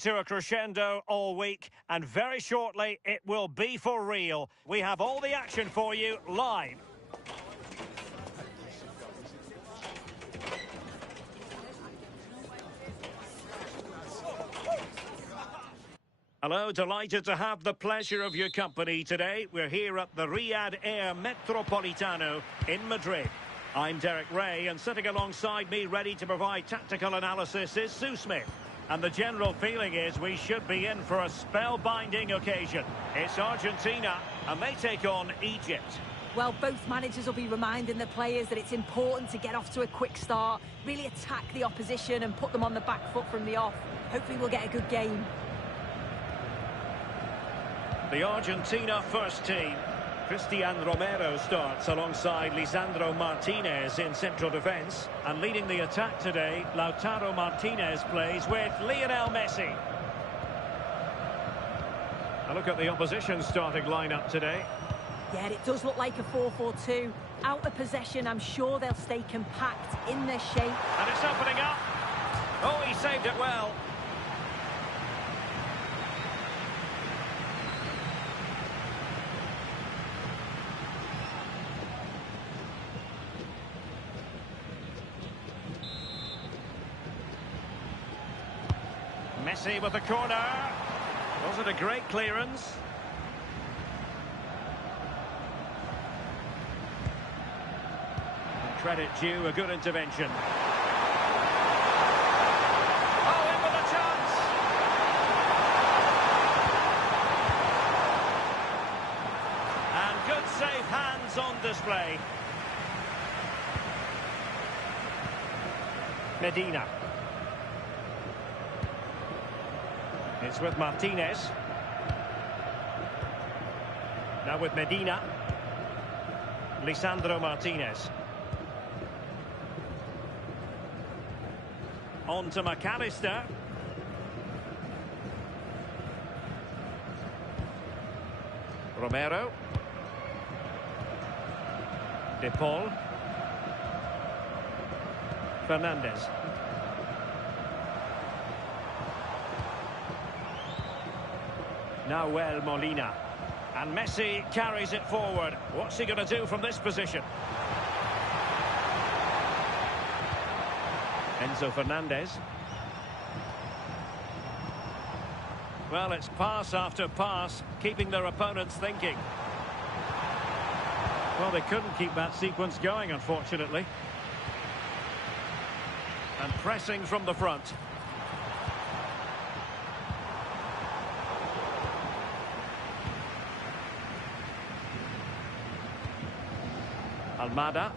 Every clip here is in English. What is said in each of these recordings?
To a crescendo all week, and very shortly it will be for real. We have all the action for you live. Hello, delighted to have the pleasure of your company today. We're here at the Riyadh Air Metropolitano in Madrid. I'm Derek Ray, and sitting alongside me ready to provide tactical analysis is Sue Smith. And the general feeling is we should be in for a spellbinding occasion. It's Argentina, and they take on Egypt. Well, both managers will be reminding the players that it's important to get off to a quick start, really attack the opposition and put them on the back foot from the off. Hopefully we'll get a good game. The Argentina first team. Cristian Romero starts alongside Lisandro Martinez in central defence. And leading the attack today, Lautaro Martinez plays with Lionel Messi. A look at the opposition starting lineup today. Yeah, it does look like a 4-4-2. Out of possession, I'm sure they'll stay compact in their shape. And it's opening up. Oh, he saved it well. Messi with the corner. Was it a great clearance? And credit due, a good intervention. Oh, in with a chance! And good safe hands on display. Medina. It's with Martinez. Now with Medina. Lisandro Martinez. On to McAllister. Romero. De Paul. Fernandez. Now Molina. And Messi carries it forward. What's he going to do from this position? Enzo Fernandez. Well, it's pass after pass, keeping their opponents thinking. Well, they couldn't keep that sequence going, unfortunately. And pressing from the front. Almada.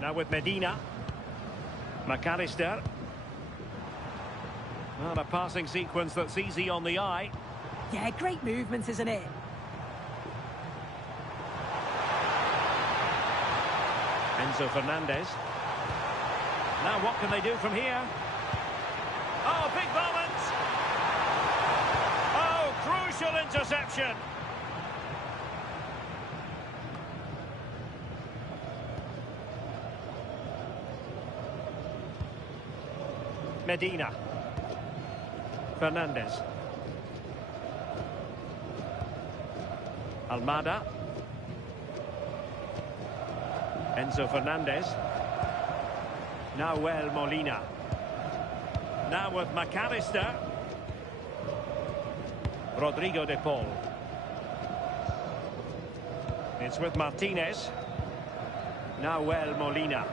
Now with Medina. McAllister. Well, a passing sequence that's easy on the eye. Yeah, great movement, isn't it? Enzo Fernandez. Now what can they do from here? Oh, big moment! Oh, crucial interception! Medina. Fernandez. Almada. Enzo Fernandez. Now Molina. Now with McAllister. Rodrigo de Paul. It's with Martinez. Now Molina.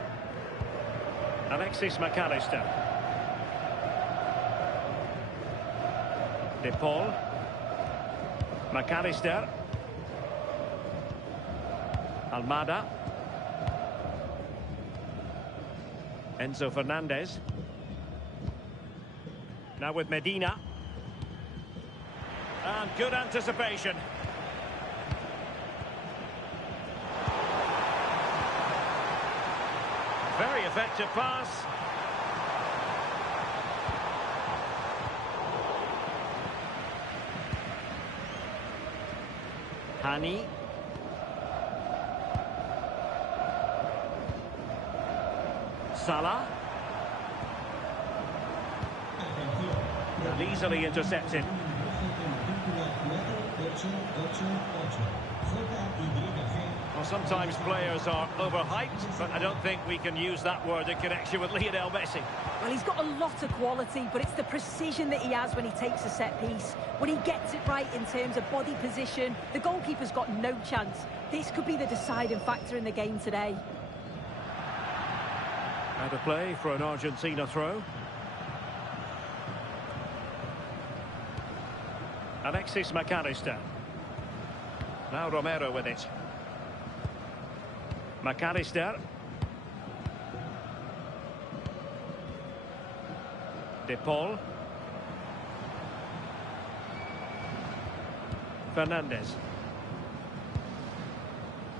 Alexis McAllister. De Paul. McAllister. Almada. Enzo Fernandez. Now with Medina. And good anticipation. Very effective pass. Hani. Salah. easily intercepted. Well, sometimes players are overhyped, but I don't think we can use that word in connection with Lionel Messi. Well, he's got a lot of quality, but it's the precision that he has when he takes a set piece. When he gets it right in terms of body position, the goalkeeper's got no chance. This could be the deciding factor in the game today. Out of play for an Argentina throw. Alexis McAllister. Now Romero with it. McAllister. De Paul. Fernandez.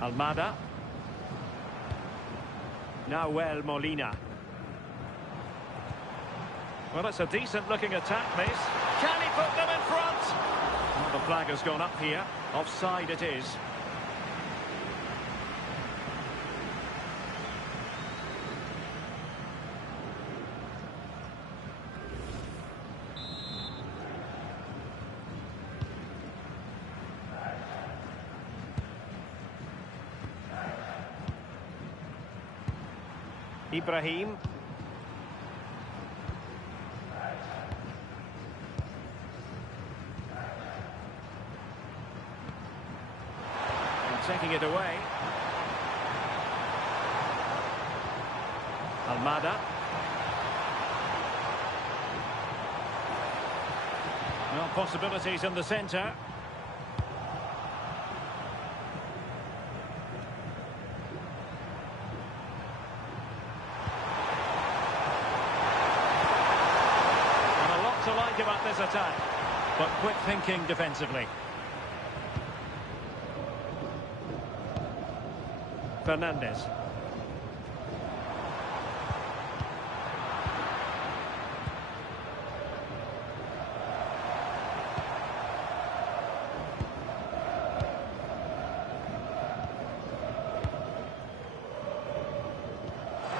Almada. Nahuel Molina. Well, it's a decent-looking attack, this. Can he put them in front? Well, the flag has gone up here. Offside it is. Ibrahim. And taking it away. Almada. Well, possibilities in the centre. About this attack, but quick thinking defensively. Fernandez.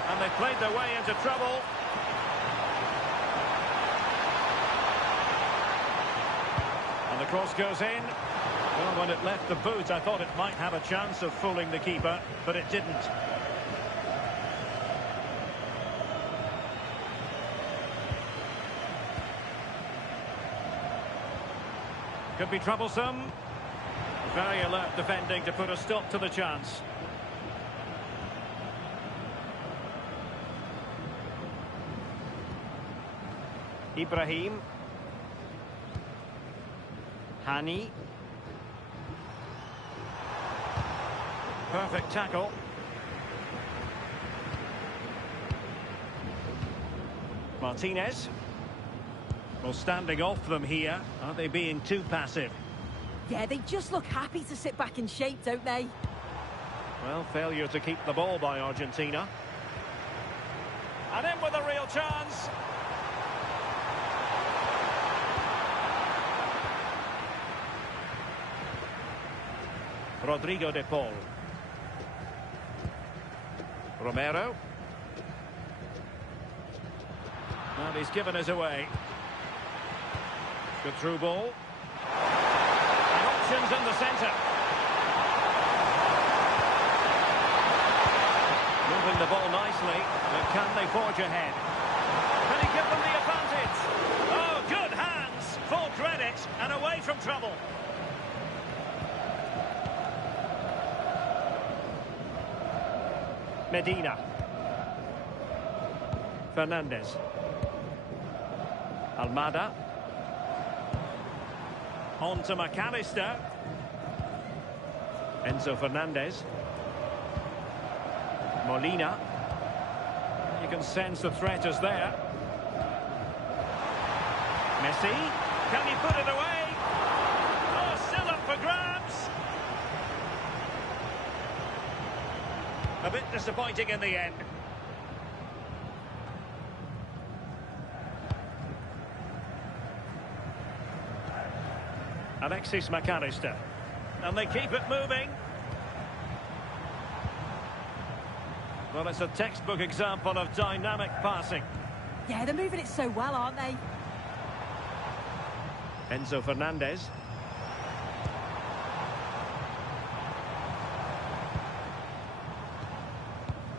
And they played their way into trouble. And the cross goes in. Well, when it left the boot, I thought it might have a chance of fooling the keeper, but it didn't. Could be troublesome. Very alert defending to put a stop to the chance. Ibrahim. Hani. Perfect tackle. Martinez. Well, standing off them here. Aren't they being too passive? Yeah, they just look happy to sit back in shape, don't they? Well, failure to keep the ball by Argentina. And in with a real chance. Rodrigo de Paul. Romero. And he's given us away. Good through ball. And options in the centre. Moving the ball nicely, but can they forge ahead? Can he give them the advantage? Oh, good hands! Full credit and away from trouble. Medina. Fernandez. Almada. On to McAllister. Enzo Fernandez. Molina. You can sense the threat is there. Messi. Can he put it away? Oh, still up for grabs. A bit disappointing in the end. Alexis McAllister. And they keep it moving. Well, it's a textbook example of dynamic passing. Yeah, they're moving it so well, aren't they? Enzo Fernandez.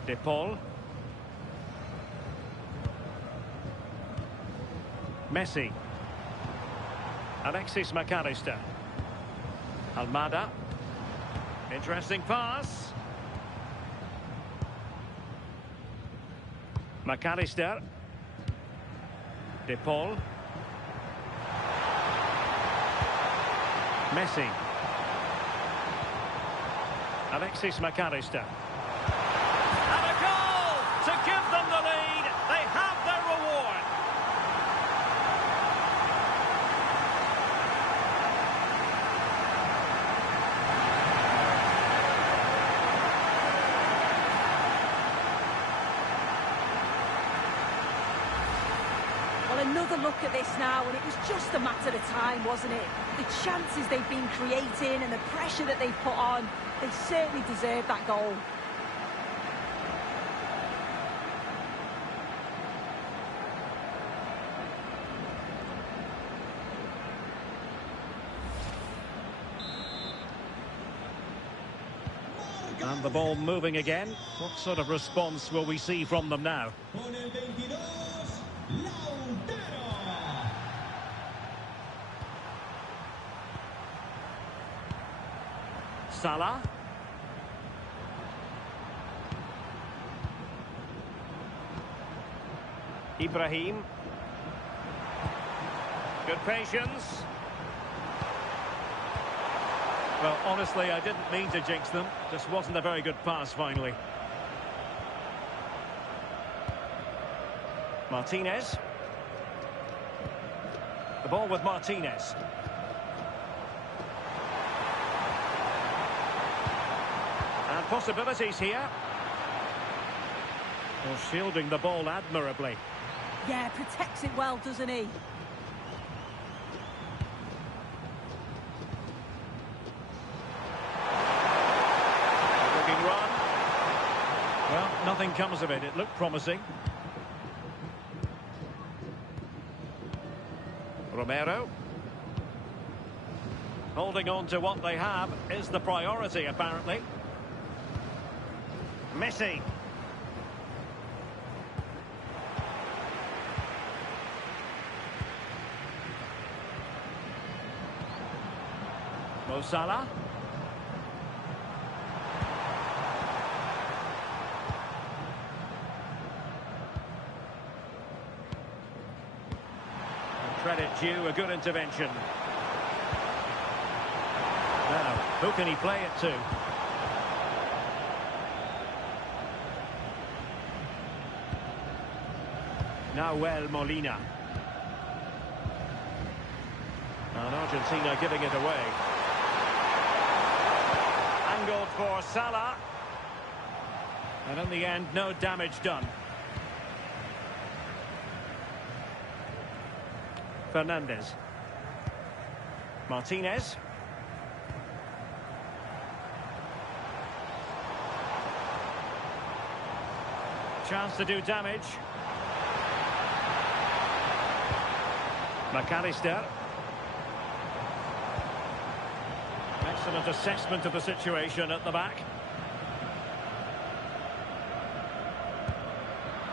De Paul. Messi. Alexis McAllister. Almada. Interesting pass. McAllister. De Paul. Messi. Alexis McAllister. And a goal to give them the lead. They have their reward. Well, another look at this now, and it was just a matter of time, wasn't it? The chances they've been creating and the pressure that they've put on, they certainly deserve that goal. And the ball moving again. What sort of response will we see from them now? Salah. Ibrahim. Good patience. Well, honestly, I didn't mean to jinx them. Just wasn't a very good pass, finally. Martinez. The ball with Martinez. And possibilities here. Well, shielding the ball admirably. Yeah, protects it well, doesn't he? Looking run. Well, nothing comes of it. It looked promising. Romero. Holding on to what they have is the priority, apparently. Messi. Mo Salah. And credit due, a good intervention. Now, who can he play it to? Nahuel Molina. And Argentina giving it away. Angled for Salah. And in the end, no damage done. Fernandez. Martinez. Chance to do damage. McAllister. Excellent assessment of the situation at the back.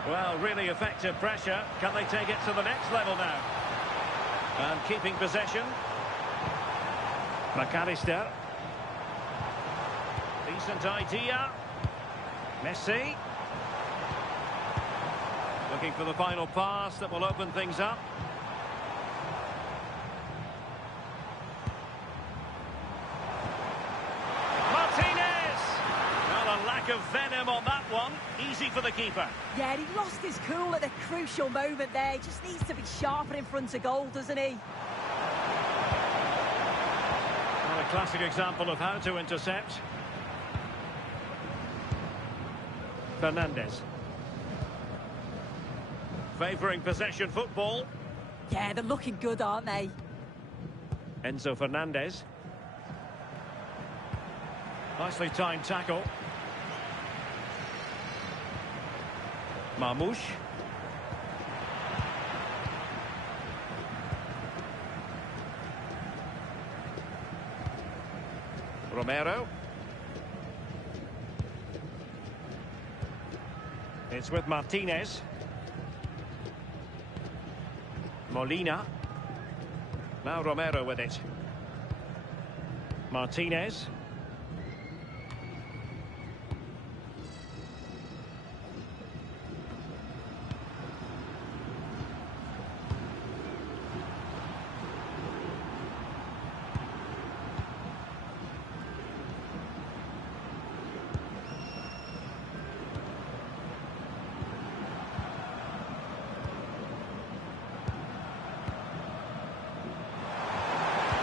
Well, really effective pressure. Can they take it to the next level now? And keeping possession. McAllister. Decent idea. Messi. Looking for the final pass that will open things up. Of venom on that one. Easy for the keeper. Yeah, he lost his cool at the crucial moment there. He just needs to be sharper in front of goal, doesn't he? Well, a classic example of how to intercept. Fernandez. Favouring possession football. Yeah, they're looking good, aren't they? Enzo Fernandez. Nicely timed tackle. Marmoush. Romero. It's with Martinez. Molina. Now Romero with it. Martinez.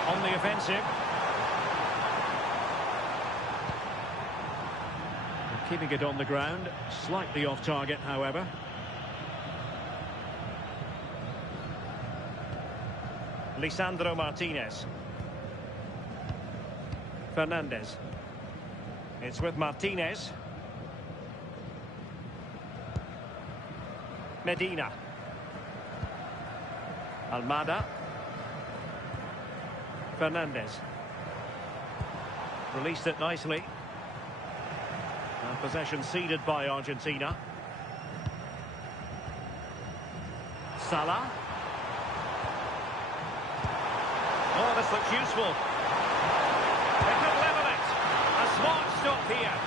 On the offensive. Keeping it on the ground. Slightly off target, however. Lisandro Martinez. Fernandez. It's with Martinez. Medina. Almada. Fernandez. Released it nicely. And possession ceded by Argentina. Salah. Oh, this looks useful. They could level it. A smart stop here.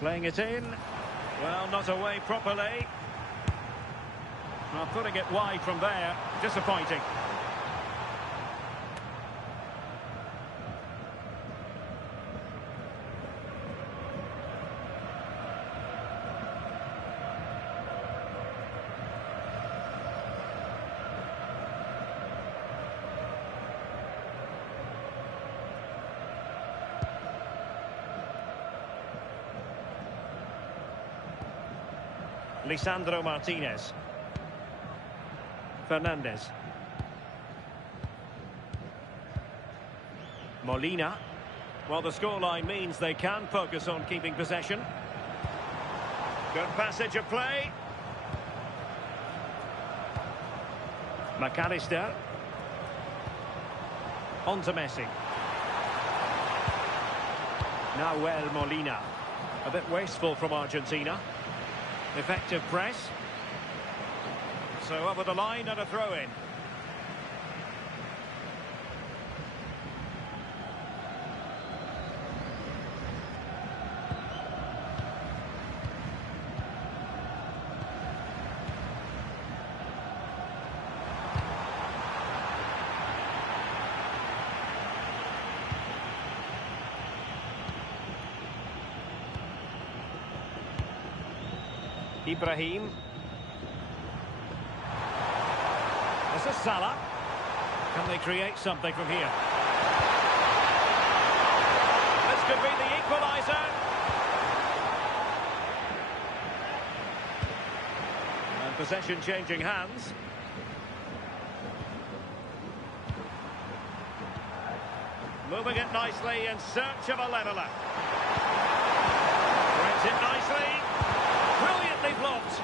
Playing it in. Well, not away properly. Well, putting it wide from there. Disappointing. Lisandro Martinez. Fernandez. Molina. Well, the scoreline means they can focus on keeping possession. Good passage of play. McAllister. On to Messi. Nahuel Molina. A bit wasteful from Argentina. Effective press. So over the line and a throw-in. Ibrahim. This is Salah. Can they create something from here? This could be the equaliser. And possession changing hands. Moving it nicely in search of a leveller. Threads it nicely. Brilliantly blocked.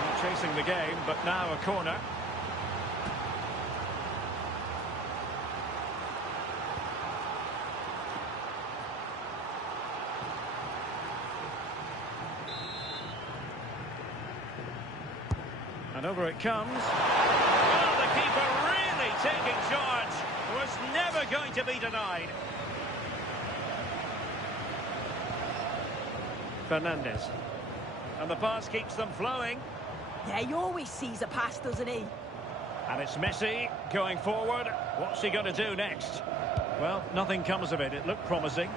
Not chasing the game, but now a corner. And over it comes. Well, the keeper really taking charge. Was never going to be denied. Fernandez. And the pass keeps them flowing. Yeah, he always sees a pass, doesn't he? And it's Messi going forward. What's he going to do next? Well, nothing comes of it. It looked promising.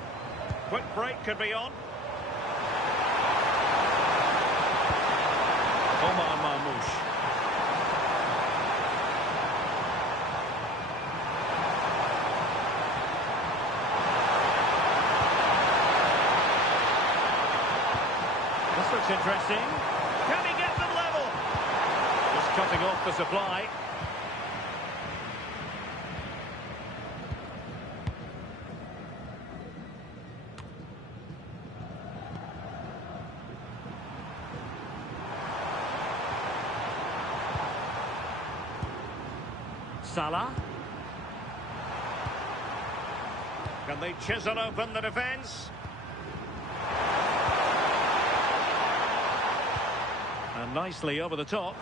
Quick break could be on. Omar Marmoush. This looks interesting. Can he get them level? Just cutting off the supply. Salah. Can they chisel open the defence? And nicely over the top.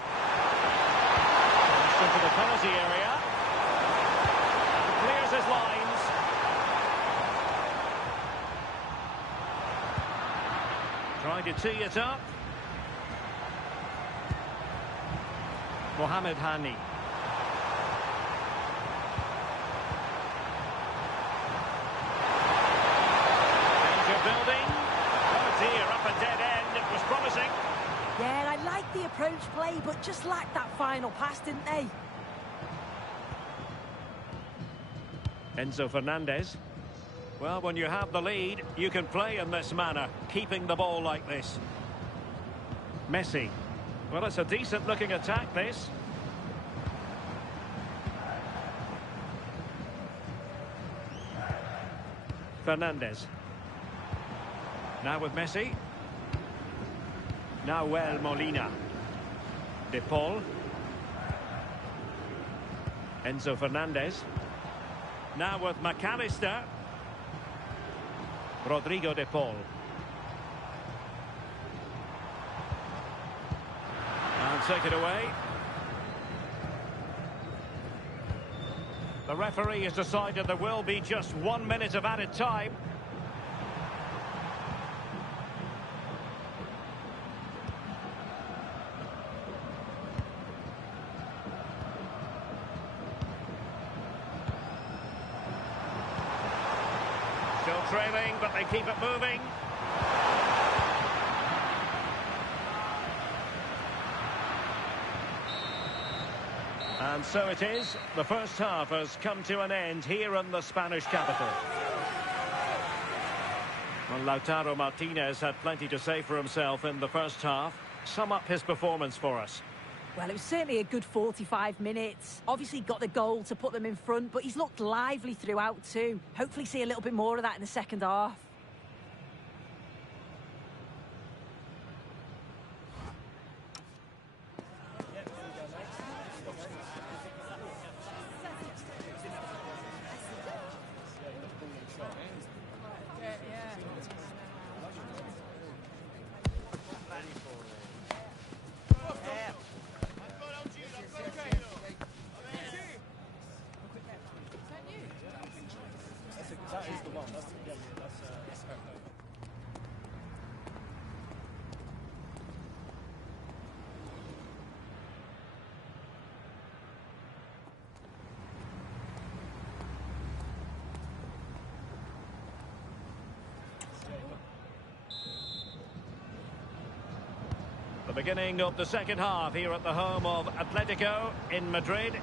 Into the penalty area. And clears his lines. Trying to tee it up. Mohamed Hani. Danger building. Oh dear, up a dead end. It was promising. Yeah, I like the approach play, but just lacked that final pass, didn't they? Enzo Fernandez. Well, when you have the lead, you can play in this manner, keeping the ball like this. Messi. Well, it's a decent-looking attack, this. Fernandez. Now with Messi. Nahuel Molina. De Paul. Enzo Fernandez. Now with McAllister. Rodrigo De Paul. And take it away. The referee has decided there will be just 1 minute of added time. Still trailing, but they keep it moving. And so it is. The first half has come to an end here in the Spanish capital. Well, Lautaro Martinez had plenty to say for himself in the first half. Sum up his performance for us. Well, it was certainly a good 45 minutes. Obviously got the goal to put them in front, but he's looked lively throughout too. Hopefully see a little bit more of that in the second half. The beginning of the second half here at the home of Atletico in Madrid.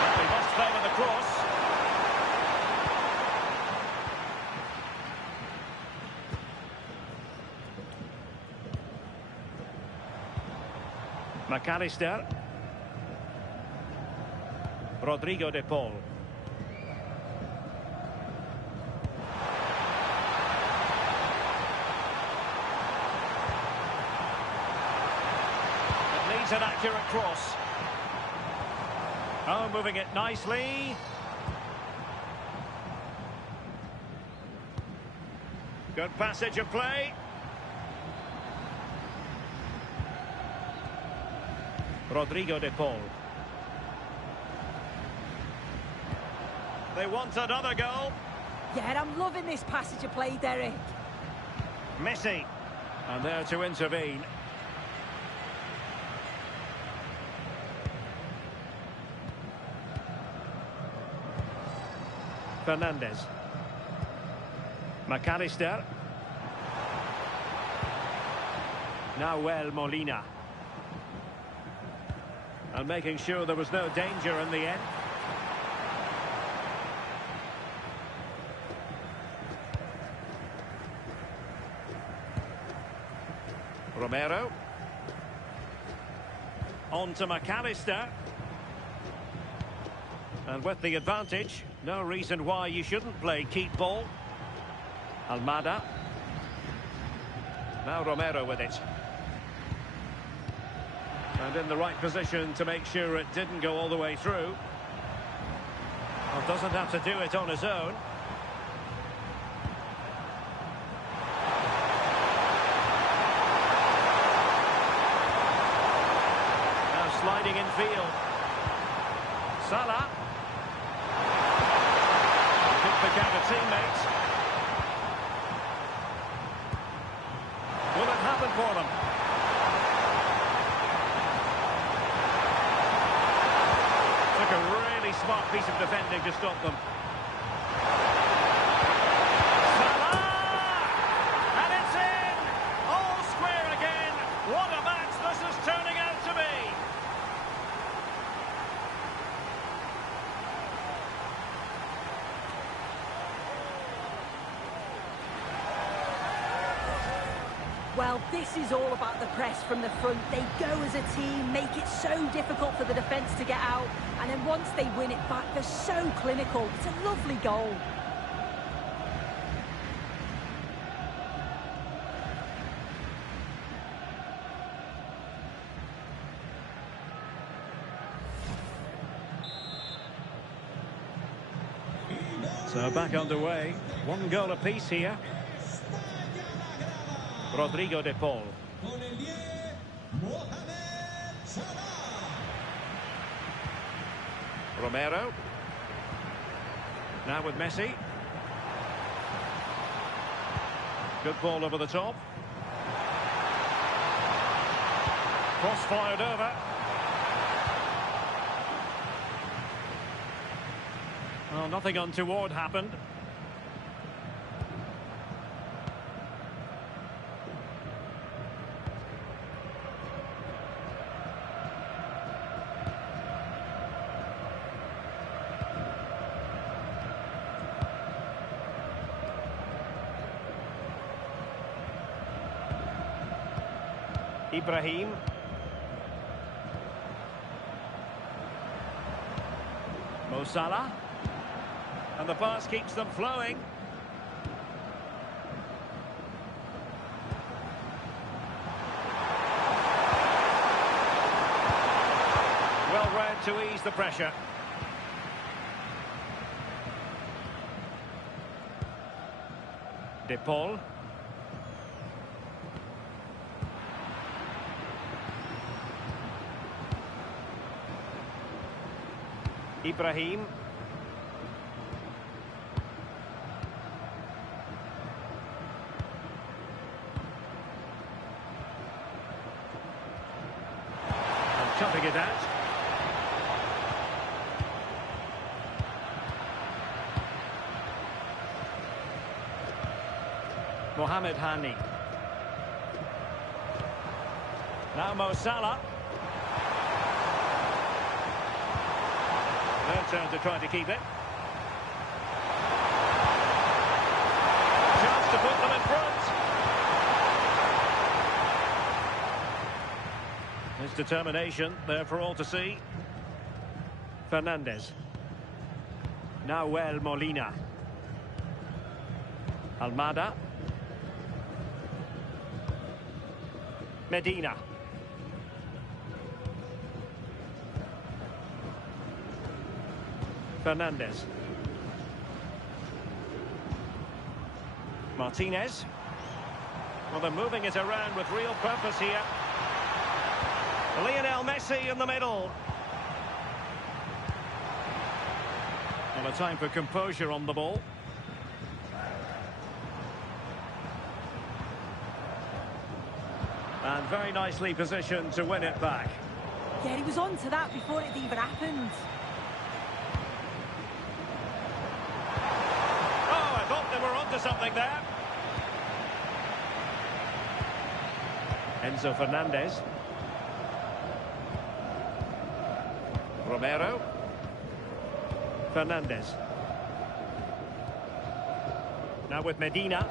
Well, he must favour the cross. McAllister. Rodrigo De Paul. It needs an accurate cross. Oh, moving it nicely. Good passage of play. Rodrigo De Paul. They want another goal. Yeah, I'm loving this passage of play, Derek. Messi. And there to intervene. Fernandez. McAllister. Nahuel Molina. And making sure there was no danger in the end. Romero. On to McAllister. And with the advantage, no reason why you shouldn't play keep ball. Almada. Now Romero with it. And in the right position to make sure it didn't go all the way through. Well, doesn't have to do it on his own. Now sliding in field. Salah. Pick out a teammate. Will it happen for them? Took a really smart piece of defending to stop them. Salah! And it's in! All square again. What a match this is turning out to be. Well, this is all about the press from the front. They go as a team, make it so difficult for the defence to get out, and then once they win it back, they're so clinical. It's a lovely goal. So back underway. One goal apiece here. Rodrigo de Paul. Romero. Now with Messi. Good ball over the top. Cross fired over. Well, nothing untoward happened. Ibrahim. Mo Salah. And the pass keeps them flowing. Well read to ease the pressure. De Paul. Ibrahim. And chopping it out. Mohamed Hani. Now Mo Salah. Their turn to try to keep it. Chance to put them in front. His determination there for all to see. Fernandez. Nahuel Molina. Almada. Medina. Fernandez. Martinez. Well, they're moving it around with real purpose here. Lionel Messi in the middle. Well, a time for composure on the ball. And very nicely positioned to win it back. Yeah, he was on to that before it even happened. Oh, I thought they were onto something there. Enzo Fernandez. Romero. Fernandez. Now with Medina.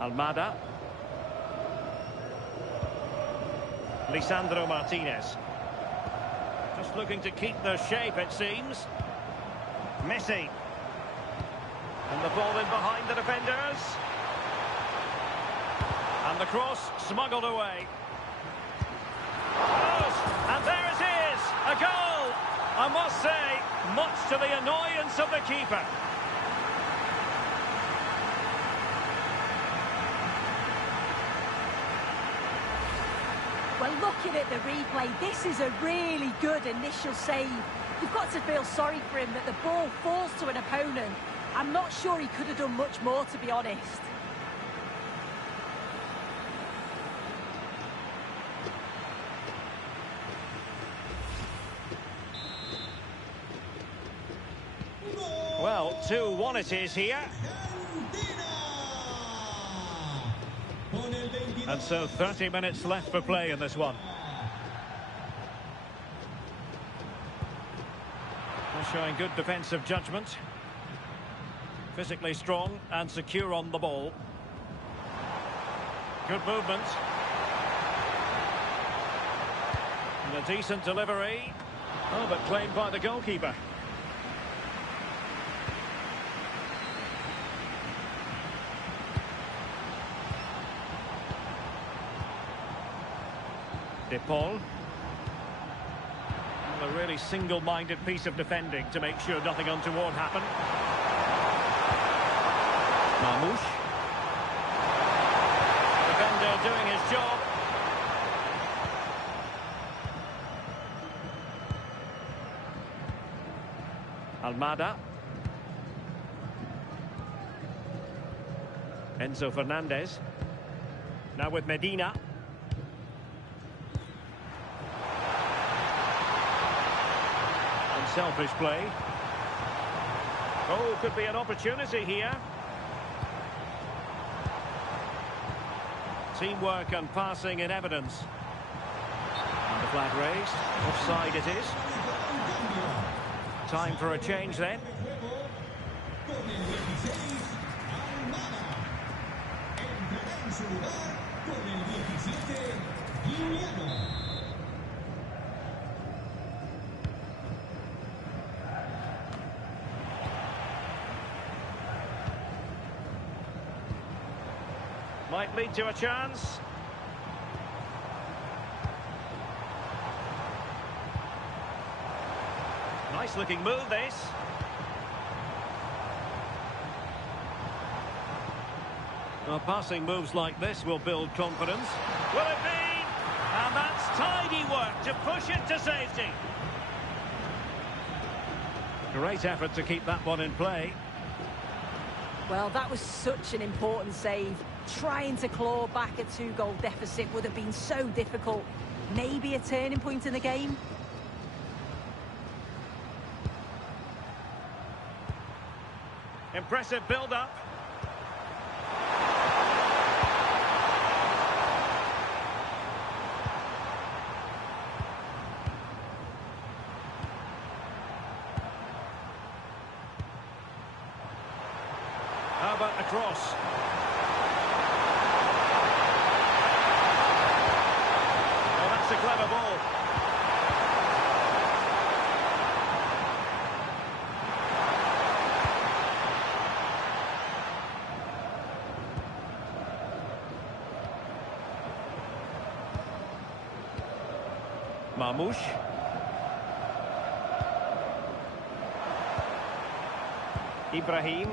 Almada. Lisandro Martinez. Just looking to keep their shape, it seems. Messi. And the ball in behind the defenders. And the cross smuggled away. And there it is, a goal. I must say, much to the annoyance of the keeper. Well, looking at the replay, this is a really good initial save. You've got to feel sorry for him that the ball falls to an opponent. I'm not sure he could have done much more, to be honest. Well, 2-1 it is here. And so 30 minutes left for play in this one. They're showing good defensive judgment. Physically strong and secure on the ball. Good movement. And a decent delivery. Oh, but claimed by the goalkeeper. De Paul. Well, a really single-minded piece of defending to make sure nothing untoward happened. Marmoush. Defender doing his job. Almada. Enzo Fernandez. Now with Medina. Selfish play. Oh, could be an opportunity here. Teamwork and passing in evidence. And the flag raised. Offside it is. Time for a change then. Might lead to a chance. Nice looking move, this. Well, passing moves like this will build confidence. Will it be? And that's tidy work to push it to safety. Great effort to keep that one in play. Well, that was such an important save. Trying to claw back a 2-goal deficit would have been so difficult. Maybe a turning point in the game. Impressive build-up. How about the cross? Oh, that's a clever ball. Marmoush. Ibrahim.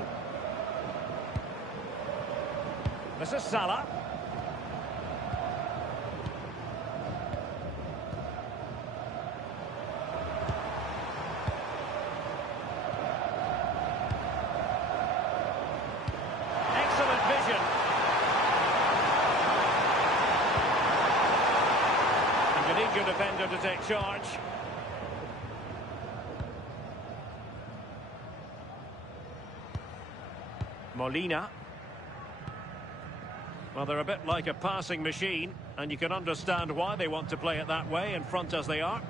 This is Salah. Excellent vision. And you need your defender to take charge. Molina. Well, they're a bit like a passing machine, and you can understand why they want to play it that way, in front as they are.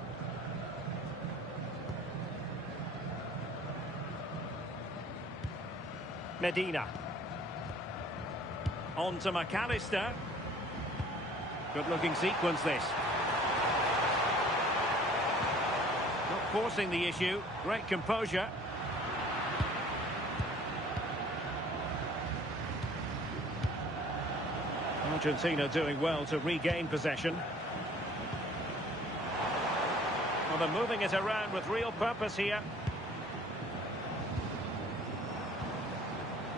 Medina. On to McAllister. Good-looking sequence, this. forcing the issue. Great composure. Argentina doing well to regain possession. Well, they're moving it around with real purpose here.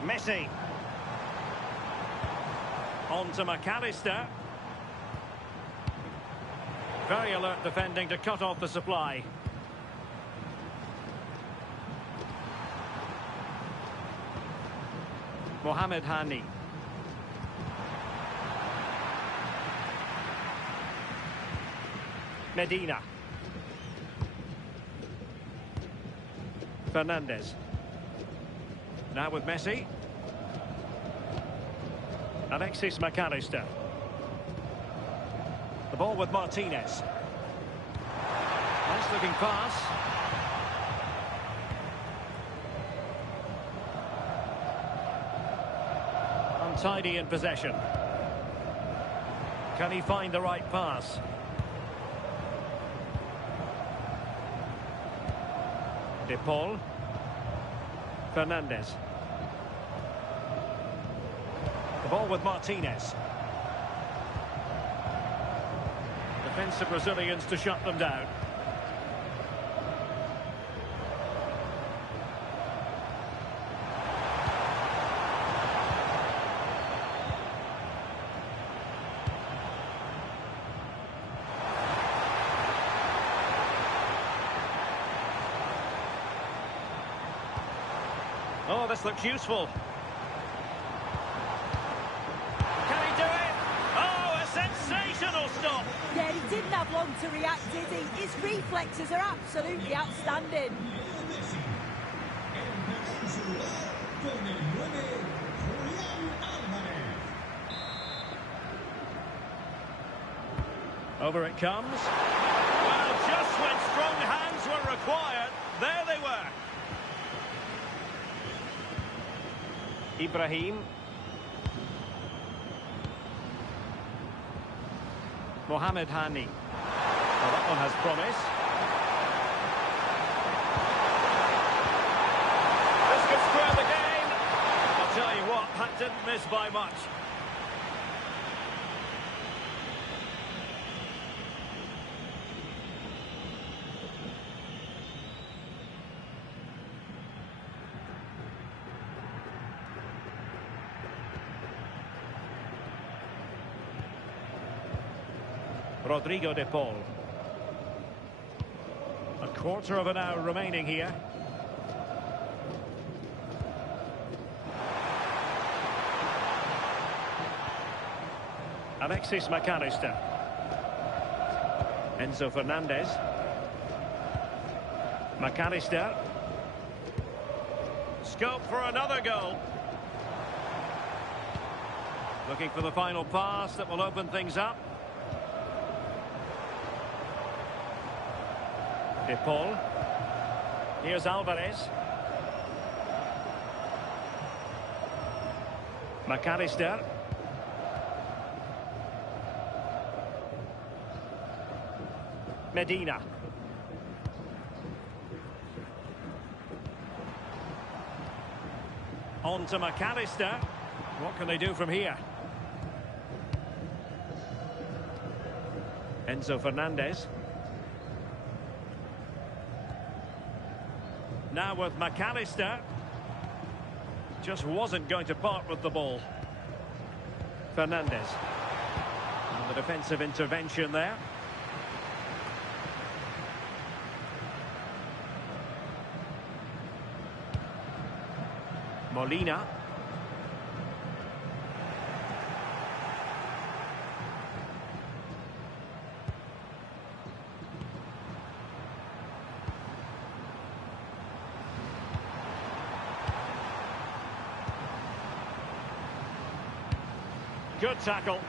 Messi. On to McAllister. Very alert defending to cut off the supply. Mohamed Hani. Medina. Fernandez. Now with Messi. Alexis McAllister. The ball with Martinez. Nice looking pass. Untidy in possession. Can he find the right pass? De Paul. Fernandez. The ball with Martinez. Defensive Brazilians to shut them down. Oh, this looks useful. Can he do it? Oh, a sensational stop. Yeah, he didn't have long to react, did he? His reflexes are absolutely outstanding. Over it comes. Well, just when strong hands were required, there they were. Ibrahim. Mohamed Hani. Well, that one has promise. This could square the game. I'll tell you what, that didn't miss by much. Rodrigo de Paul. A quarter of an hour remaining here. Alexis McAllister. Enzo Fernandez. McAllister. Scope for another goal. Looking for the final pass that will open things up. De Paul. Here's Alvarez. McAllister. Medina. On to McAllister. What can they do from here? Enzo Fernandez. Now with McAllister. Just wasn't going to part with the ball. Fernandez. And the defensive intervention there. Molina. Good tackle.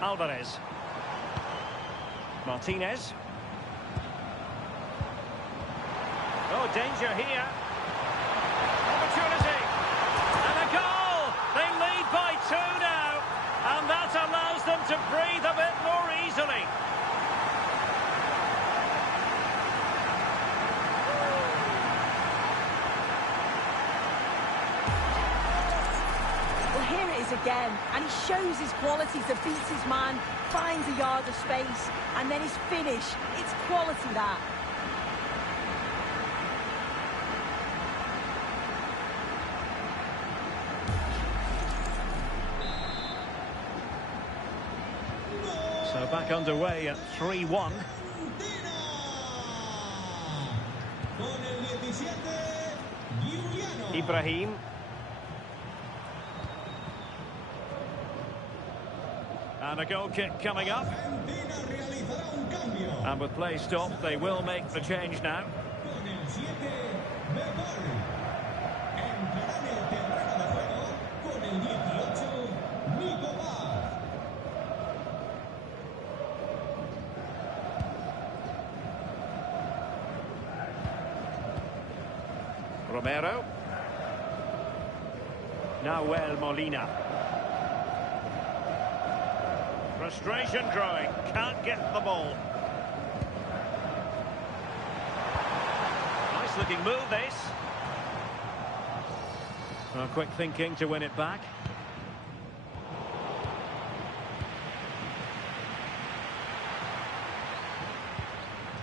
Alvarez. Martinez. Oh, danger here. Opportunity. And a goal. They lead by 2 now. And that allows them to breathe a bit more. chances again, and he shows his quality, defeats his man, finds a yard of space, and then his finish. It's quality, that. So back underway at 3-1. Ibrahim. And a goal kick coming up. And with play stopped, they will make the change now. Romero. Nahuel Molina. Frustration growing. Can't get the ball. Nice looking move, this. Well, quick thinking to win it back.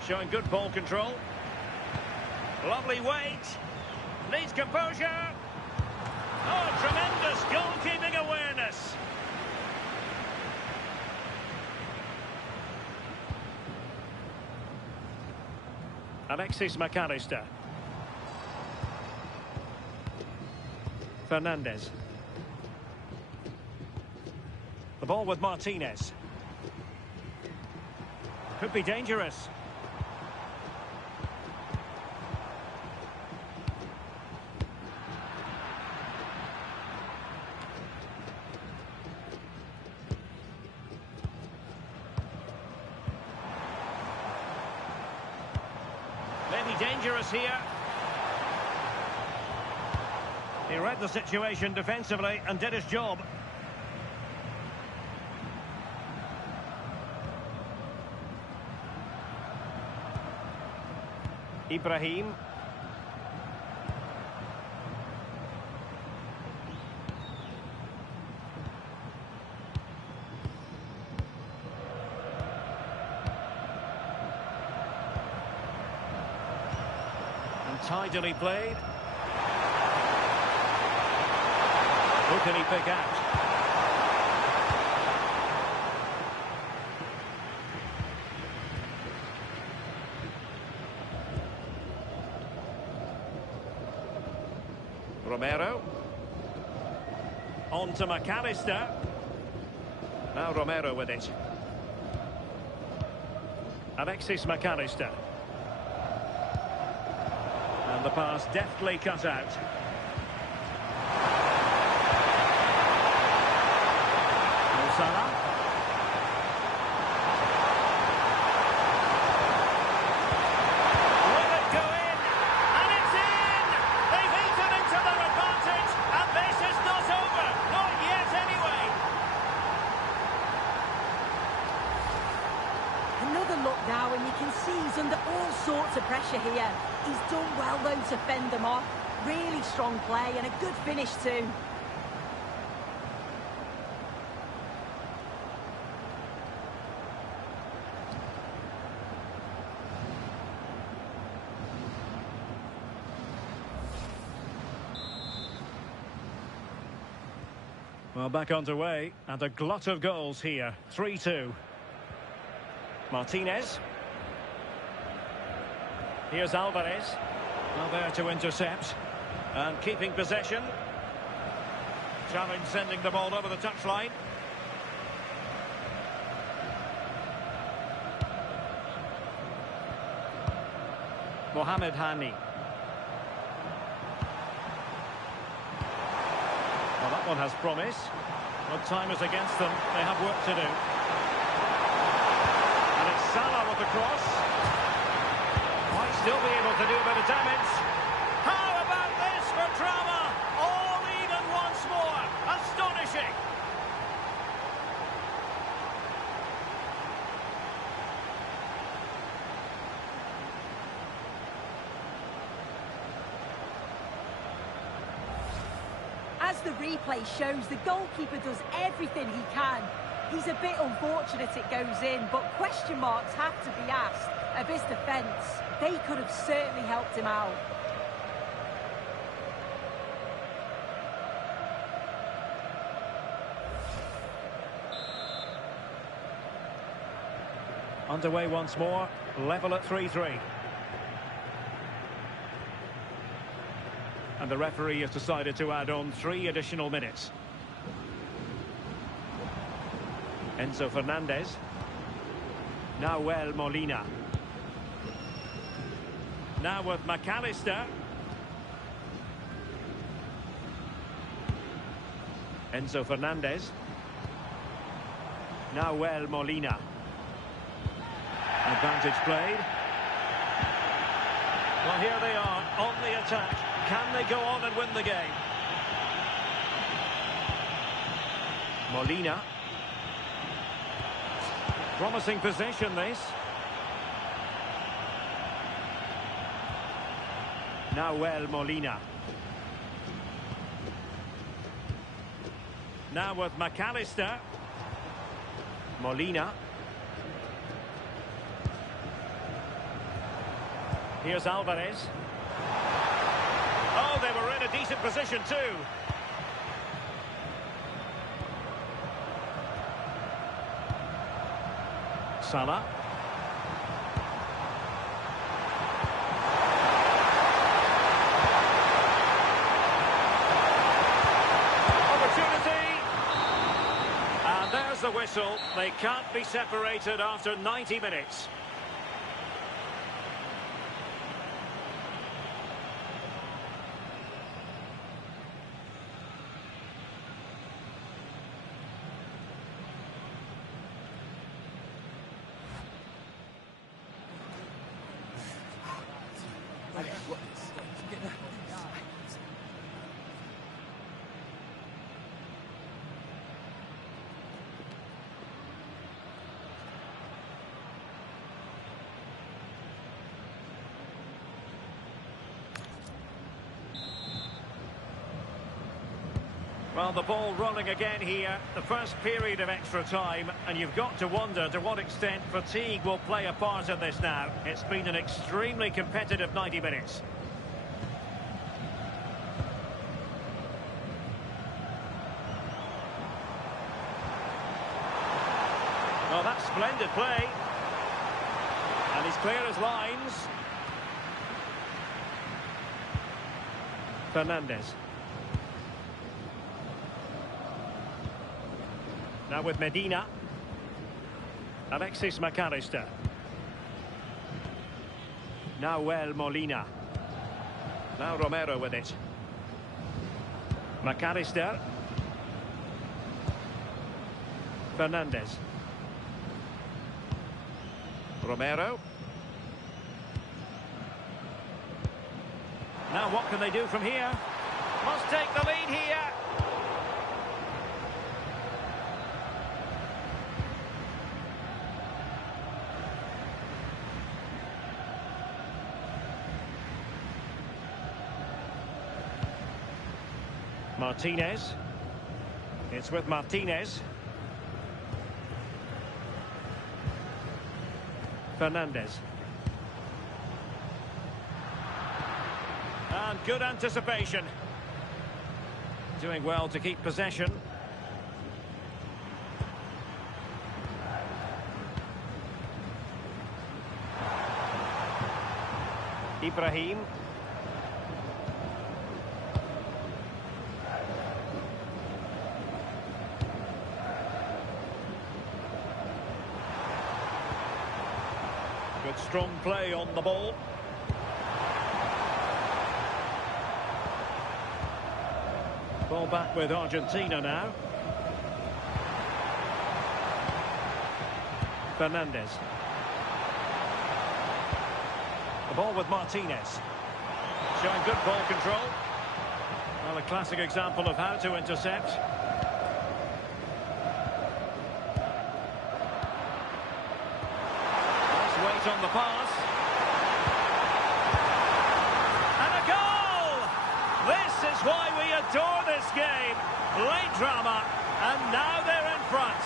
Showing good ball control. Lovely weight. Needs composure. Oh, tremendous goalkeeping awareness. Alexis McAllister. Fernandez. The ball with Martinez. Could be dangerous. Dangerous here. He read the situation defensively and did his job. Ibrahim. Tidily played. Who can he pick out? Romero. On to McAllister. Now Romero with it. Alexis McAllister. And the pass deftly cut out. Mo Salah. Will it go in? And it's in! They've eaten into their advantage, and this is not over. Not yet, anyway. Another look now, and you can see he's under all sorts of pressure here. He's done well, though, to fend them off. Really strong play and a good finish, too. Well, back underway, and a glut of goals here. 3-2. Martinez. Here's Alvarez. Well, there to intercept. And keeping possession. Challenge sending the ball over the touchline. Mohamed Hani. Well, that one has promise. But time is against them. They have work to do. And it's Salah with the cross. Might still be able to do a bit of damage. How about this for drama? All even once more. Astonishing. As the replay shows, the goalkeeper does everything he can. He's a bit unfortunate it goes in, but question marks have to be asked of his defence. They could have certainly helped him out. Underway once more, level at 3-3. And the referee has decided to add on 3 additional minutes. Enzo Fernandez. Nahuel Molina. Now with McAllister. Enzo Fernandez. Nahuel Molina. Advantage played. Well, here they are on the attack. Can they go on and win the game? Molina. Promising possession, this. Nahuel Molina. Now with McAllister. Molina. Here's Alvarez. Oh, they were in a decent position too. Salah. Opportunity. And there's the whistle. They can't be separated after 90 minutes. Well, the ball rolling again here, the first period of extra time, and you've got to wonder to what extent fatigue will play a part in this now. It's been an extremely competitive 90 minutes. Oh, that's splendid play. And he's clear as lines. Fernandez. Now with Medina. Alexis McAllister. Nahuel Molina. Now Romero with it. McAllister. Fernandez. Romero. Now what can they do from here? Must take the lead here. Martinez. It's with Martinez. Fernandez. And good anticipation. Doing well to keep possession. Ibrahim. Good strong play on the ball. Ball back with Argentina now. Fernandez. The ball with Martinez. Showing good ball control. Well, a classic example of how to intercept. Nice weight on the pass. And a goal! This is why we adore this this game. Late drama, and now they're in front.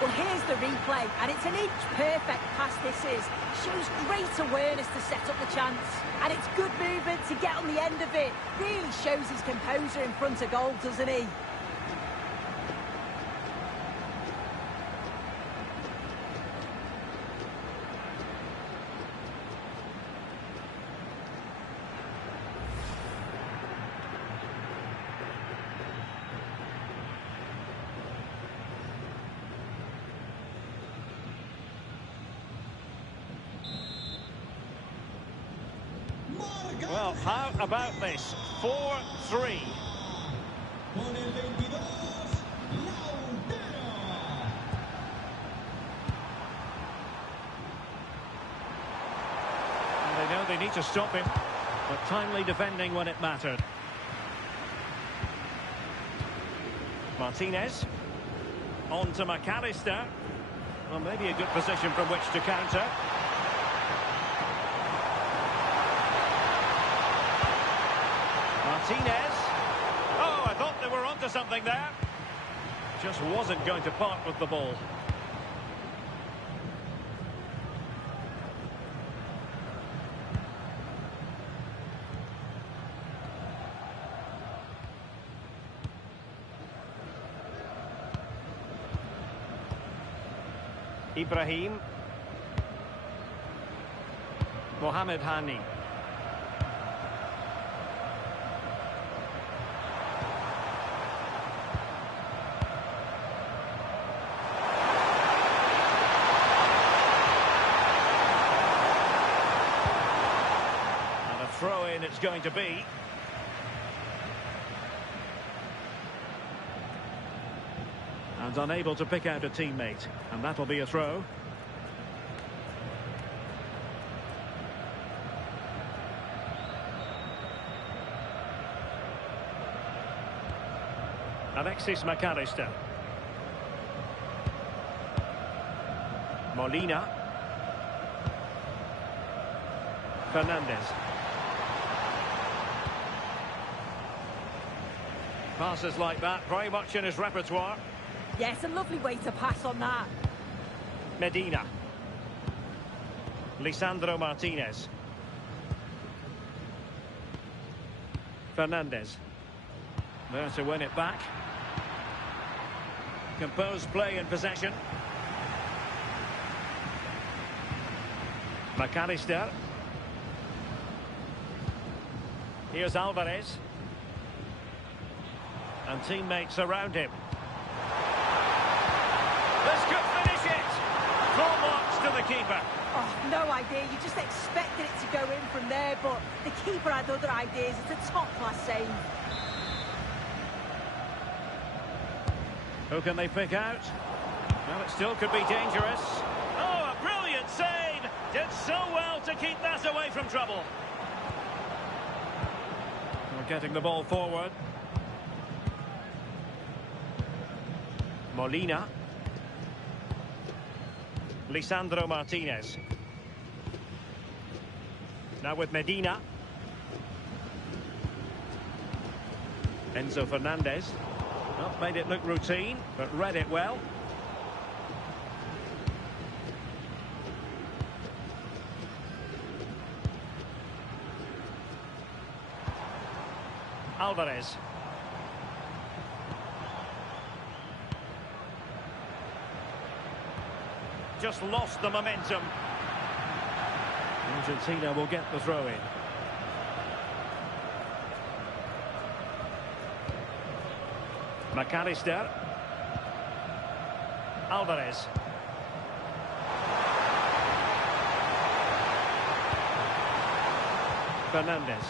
Well, here's the replay, and it's an inch-perfect pass this is. Shows great awareness to set up the chance. And it's good movement to get on the end of it. Really shows his composure in front of goal, doesn't he? Well, how about this? 4-3. They know they need to stop him, but timely defending when it mattered. Martinez. On to McAllister. Well, maybe a good position from which to counter. Martinez. Oh, I thought they were onto something there. Just wasn't going to part with the ball. Ibrahim. Mohamed Hani. Throw-in it's going to be. And unable to pick out a teammate. And that'll be a throw. Alexis McAllister. Molina. Fernandez. Passes like that, very much in his repertoire. Yes, a lovely way to pass on that. Medina. Lisandro Martinez. Fernandez. There to win it back. Composed play in possession. McAllister. Here's Alvarez. And teammates around him. This could finish it. Full marks to the keeper. Oh, no idea. You just expected it to go in from there, but the keeper had other ideas. It's a top-class save. Who can they pick out? Well, it still could be dangerous. Oh, a brilliant save. Did so well to keep that away from trouble. We're getting the ball forward. Molina. Lisandro Martinez. Now with Medina. Enzo Fernandez. Well, made it look routine, but read it well. Alvarez. Just lost the momentum. Argentina will get the throw in. McAllister. Alvarez. Fernandez.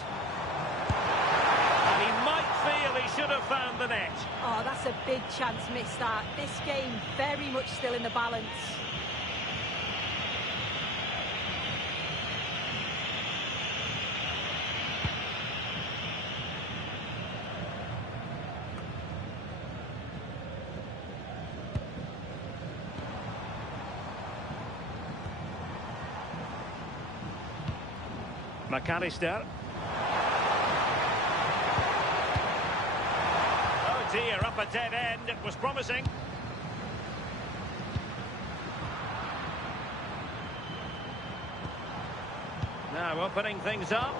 And he might feel he should have found the net. Oh, that's a big chance missed that. This game very much still in the balance. McAllister. Oh dear, up a dead end. It was promising. Now opening things up.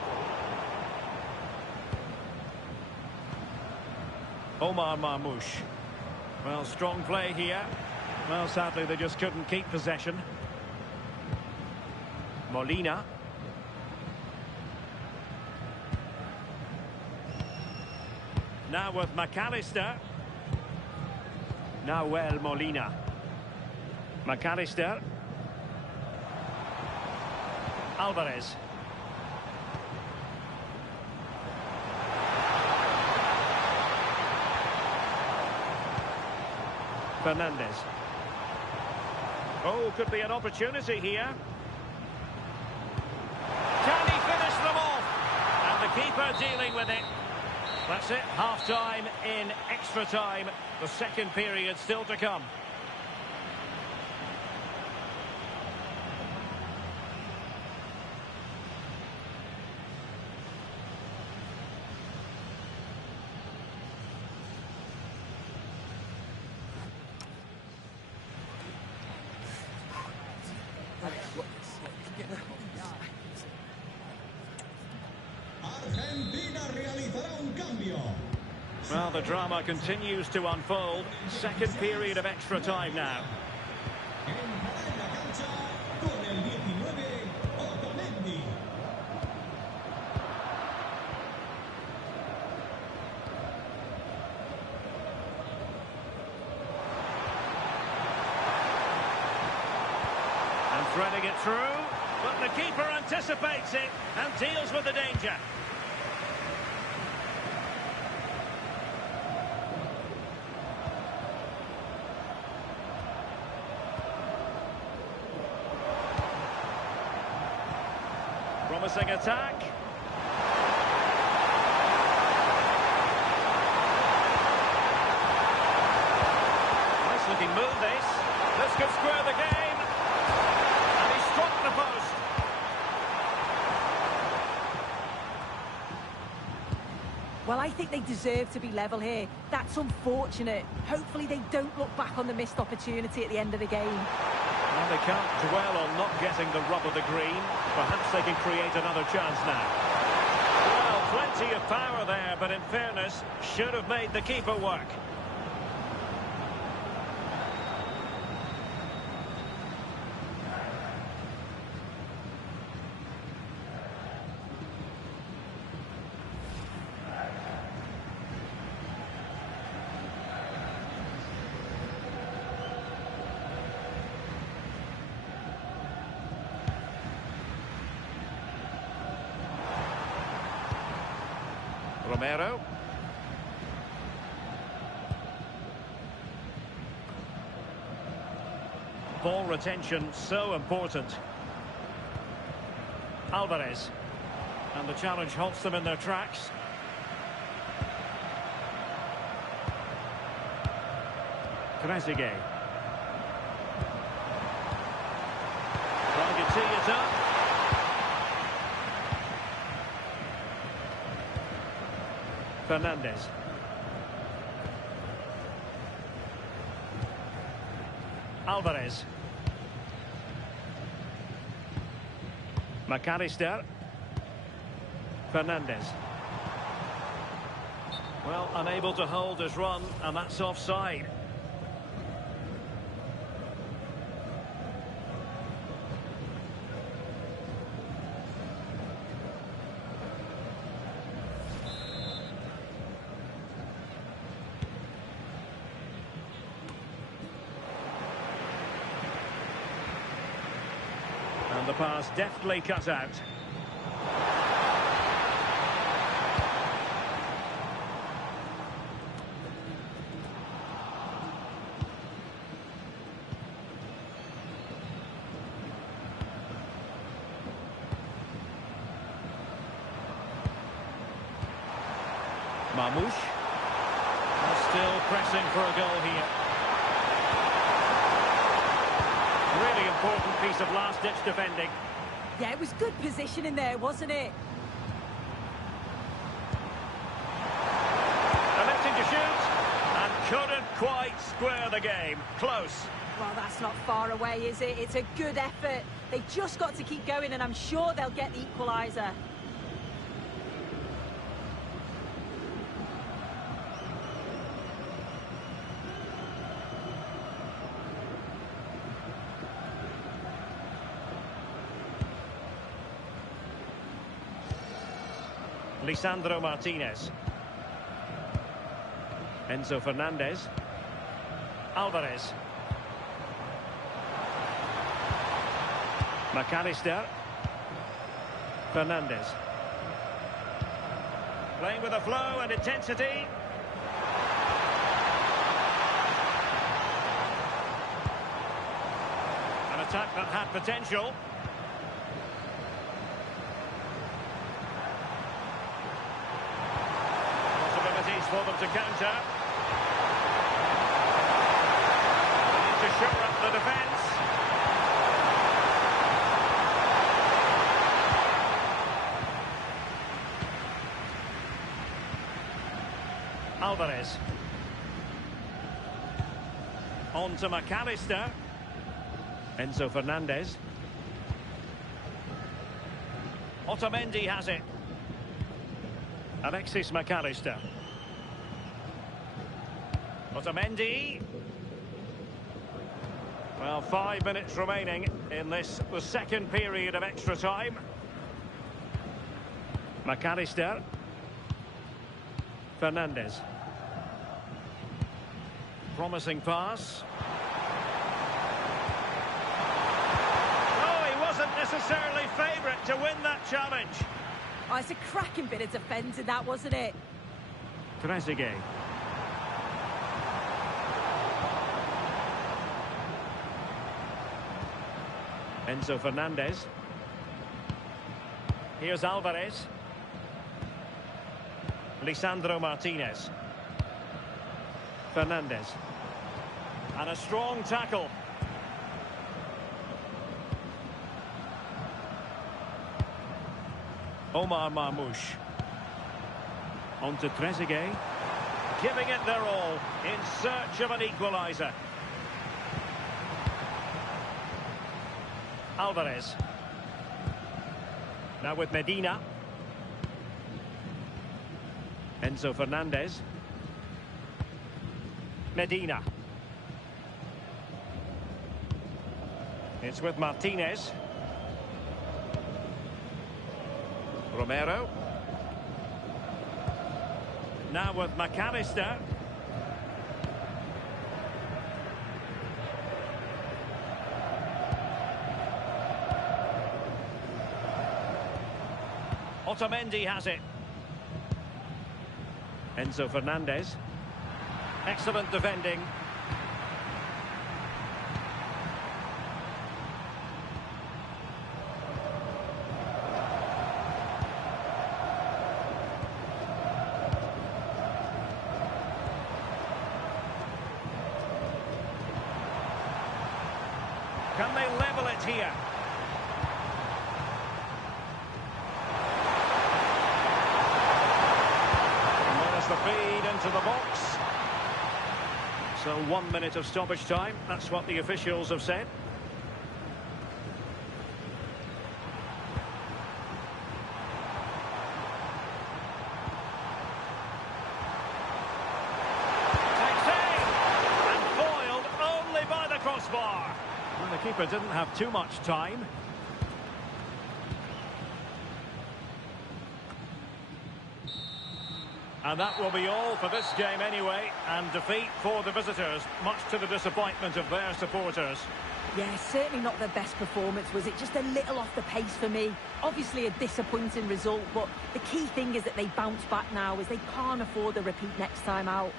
Omar Marmoush. Well, strong play here. Well, sadly, they just couldn't keep possession. Molina. Now with McAllister. Nahuel Molina. McAllister. Alvarez. Fernandez. Oh, could be an opportunity here. Can he finish them off? And the keeper dealing with it. That's it, half-time in extra time. The second period still to come. Argentina realizará un cambio. Well, the drama continues to unfold. Second period of extra time now. Entrará en la cancha con el 19, Otamendi. And threading it through, but the keeper anticipates it and deals with the danger. Promising attack. Nice looking move this. This could square the game. And he struck the post. Well, I think they deserve to be level here. That's unfortunate. Hopefully they don't look back on the missed opportunity at the end of the game. Well, they can't dwell on not getting the rub of the green. Perhaps they can create another chance now. Well, plenty of power there, but in fairness, should have made the keeper work. Romero. Ball retention so important. Alvarez. And the challenge halts them in their tracks. Trezeguet. Trying to tee it up. Fernandez. Alvarez. McAllister. Fernandez. Well, unable to hold his run, and that's offside. And the pass deftly cut out. Marmoush. Still pressing for a goal here. Really important piece of last-ditch defending. Yeah, it was good positioning there, wasn't it? Electing to shoot, and couldn't quite square the game. Close. Well, that's not far away, is it? It's a good effort. They've just got to keep going, and I'm sure they'll get the equaliser. Lisandro Martinez. Enzo Fernandez. Alvarez. McAllister. Fernandez. Playing with a flow and intensity. An attack that had potential. Possibilities for them to counter. They need to shore up the defence. Alvarez. On to McAllister. Enzo Fernandez. Otamendi has it. Alexis McAllister. Otamendi. Well, 5 minutes remaining in this, the second period of extra time. McAllister. Fernandez. Promising pass. Oh, he wasn't necessarily favourite to win that challenge. Oh, it's a cracking bit of defending, that, wasn't it? Trezeguet. Enzo Fernandez. Here's Alvarez. Lisandro Martinez. Fernandez. And a strong tackle. Omar Marmoush. On to Trezeguet. Giving it their all in search of an equaliser. Alvarez. Now with Medina. Enzo Fernandez. Medina. It's with Martinez. Romero. Now with McAllister. Otamendi has it. Enzo Fernandez. Excellent defending. Can they level it here? And there's the feed into the box. So 1 minute of stoppage time. That's what the officials have said. Takes aim! And foiled only by the crossbar. Well, the keeper didn't have too much time. And that will be all for this game anyway. And defeat for the visitors, much to the disappointment of their supporters. Yeah, certainly not their best performance, was it? Just a little off the pace for me. Obviously a disappointing result, but the key thing is that they bounce back now, as they can't afford a repeat next time out.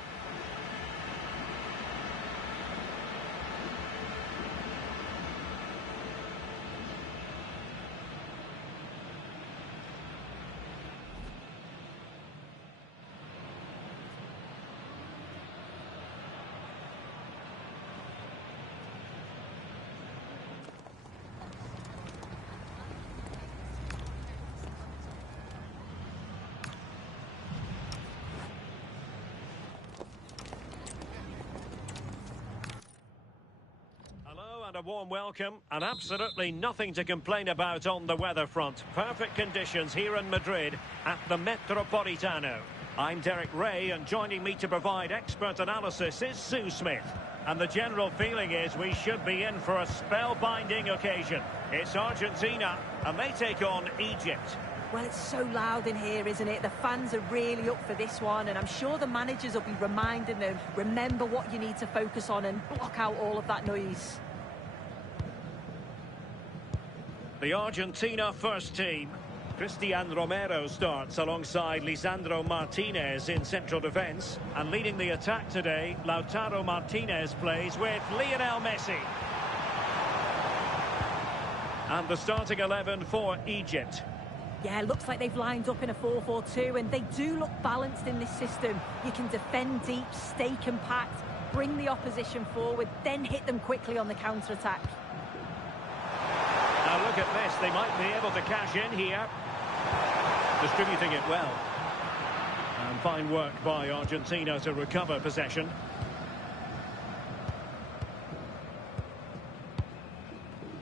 a warm welcome, and absolutely nothing to complain about on the weather front. Perfect conditions here in Madrid at the Metropolitano. I'm Derek Ray, and joining me to provide expert analysis is Sue Smith. And the general feeling is we should be in for a spellbinding occasion. It's Argentina, and they take on Egypt. Well, it's so loud in here, isn't it? The fans are really up for this one, and I'm sure the managers will be reminding them, remember what you need to focus on and block out all of that noise. The Argentina first team. Cristian Romero starts alongside Lisandro Martinez in central defence. And leading the attack today, Lautaro Martinez plays with Lionel Messi. And the starting 11 for Egypt. Yeah, looks like they've lined up in a 4-4-2, and they do look balanced in this system. You can defend deep, stay compact, bring the opposition forward, then hit them quickly on the counter-attack. Now look at this, they might be able to cash in here. Distributing it well. And fine work by Argentina to recover possession.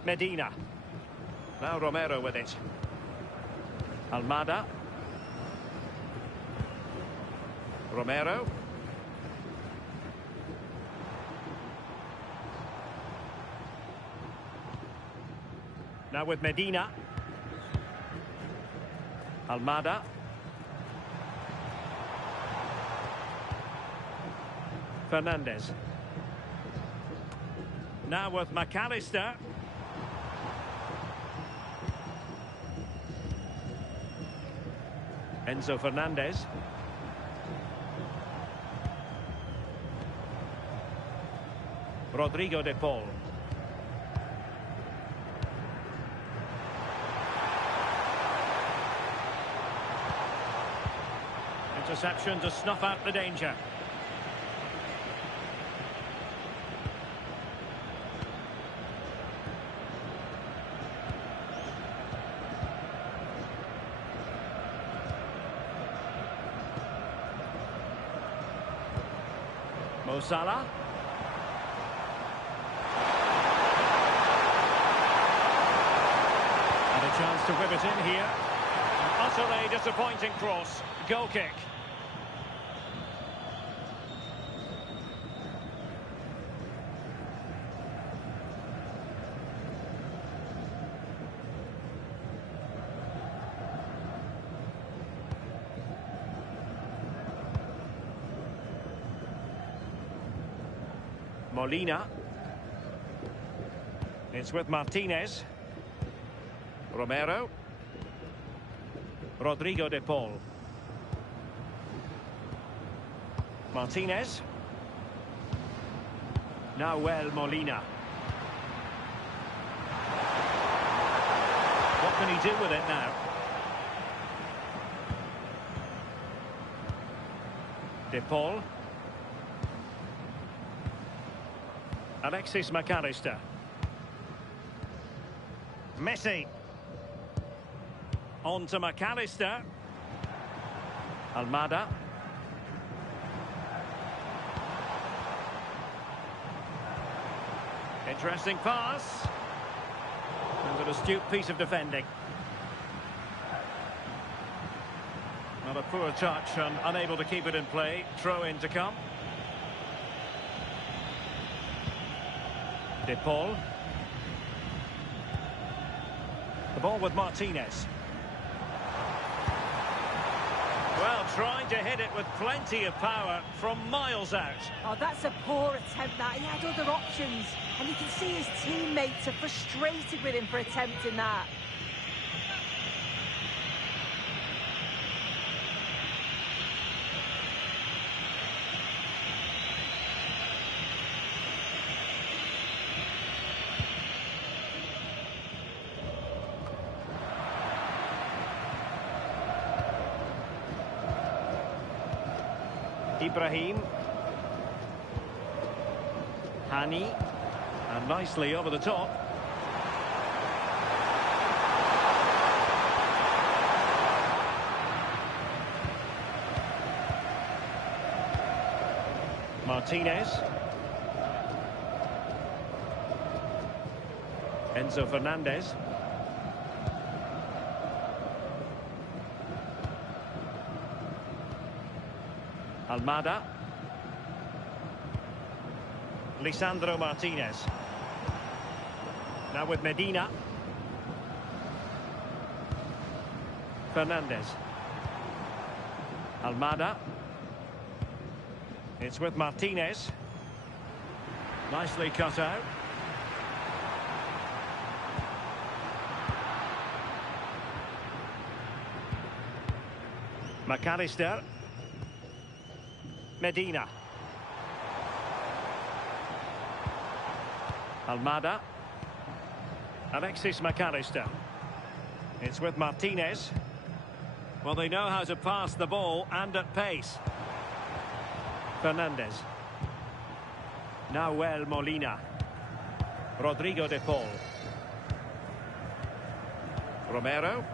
Medina. Now Romero with it. Almada. Romero. Now with Medina. Almada. Fernandez. Now with McAllister. Enzo Fernandez. Rodrigo de Paul. Interception to snuff out the danger. Mo Salah. And a chance to whip it in here. An utterly disappointing cross. Goal kick. Molina. It's with Martinez. Romero. Rodrigo de Paul. Martinez. Nahuel Molina. What can he do with it now? De Paul. Alexis McAllister. Messi. On to McAllister. Almada. Interesting pass. And an astute piece of defending. Not a poor touch and unable to keep it in play. Throw in to come. De Paul. The ball with Martinez. Well, trying to hit it with plenty of power from miles out. Oh, that's a poor attempt, that. He had other options, and you can see his teammates are frustrated with him for attempting that. Ibrahim. Hani. And nicely over the top. Martinez. Enzo Fernandez. Almada. Lisandro Martinez. Now with Medina. Fernandez. Almada. It's with Martinez. Nicely cut out. McAllister. Medina. Almada. Alexis McAllister. It's with Martinez. Well, they know how to pass the ball and at pace. Fernandez. Nahuel Molina. Rodrigo de Paul. Romero.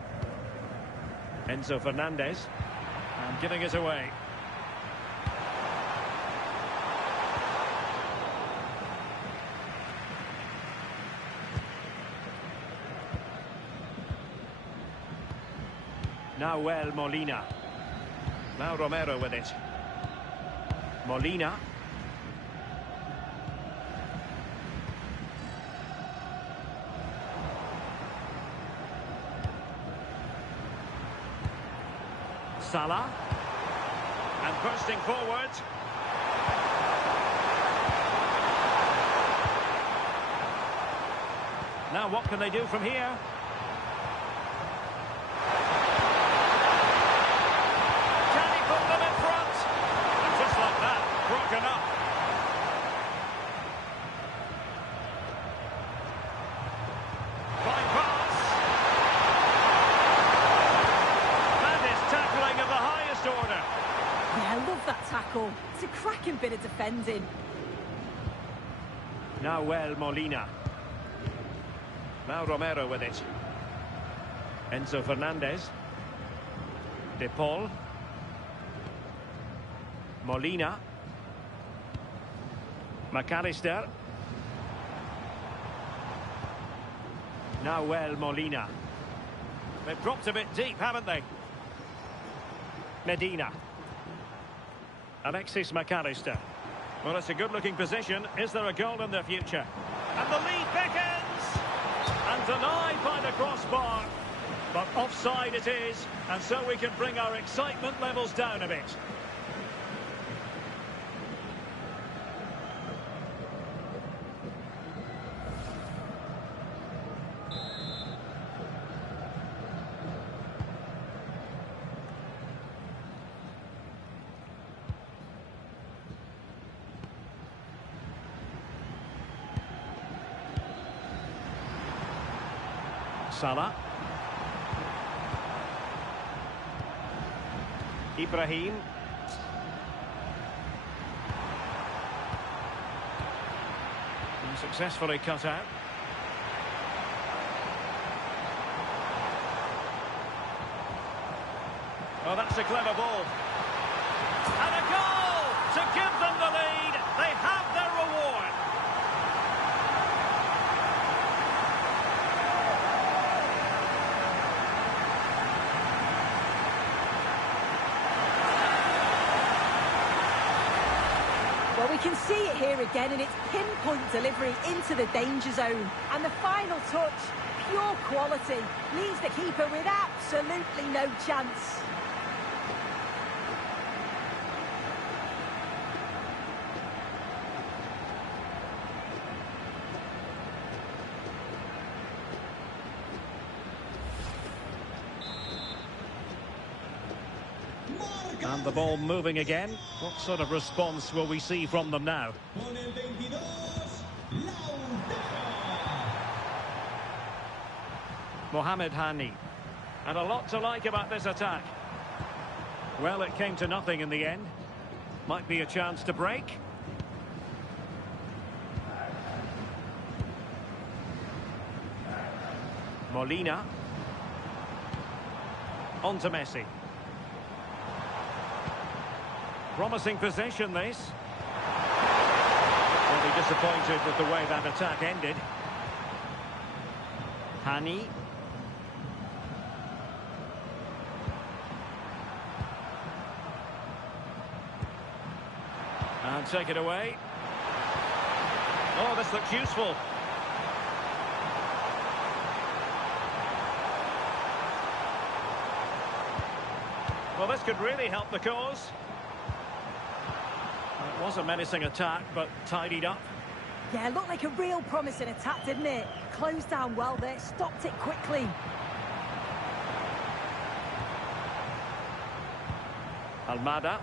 Enzo Fernandez. And giving it away. Nahuel Molina. Now Romero with it. Molina. Salah. And bursting forward. Now what can they do from here? Can he put them in front? And just like that, broken up. Fine pass. That is tackling of the highest order. Yeah, I love that tackle. It's a cracking bit of defending. Nahuel Molina. Now Romero with it. Enzo Fernandez. De Paul. Molina. McAllister. Nahuel Molina. They've dropped a bit deep, haven't they? Medina. Alexis McAllister. Well, it's a good-looking position. Is there a goal in the future? And the lead beckons! And denied by the crossbar. But offside it is, and so we can bring our excitement levels down a bit. Salah. Ibrahim. And successfully cut out. Oh, that's a clever ball. And a goal to give them the lead. They have their reward. Well, we can see it here again, and it's pinpoint delivery into the danger zone. And the final touch, pure quality, leaves the keeper with absolutely no chance. And the ball moving again. What sort of response will we see from them now? Con el 22, Lautaro. Mohamed Hani. And a lot to like about this attack. Well, it came to nothing in the end. Might be a chance to break. Molina. On to Messi. Promising possession, this. Will be disappointed with the way that attack ended. Hani. And take it away. Oh, this looks useful. Well, this could really help the cause. It was a menacing attack, but tidied up. Yeah, looked like a real promising attack, didn't it? Closed down well there, stopped it quickly. Almada.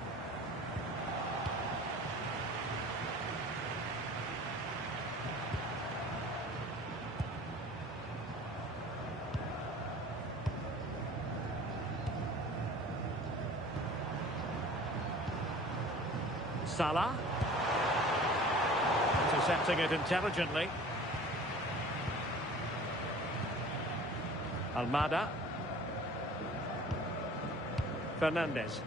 Salah. Intercepting it intelligently. Almada. Fernandez.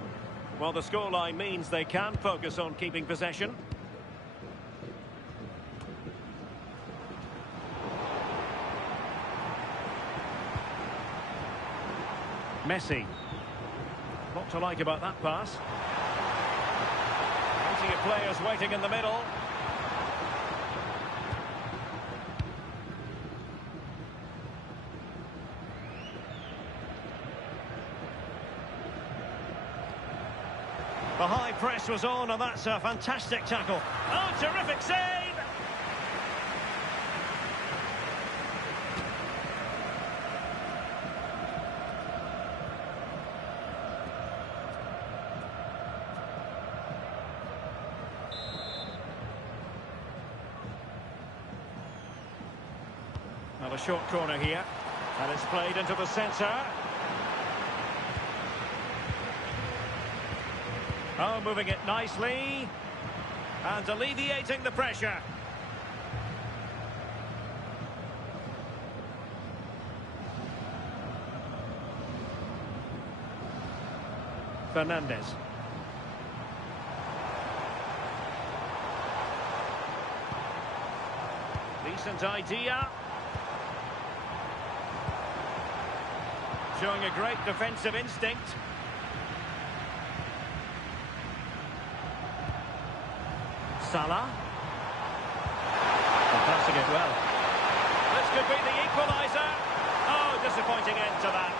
Well, the scoreline means they can focus on keeping possession. Messi. What to like about that pass? Plenty of players waiting in the middle. The high press was on, and that's a fantastic tackle. Oh, terrific save! Well, a short corner here, and it's played into the centre. Oh, moving it nicely. And alleviating the pressure. Fernandez. Decent idea. Showing a great defensive instinct. Salah. And passing it well. This could be the equaliser. Oh, disappointing end to that.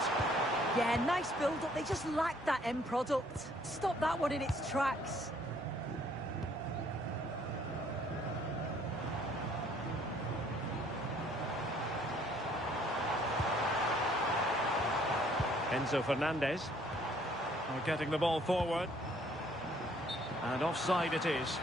Yeah, nice build-up. They just lacked that end product. Stop that one in its tracks. Enzo Fernandez are getting the ball forward. And offside it is.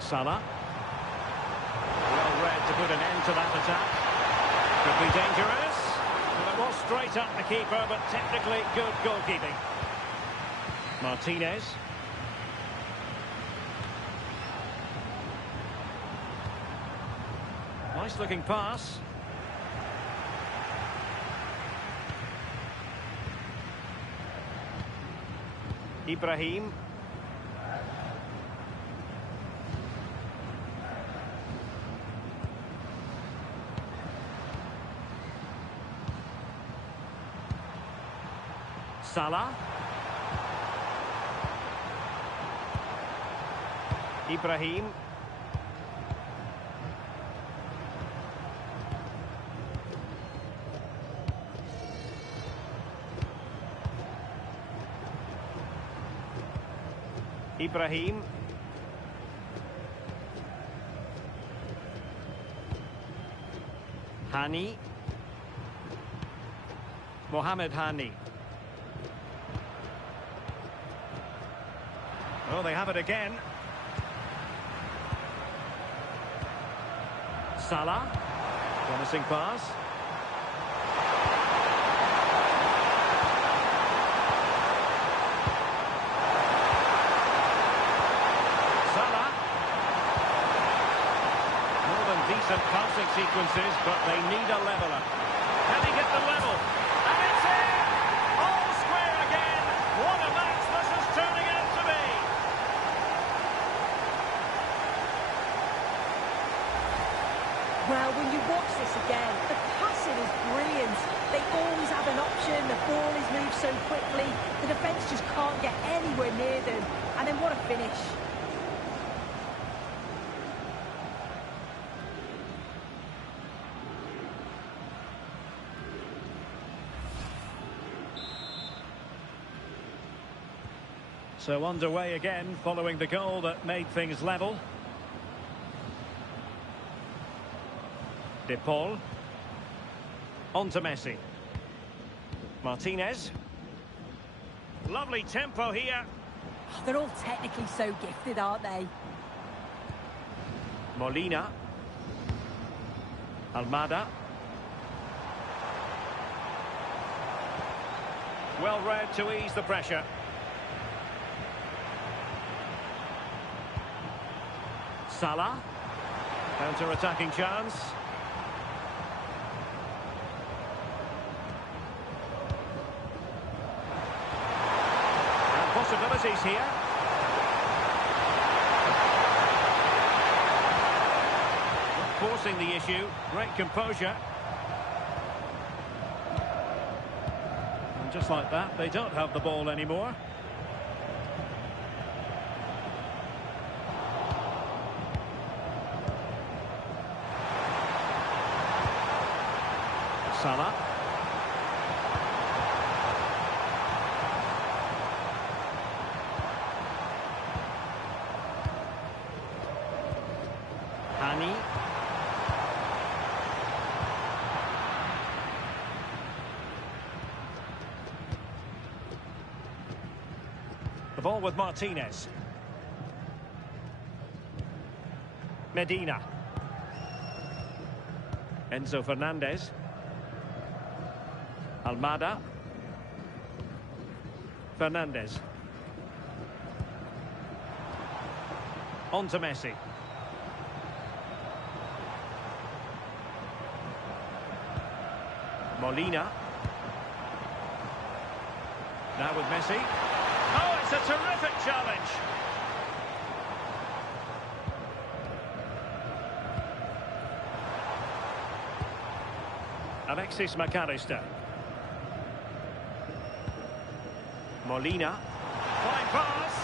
Salah. Well read to put an end to that attack. Could be dangerous. Well, it was straight up the keeper, but technically good goalkeeping. Martinez. Nice looking pass. Ibrahim. Salah. Ibrahim. Ibrahim. Hani. Mohamed Hani. Oh, they have it again. Salah. Promising pass. Salah. More than decent passing sequences, but they need a leveller. Can he get the level? And it's in! All square again! What a match this is turning out to be! Well, when you watch this again, the passing is brilliant. They always have an option, the ball is moved so quickly, the defence just can't get anywhere near them. And then what a finish. So underway again, following the goal that made things level. De Paul. On to Messi. Martinez. Lovely tempo here. They're all technically so gifted, aren't they? Molina. Almada. Well read to ease the pressure. Salah. Counter-attacking chance. And possibilities here. Not forcing the issue. Great composure. And just like that, they don't have the ball anymore. Salah. Hani. The ball with Martinez. Medina. Enzo Fernandez. Almada. Fernandez. On to Messi. Molina. Now with Messi. Oh, it's a terrific challenge. Alexis McAllister. Molina. Fine pass.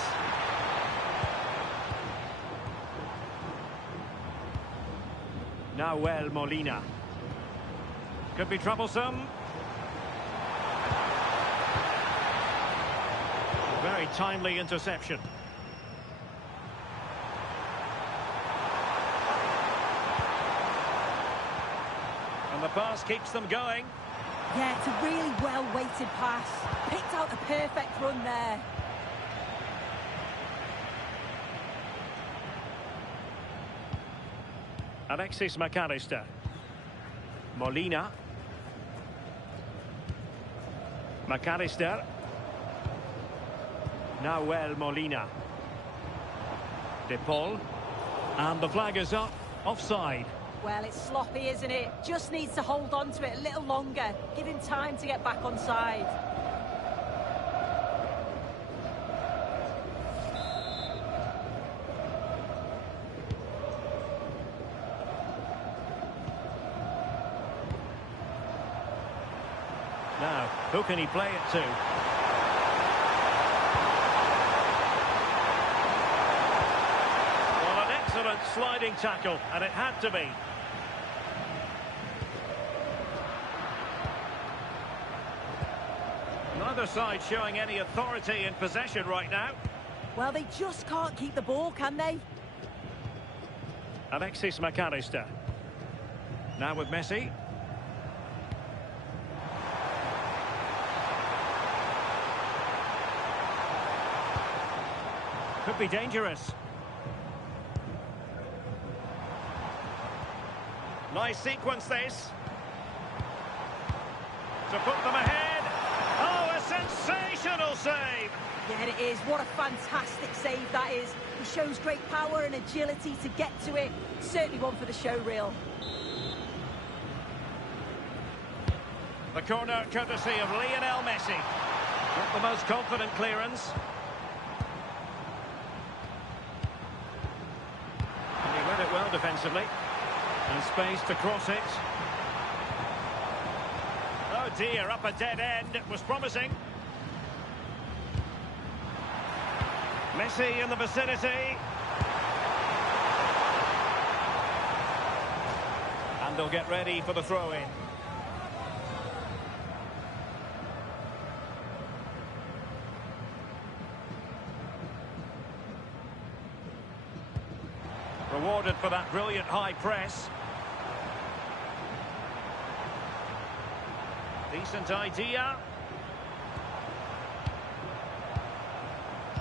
Now Molina. Could be troublesome. Very timely interception. And the pass keeps them going. Yeah, it's a really well-weighted pass. Picked out the perfect run there. Alexis McAllister. Molina. McAllister. Now Molina. De Paul. And the flag is up. Offside. Well, it's sloppy, isn't it? Just needs to hold on to it a little longer. Give him time to get back on side. Now, who can he play it to? Well, an excellent sliding tackle, and it had to be. Neither side showing any authority in possession right now. Well, they just can't keep the ball, can they? Alexis McAllister. Now with Messi. Could be dangerous. Nice sequence this. To put them ahead. Oh, a sensational save. Yeah, it is. What a fantastic save that is. He shows great power and agility to get to it. Certainly one for the show reel. The corner courtesy of Lionel Messi. Not the most confident clearance. And he read it well defensively. And space to cross it. Oh dear, up a dead end. It was promising. Messi in the vicinity. And they'll get ready for the throw-in. Rewarded for that brilliant high press. Decent idea.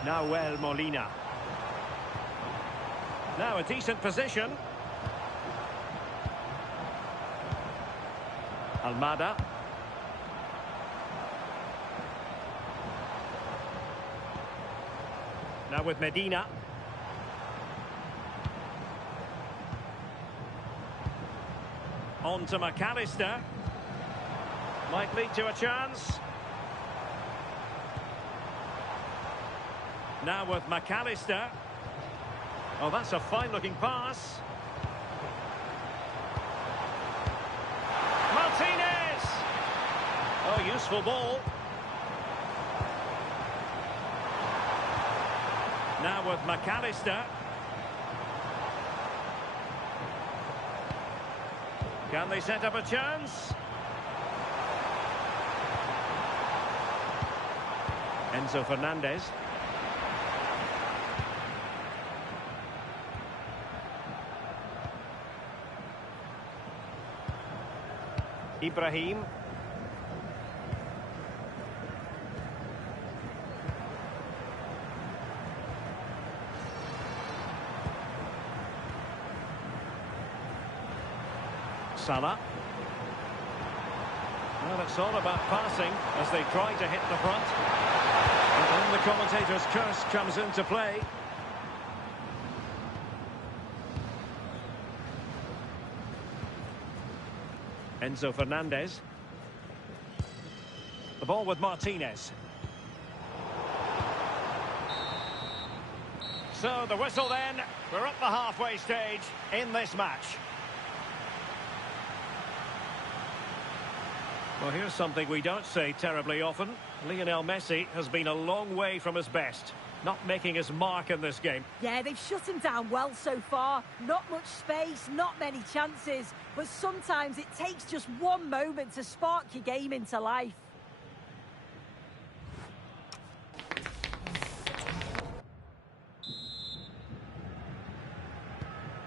Nahuel Molina. Now a decent position. Almada. Now with Medina. On to McAllister. Might lead to a chance. Now with McAllister. Oh, that's a fine-looking pass. Martinez! Oh, useful ball. Now with McAllister. Can they set up a chance? Enzo Fernandez. Ibrahim. Salah. Well, it's all about passing as they try to hit the front. And then the commentator's curse comes into play. Enzo Fernandez. The ball with Martinez. So the whistle then. We're at the halfway stage in this match. Well, here's something we don't say terribly often. Lionel Messi has been a long way from his best. Not making his mark in this game. Yeah, they've shut him down well so far. Not much space, not many chances. But sometimes it takes just one moment to spark your game into life.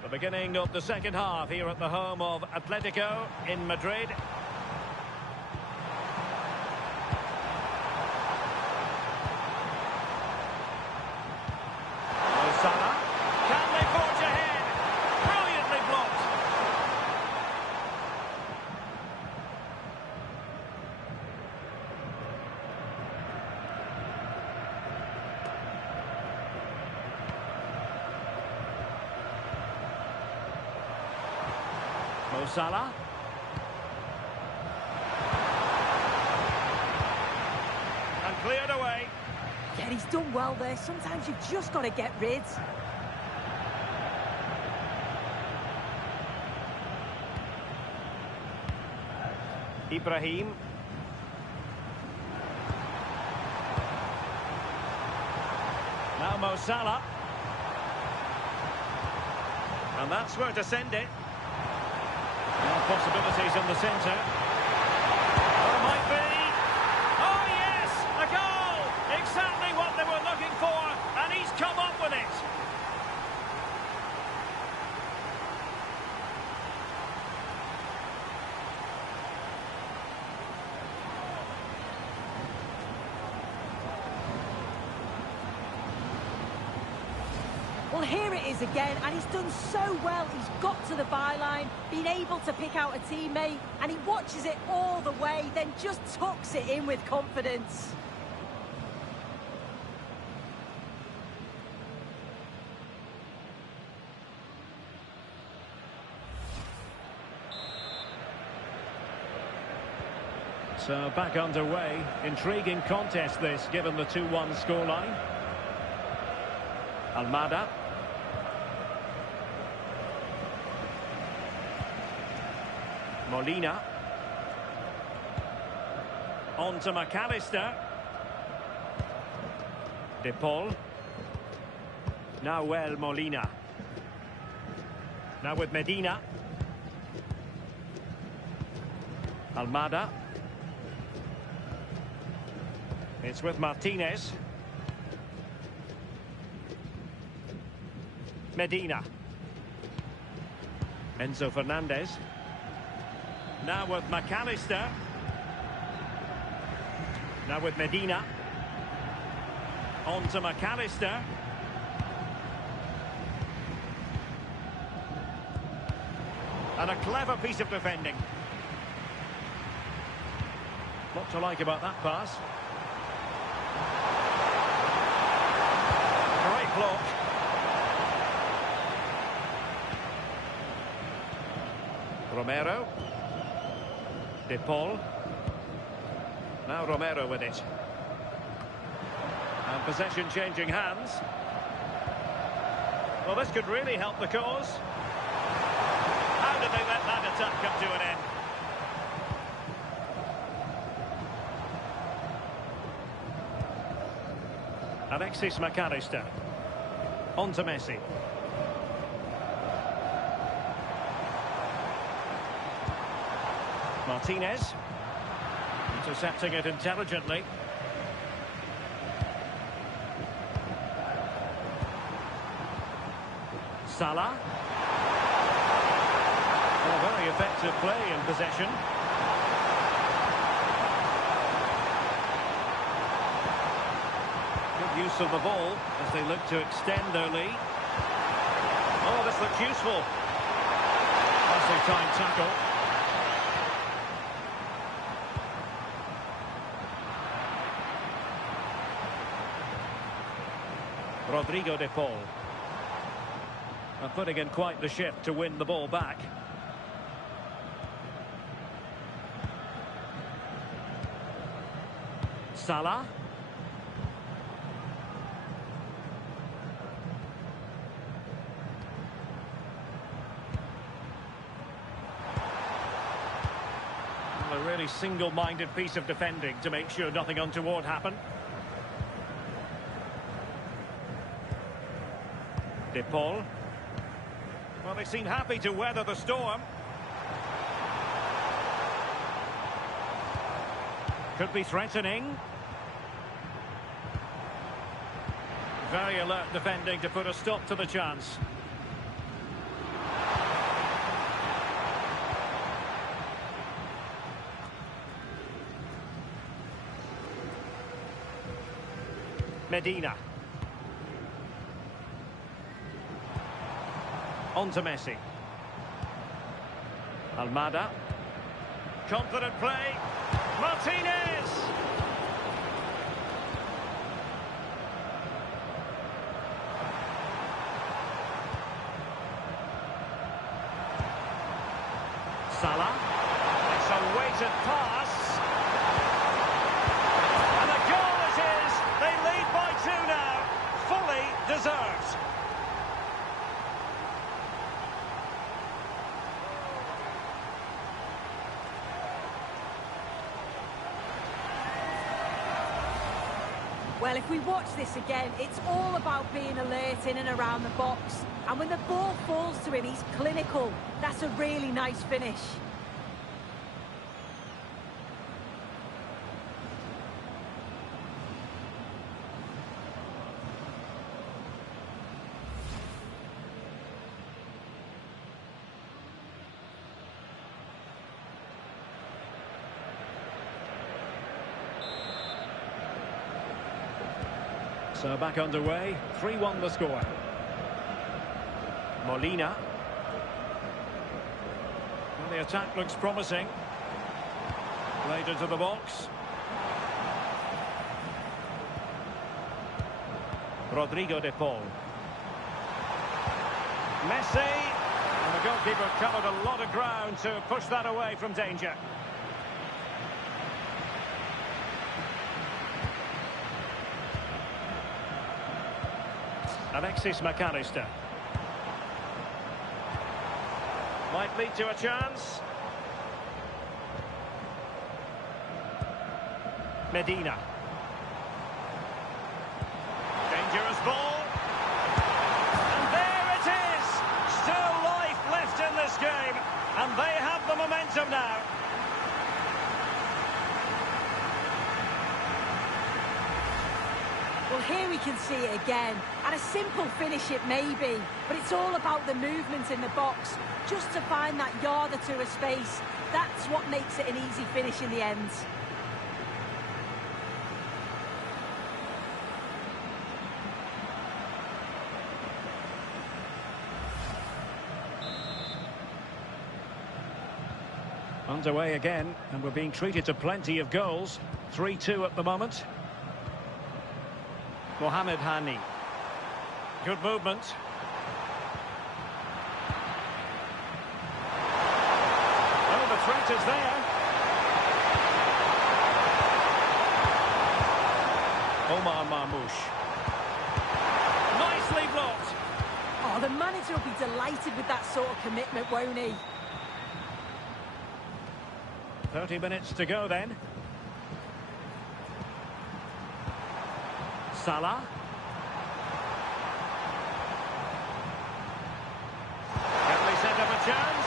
The beginning of the second half here at the home of Atletico in Madrid. Salah. Can they forge ahead? Brilliantly blocked. Mo Salah. And cleared away. Yeah, he's done well there. Sometimes you've just got to get rid. Ibrahim. Now Mo Salah. And that's where to send it. Now possibilities in the centre. Oh, might be. Oh, yes! A goal! Exactly what they were looking for, and he's come up with it. Well, here it is again, and he's done so well. He's got to the byline, been able to pick out a teammate, and he watches it all the way, then just tucks it in with confidence. So back underway. Intriguing contest this, given the 2-1 scoreline. Almada. Molina. On to McAllister. De Paul. Now Molina. Now with Medina. Almada. It's with Martinez. Medina. Enzo Fernandez. Now with McAllister. Now with Medina. On to McAllister. And a clever piece of defending. Lot to like about that pass. Great block. Romero. De Paul. Now Romero with it. And possession changing hands. Well, this could really help the cause. How did they let that attack come to an end? Alexis McAllister. On to Messi. Martinez. Intercepting it intelligently. Salah. A very effective play in possession. Good use of the ball as they look to extend their lead. Oh, this looks useful. Passing time tackle. Rodrigo de Paul. And putting in quite the shift to win the ball back. Salah. A really single-minded piece of defending to make sure nothing untoward happened. De Paul. Well, they seem happy to weather the storm. Could be threatening. Very alert defending to put a stop to the chance. Medina. On to Messi. Almada. Confident play. Martinez! Salah. It's a weighted pass. And a goal it is. They lead by 2 now. Fully deserved. Well, if we watch this again, it's all about being alert in and around the box. And when the ball falls to him, he's clinical. That's a really nice finish. So back underway, 3-1 the score. Molina. Well, the attack looks promising. Played into the box. Rodrigo de Paul. Messi. And the goalkeeper covered a lot of ground to push that away from danger. Alexis McAllister. Might lead to a chance. Medina. Dangerous ball. And there it is! Still life left in this game. And they have the momentum now. Well, here we can see it again. And a simple finish it may be, but it's all about the movement in the box. Just to find that yard or two of space. That's what makes it an easy finish in the end. Underway again, and we're being treated to plenty of goals. 3-2 at the moment. Mohamed Hani. Good movement. Oh, the threat is there. Omar Marmoush. Nicely blocked. Oh, the manager will be delighted with that sort of commitment, won't he? 30 minutes to go then. Salah. Can they set up a chance?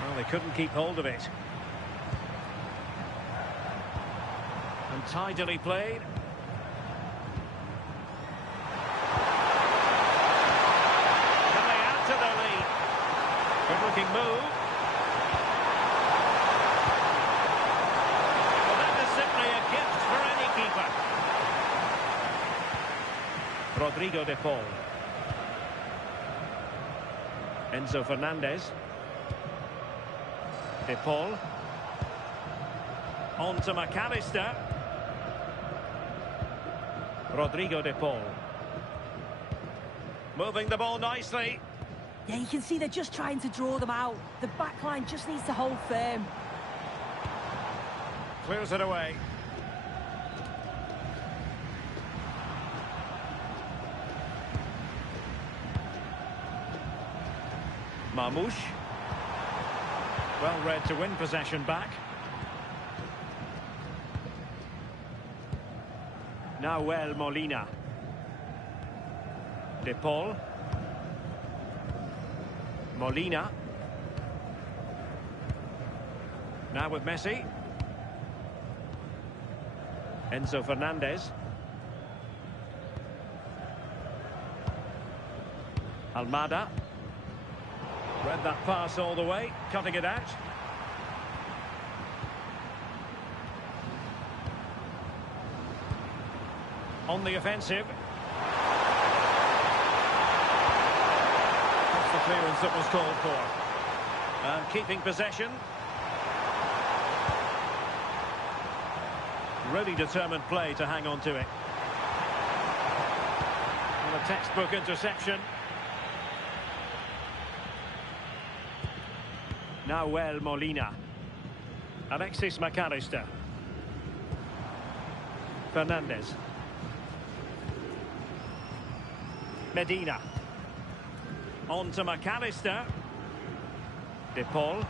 Well, they couldn't keep hold of it. And tidily played. Good-looking move. Well, that is simply a gift for any keeper. Rodrigo de Paul. Enzo Fernandez. De Paul. On to McAllister. Rodrigo de Paul. Moving the ball nicely. Yeah, you can see they're just trying to draw them out. The back line just needs to hold firm. Clears it away. Marmoush. Well read to win possession back. Nahuel Molina. De Paul. Molina. Now with Messi. Enzo Fernandez. Almada. Read that pass all the way, cutting it out. On the offensive. The clearance that was called for. And keeping possession. Really determined play to hang on to it. And a textbook interception. Nahuel Molina. Alexis McAllister. Fernandez. Medina. On to McAllister. De Paul.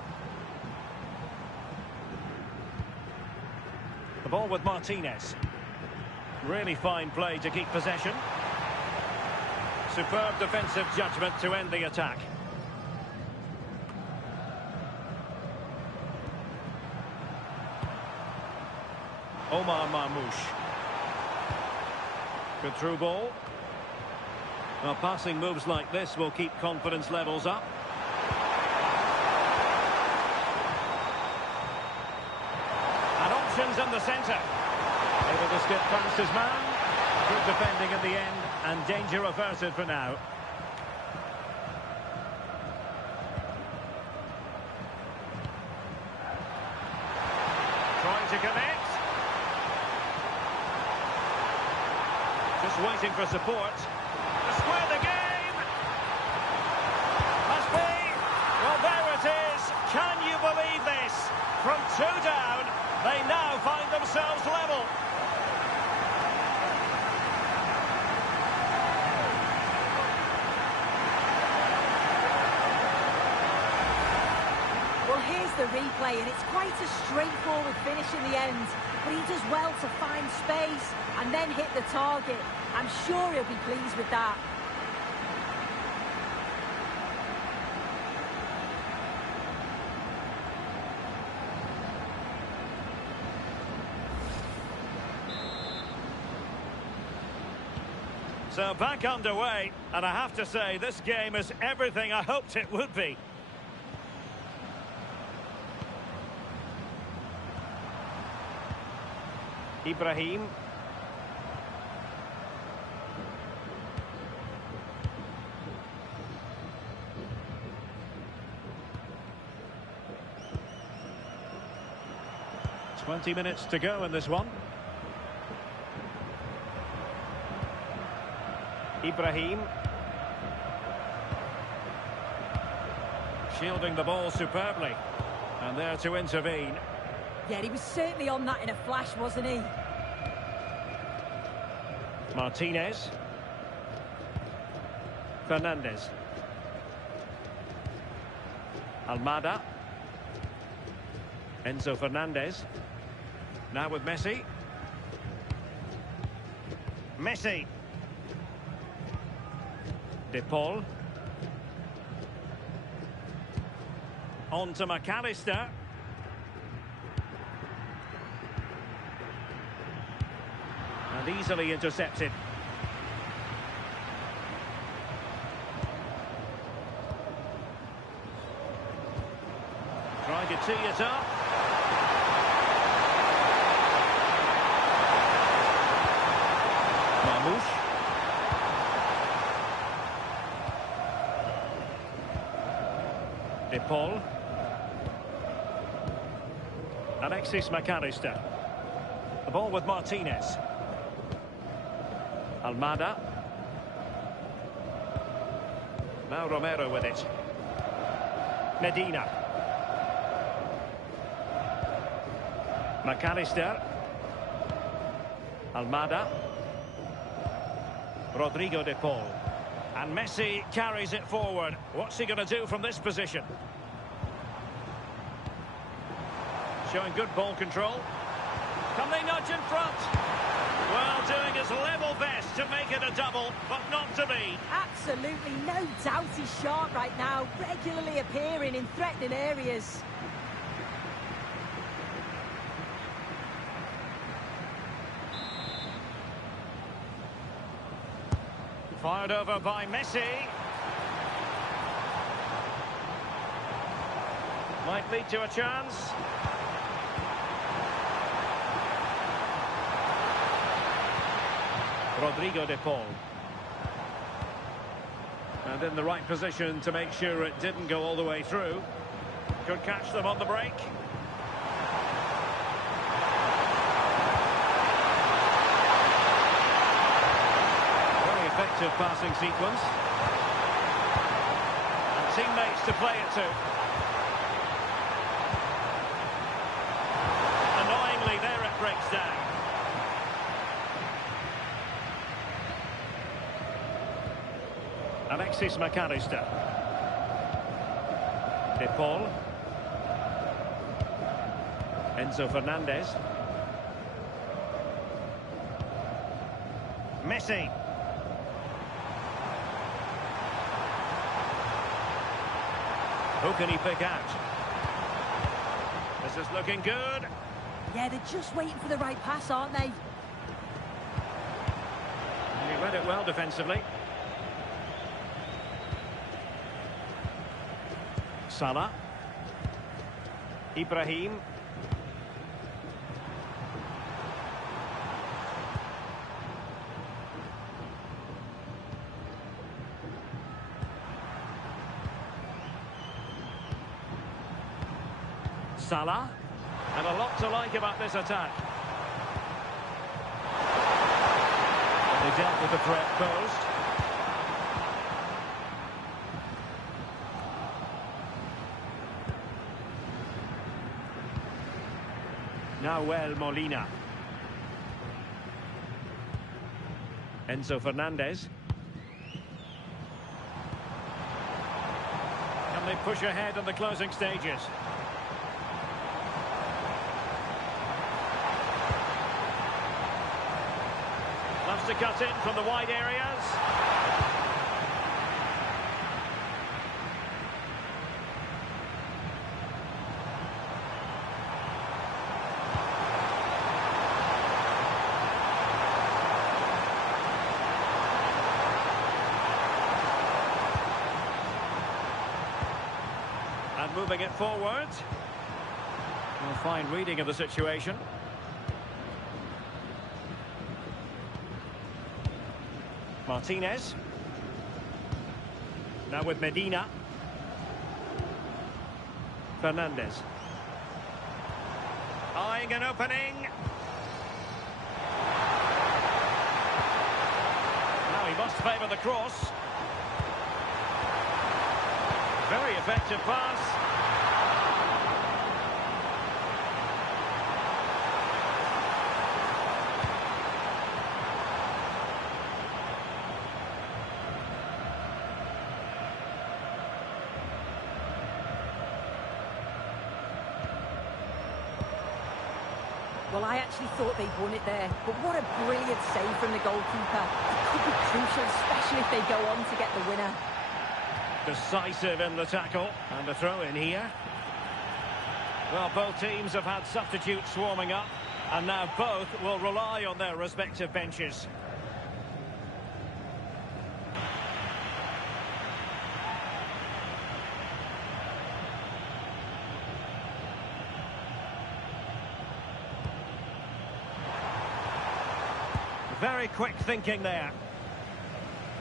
The ball with Martinez. Really fine play to keep possession. Superb defensive judgment to end the attack. Omar Marmoush. Good through ball. Well, passing moves like this will keep confidence levels up. And options in the centre. Able to skip past his man. Good defending at the end, and danger averted for now. Trying to connect. Just waiting for support. To square the game. Must be. Well, there it is. Can you believe this? From 2 down, they now find themselves level. Well, here's the replay, and it's quite a straightforward finish in the end. But he does well to find space and then hit the target. I'm sure he'll be pleased with that. So back underway, and I have to say, this game is everything I hoped it would be. Ibrahim. "20 minutes to go in this one. Ibrahim. Shielding the ball superbly. And there to intervene. Yeah, he was certainly on that in a flash, wasn't he? Martinez. Fernandez. Almada. Enzo Fernandez. Now with Messi. Messi. De Paul. On to McAllister. And easily intercepted. Trying to tee it up. Mamouche. De Paul. Alexis McAllister. The ball with Martinez. Almada. Now Romero with it. Medina. McAllister. Almada. Rodrigo de Paul. And Messi carries it forward. What's he going to do from this position? Showing good ball control. Can they nudge in front? Well, doing his level best to make it a double, but not to be. Absolutely no doubt he's sharp right now, regularly appearing in threatening areas. Fired over by Messi. Might lead to a chance. Rodrigo de Paul. And in the right position to make sure it didn't go all the way through. Could catch them on the break. Very effective passing sequence. And teammates to play it to. Annoyingly, there it breaks down. Alexis McAllister. De Paul. Enzo Fernandez. Messi. Who can he pick out? This is looking good. Yeah, they're just waiting for the right pass, aren't they? He read it well defensively. Salah. Ibrahim. Salah. And a lot to like about this attack. They dealt with the threat posed. Nahuel Molina. Enzo Fernandez. Can they push ahead in the closing stages? Loves to cut in from the wide areas. And moving it forward. A fine reading of the situation. Martinez. Now with Medina. Fernandez. Eyeing an opening. Now he must favour the cross. Very effective pass. Well, I actually thought they'd won it there, but what a brilliant save from the goalkeeper. It could be crucial, especially if they go on to get the winner. Decisive in the tackle, and a throw in here. Well, both teams have had substitutes swarming up, and now both will rely on their respective benches. Very quick thinking there.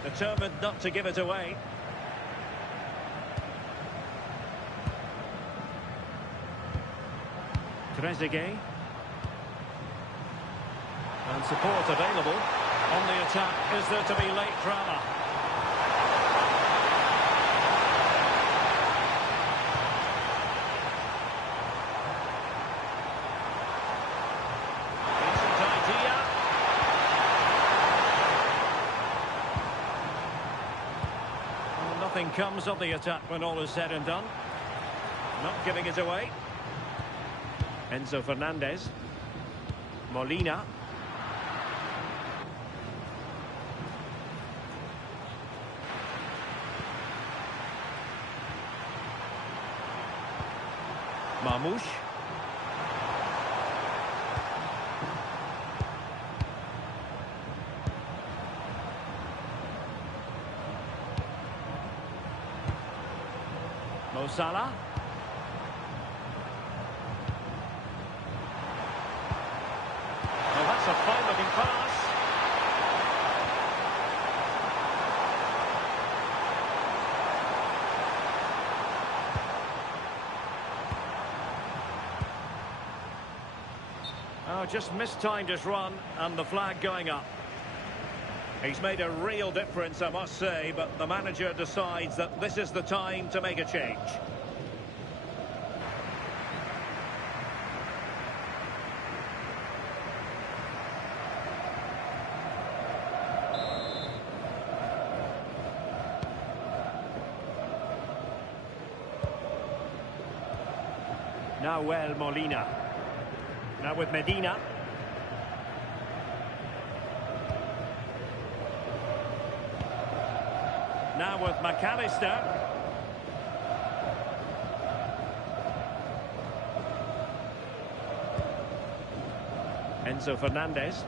Determined not to give it away. Trezeguet. And support available. On the attack, is there to be late drama? Nothing comes of the attack when all is said and done. Not giving it away. Enzo Fernandez. Molina. Marmoush. Mo Salah. Oh, that's a fine-looking pass. Oh, just mistimed his run, and the flag going up. He's made a real difference, I must say, but the manager decides that this is the time to make a change. Nahuel Molina. Now with Medina. Now with McAllister. Enzo Fernandez.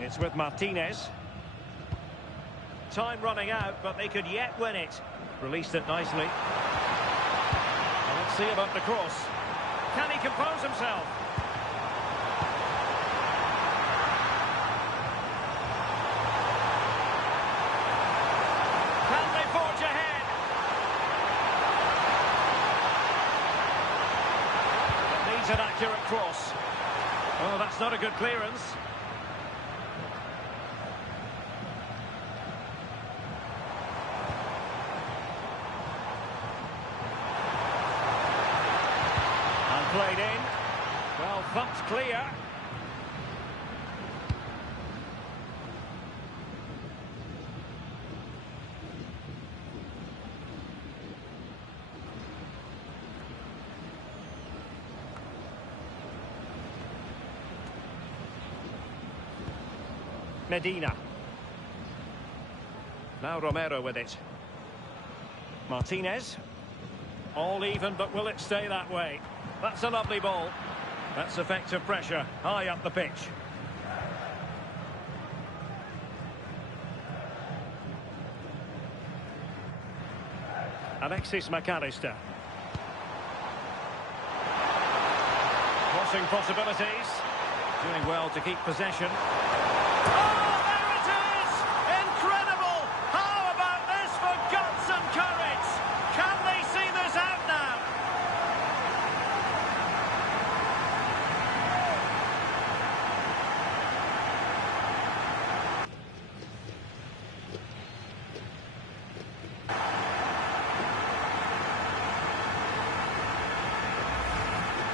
It's with Martinez. Time running out, but they could yet win it. Released it nicely. Well, let's see about the cross. Can he compose himself? Can an accurate cross. Oh, that's not a good clearance. And played in. Well, thumped clear. Medina. Now Romero with it. Martinez. All even, but will it stay that way? That's a lovely ball. That's effective pressure, high up the pitch. Alexis McAllister. Crossing possibilities. Doing well to keep possession. Oh, there it is! Incredible! How about this for guts and courage? Can they see this out now?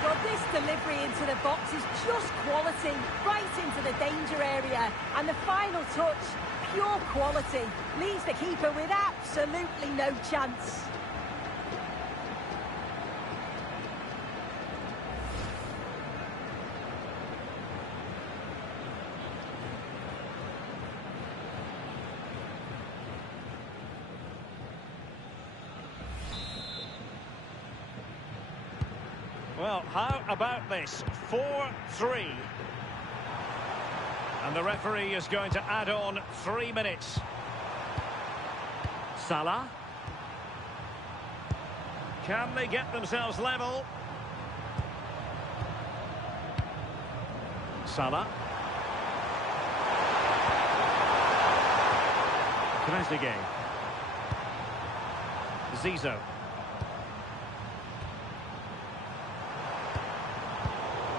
Well, this delivery into the box is just quality, right into the danger area. And the final touch, pure quality, leaves the keeper with absolutely no chance. Well, how about this? 4-3. And the referee is going to add on 3 minutes. Salah. Can they get themselves level? Salah. Trezeguet. Zizou.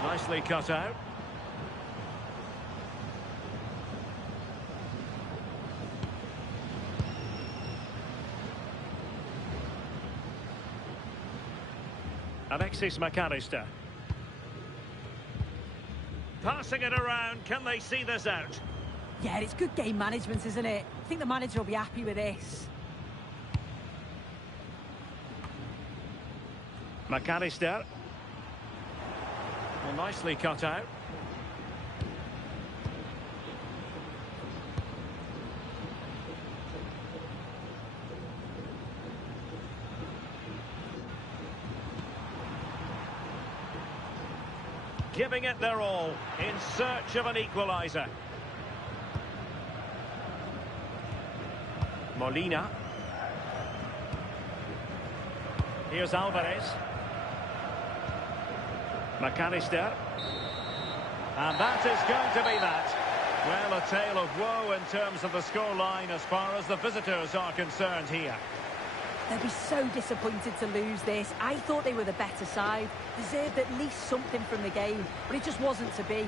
Nicely cut out. Alexis McAllister. Passing it around, can they see this out? Yeah, it's good game management, isn't it? I think the manager will be happy with this. McAllister. Well, nicely cut out. Giving it their all in search of an equaliser. Molina. Here's Alvarez. McAllister. And that is going to be that. Well, a tale of woe in terms of the scoreline as far as the visitors are concerned here. They'll be so disappointed to lose this. I thought they were the better side, deserved at least something from the game, but it just wasn't to be.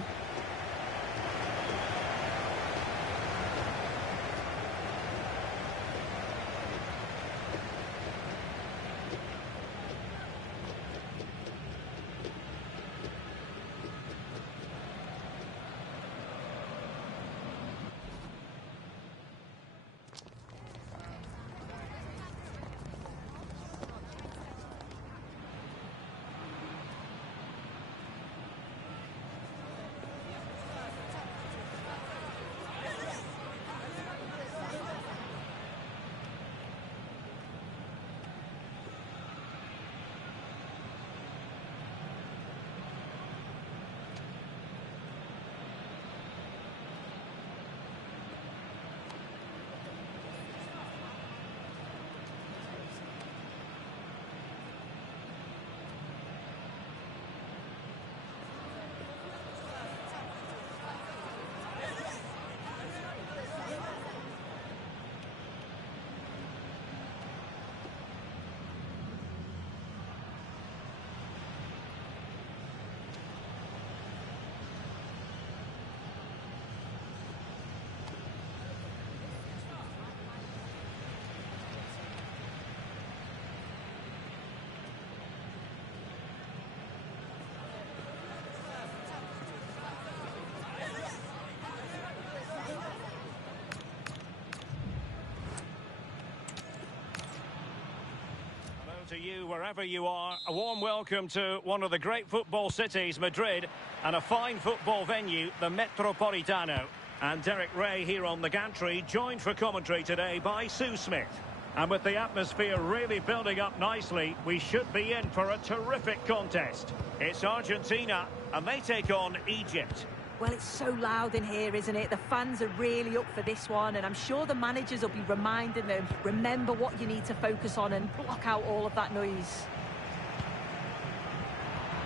to you wherever you are. A warm welcome to one of the great football cities, Madrid, and a fine football venue, the Metropolitano. And Derek Ray here on the gantry, joined for commentary today by Sue Smith. And with the atmosphere really building up nicely, we should be in for a terrific contest. It's Argentina, and they take on Egypt. Well, it's so loud in here, isn't it? The fans are really up for this one, and I'm sure the managers will be reminding them, remember what you need to focus on and block out all of that noise.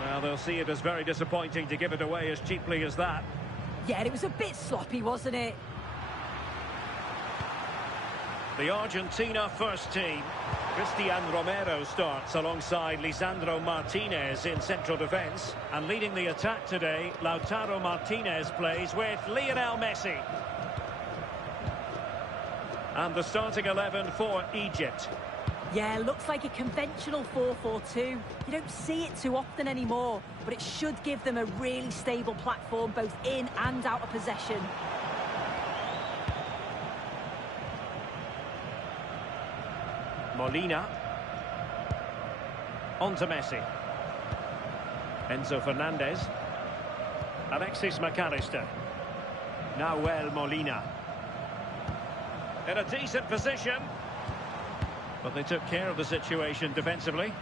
Well, they'll see it as very disappointing to give it away as cheaply as that. Yeah, it was a bit sloppy, wasn't it? The Argentina first team. Cristian Romero starts alongside Lisandro Martinez in central defence. And leading the attack today, Lautaro Martinez plays with Lionel Messi. And the starting 11 for Egypt. Yeah, looks like a conventional 4-4-2. You don't see it too often anymore, but it should give them a really stable platform both in and out of possession. Molina. On to Messi. Enzo Fernandez. Alexis McAllister. Nahuel Molina. In a decent position. But they took care of the situation defensively.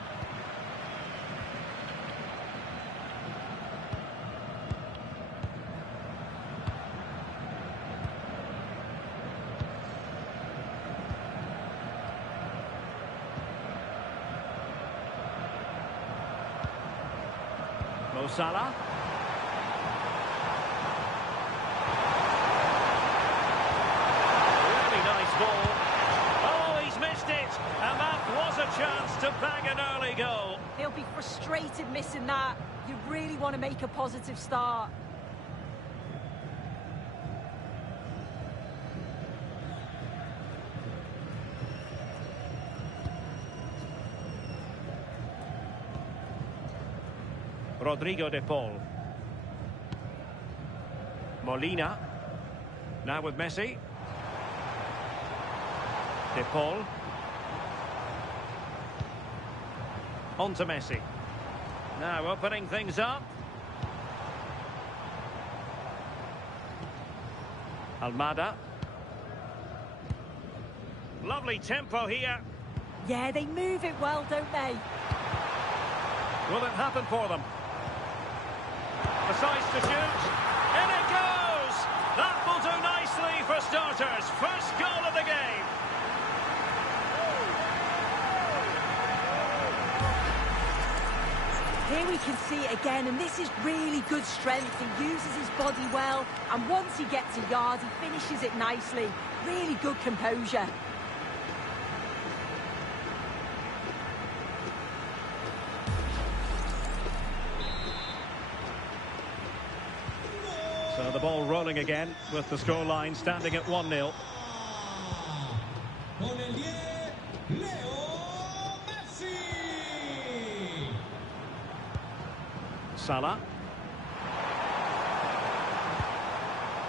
Mo Salah. Really nice ball. Oh, he's missed it. And that was a chance to bag an early goal. He'll be frustrated missing that. You really want to make a positive start. Rodrigo de Paul. Molina. Now with Messi. De Paul. On to Messi. Now opening things up. Almada. Lovely tempo here. Yeah, they move it well, don't they? Will it happen for them? Decides to shoot. In it goes! That will do nicely for starters. First goal of the game. Here we can see it again, and this is really good strength. He uses his body well, and once he gets a yard, he finishes it nicely. Really good composure. So the ball rolling again with the scoreline standing at 1-0. Con el 10, Leo Messi. Salah.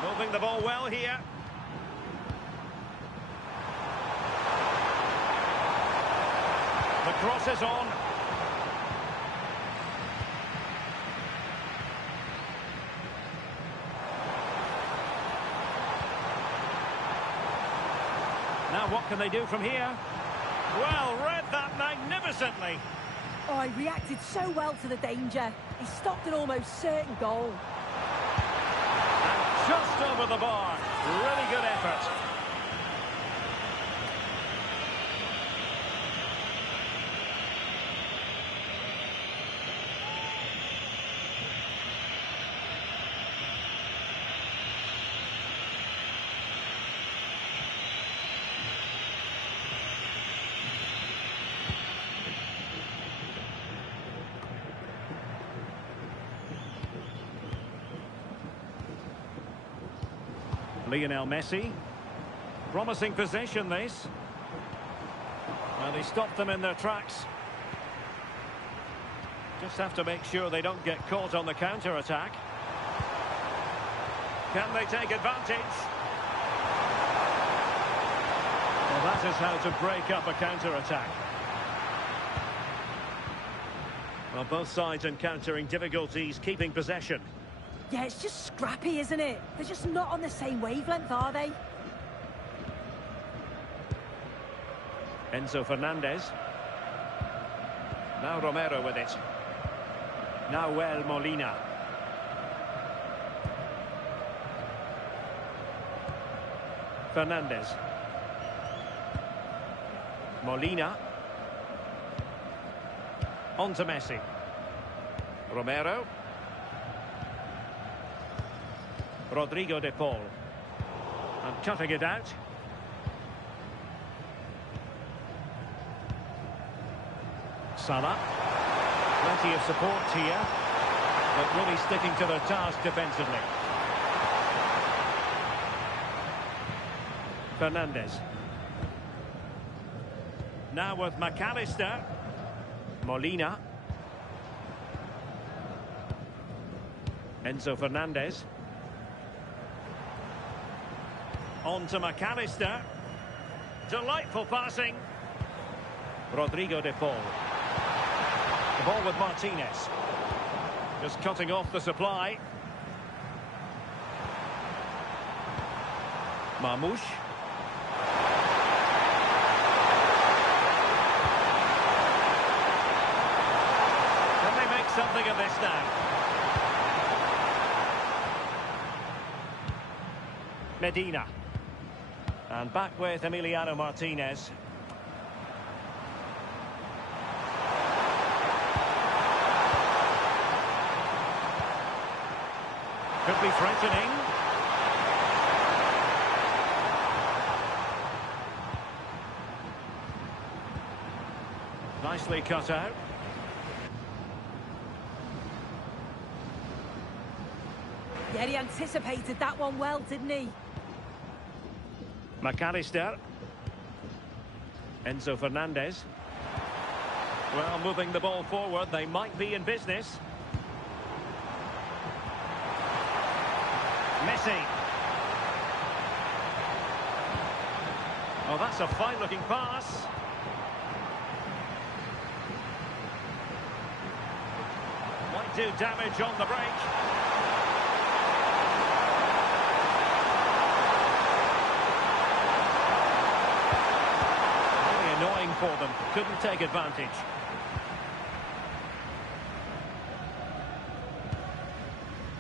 Moving the ball well here. The cross is on. Now what can they do from here? Well, read that magnificently. Oh, he reacted so well to the danger. He stopped an almost certain goal. And just over the bar. Really good effort. Lionel Messi. Promising possession, this. Well, they stopped them in their tracks. Just have to make sure they don't get caught on the counter-attack. Can they take advantage? Well, that is how to break up a counter-attack. Well, both sides encountering difficulties keeping possession. Yeah, it's just scrappy, isn't it? They're just not on the same wavelength, are they? Enzo Fernandez. Now Romero with it. Nahuel Molina. Fernandez. Molina. On to Messi. Romero. Rodrigo de Paul. And cutting it out. Salah. Plenty of support here, but really sticking to their task defensively. Fernandez. Now with McAllister. Molina. Enzo Fernandez. On to McAllister. Delightful passing. Rodrigo de Paul. The ball with Martinez. Just cutting off the supply. Marmoush. Can they make something of this now? Medina. And back with Emiliano Martinez. Could be threatening. Nicely cut out. Yeah, he anticipated that one well, didn't he? McAllister. Enzo Fernandez. Well, moving the ball forward, they might be in business. Messi. Oh, that's a fine-looking pass. Might do damage on the break. Very annoying for them. Couldn't take advantage.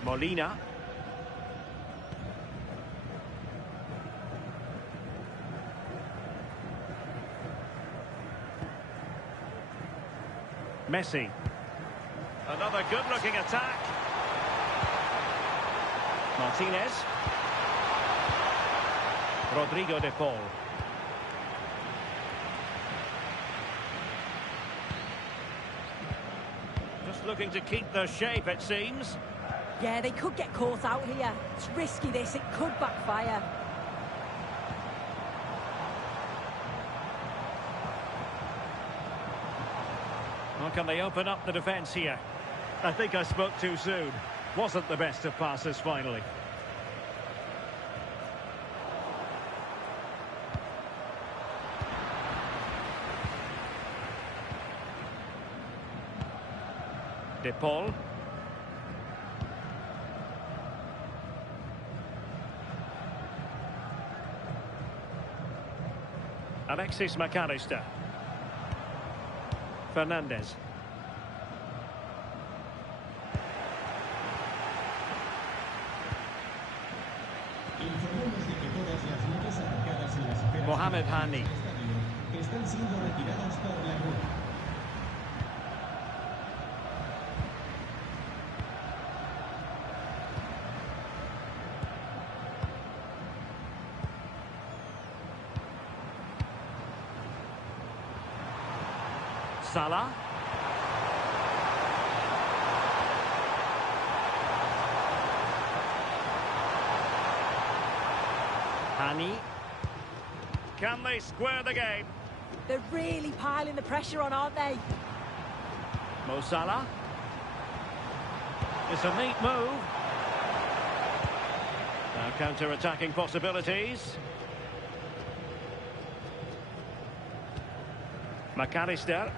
Molina. Messi. Another good-looking attack. Martinez. Rodrigo de Paul. Just looking to keep their shape, it seems. Yeah, they could get caught out here. It's risky, this. It could backfire. How can they open up the defence here? I think I spoke too soon. Wasn't the best of passes finally. De Paul. Alexis McAllister. Fernandez. Informamos de que todas las luces aplicadas en las esferas Mohamed Hani. del estadio están siendo retiradas por la grúa. Salah. Hani. Can they square the game? They're really piling the pressure on, aren't they? Mo Salah. It's a neat move. Now counter-attacking possibilities. McAllister.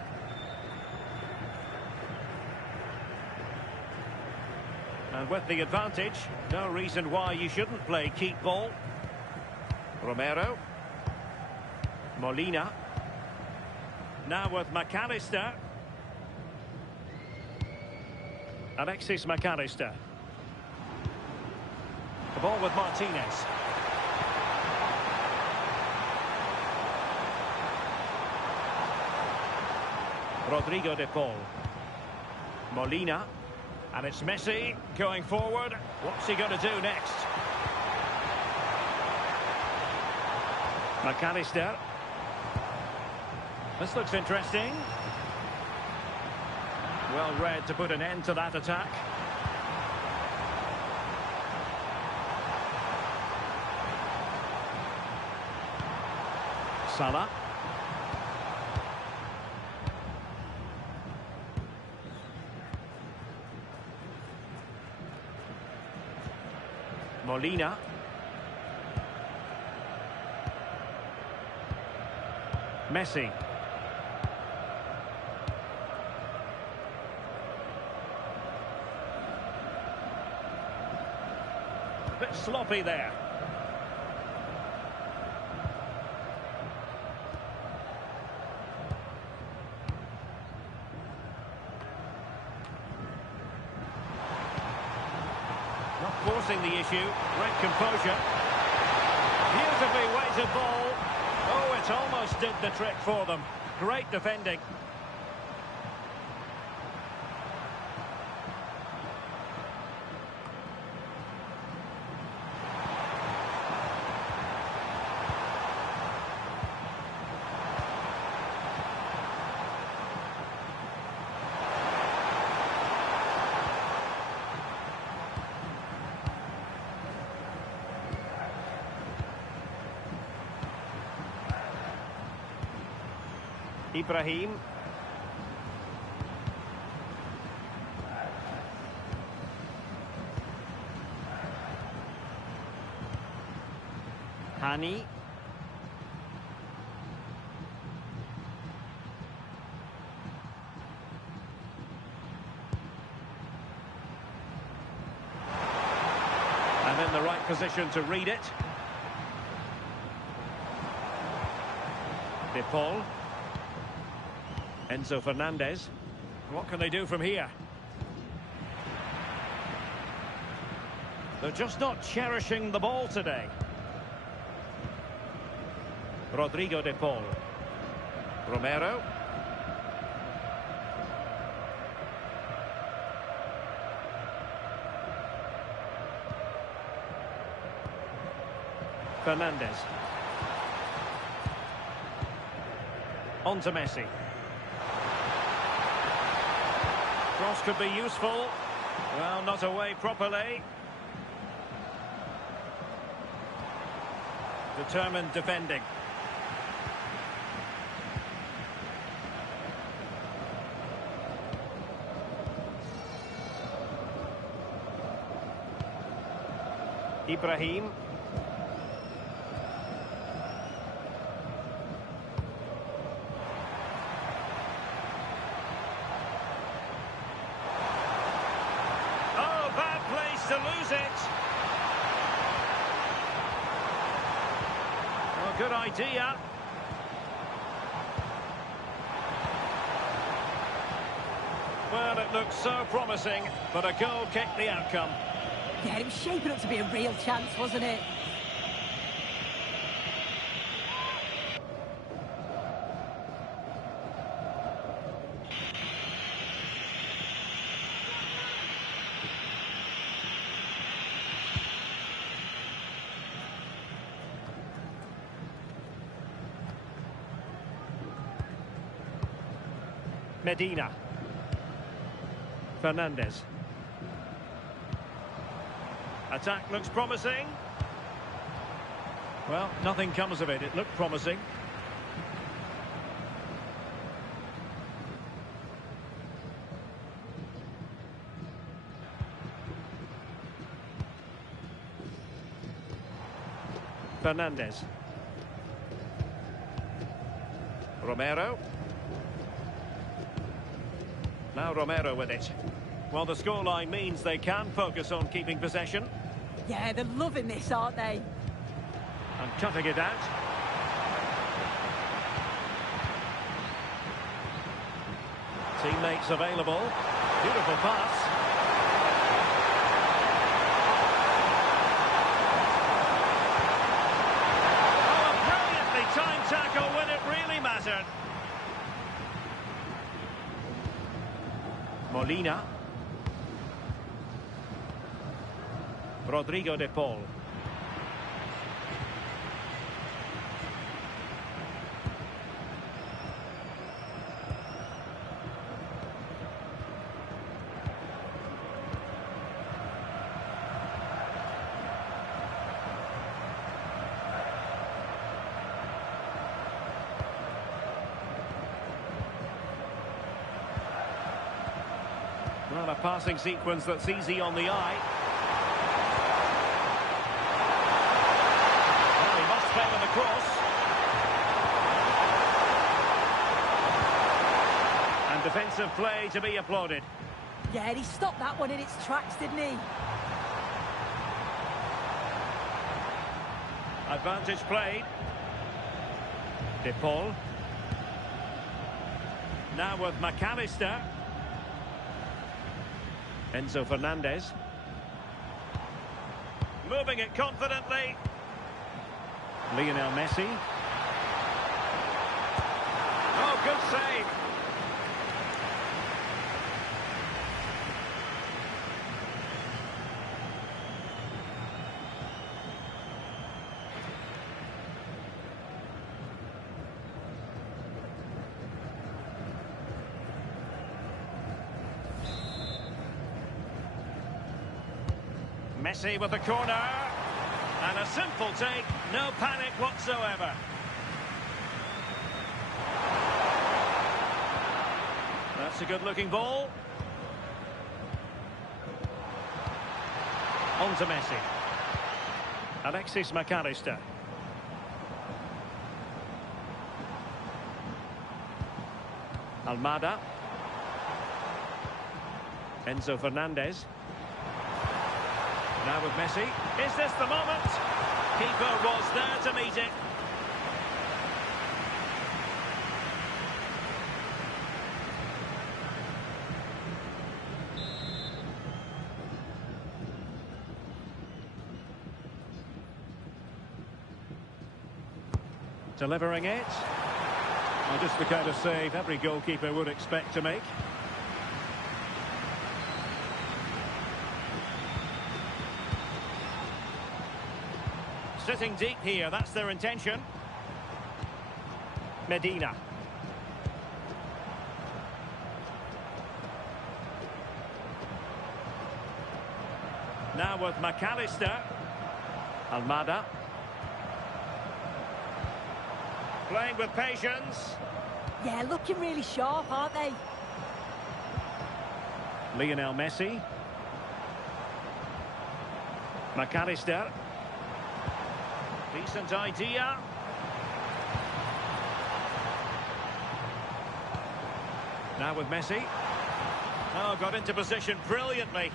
And with the advantage, no reason why you shouldn't play keep ball. Romero. Molina. Now with McAllister. Alexis McAllister. The ball with Martinez. Rodrigo de Paul. Molina. And it's Messi going forward. What's he going to do next? McAllister. This looks interesting. Well read to put an end to that attack. Salah. Molina. Messi. A bit sloppy there. Not forcing the issue. Great composure. Beautifully weighted ball. Oh, it almost did the trick for them. Great defending. Ibrahim. Hani. And in the right position to read it. De Paul. Enzo Fernandez. What can they do from here? They're just not cherishing the ball today. Rodrigo de Paul. Romero. Fernandez. On to Messi. Cross could be useful. Well, not away properly. Determined defending. Ibrahim. To lose it. Well, good idea. Well, it looked so promising, but a goal kicked the outcome. Yeah, it was shaping up to be a real chance, wasn't it? Medina. Fernandez. Attack looks promising. Well, nothing comes of it. It looked promising. Fernandez. Romero. Now Romero with it. Well, the scoreline means they can focus on keeping possession. Yeah, they're loving this, aren't they? And cutting it out. Teammates available. Beautiful pass. Oh, a brilliantly timed tackle when it really mattered. Molina. Rodrigo de Paul. Well, a passing sequence that's easy on the eye. Well, he must favour the cross. And defensive play to be applauded. Yeah, he stopped that one in its tracks, didn't he? Advantage played. De Paul. Now with McAllister. Enzo Fernandez. Moving it confidently. Lionel Messi. Oh, good save. Messi with the corner. And a simple take. No panic whatsoever. That's a good-looking ball. On to Messi. Alexis McAllister. Almada. Enzo Fernandez. Now with Messi. Is this the moment? Keeper was there to meet it. Delivering it. Well, just the kind of save every goalkeeper would expect to make. Sitting deep here, that's their intention. Medina. Now with McAllister. Almada. Playing with patience. Yeah, looking really sharp, aren't they? Lionel Messi. McAllister. Decent idea. Now with Messi. Oh, got into position brilliantly.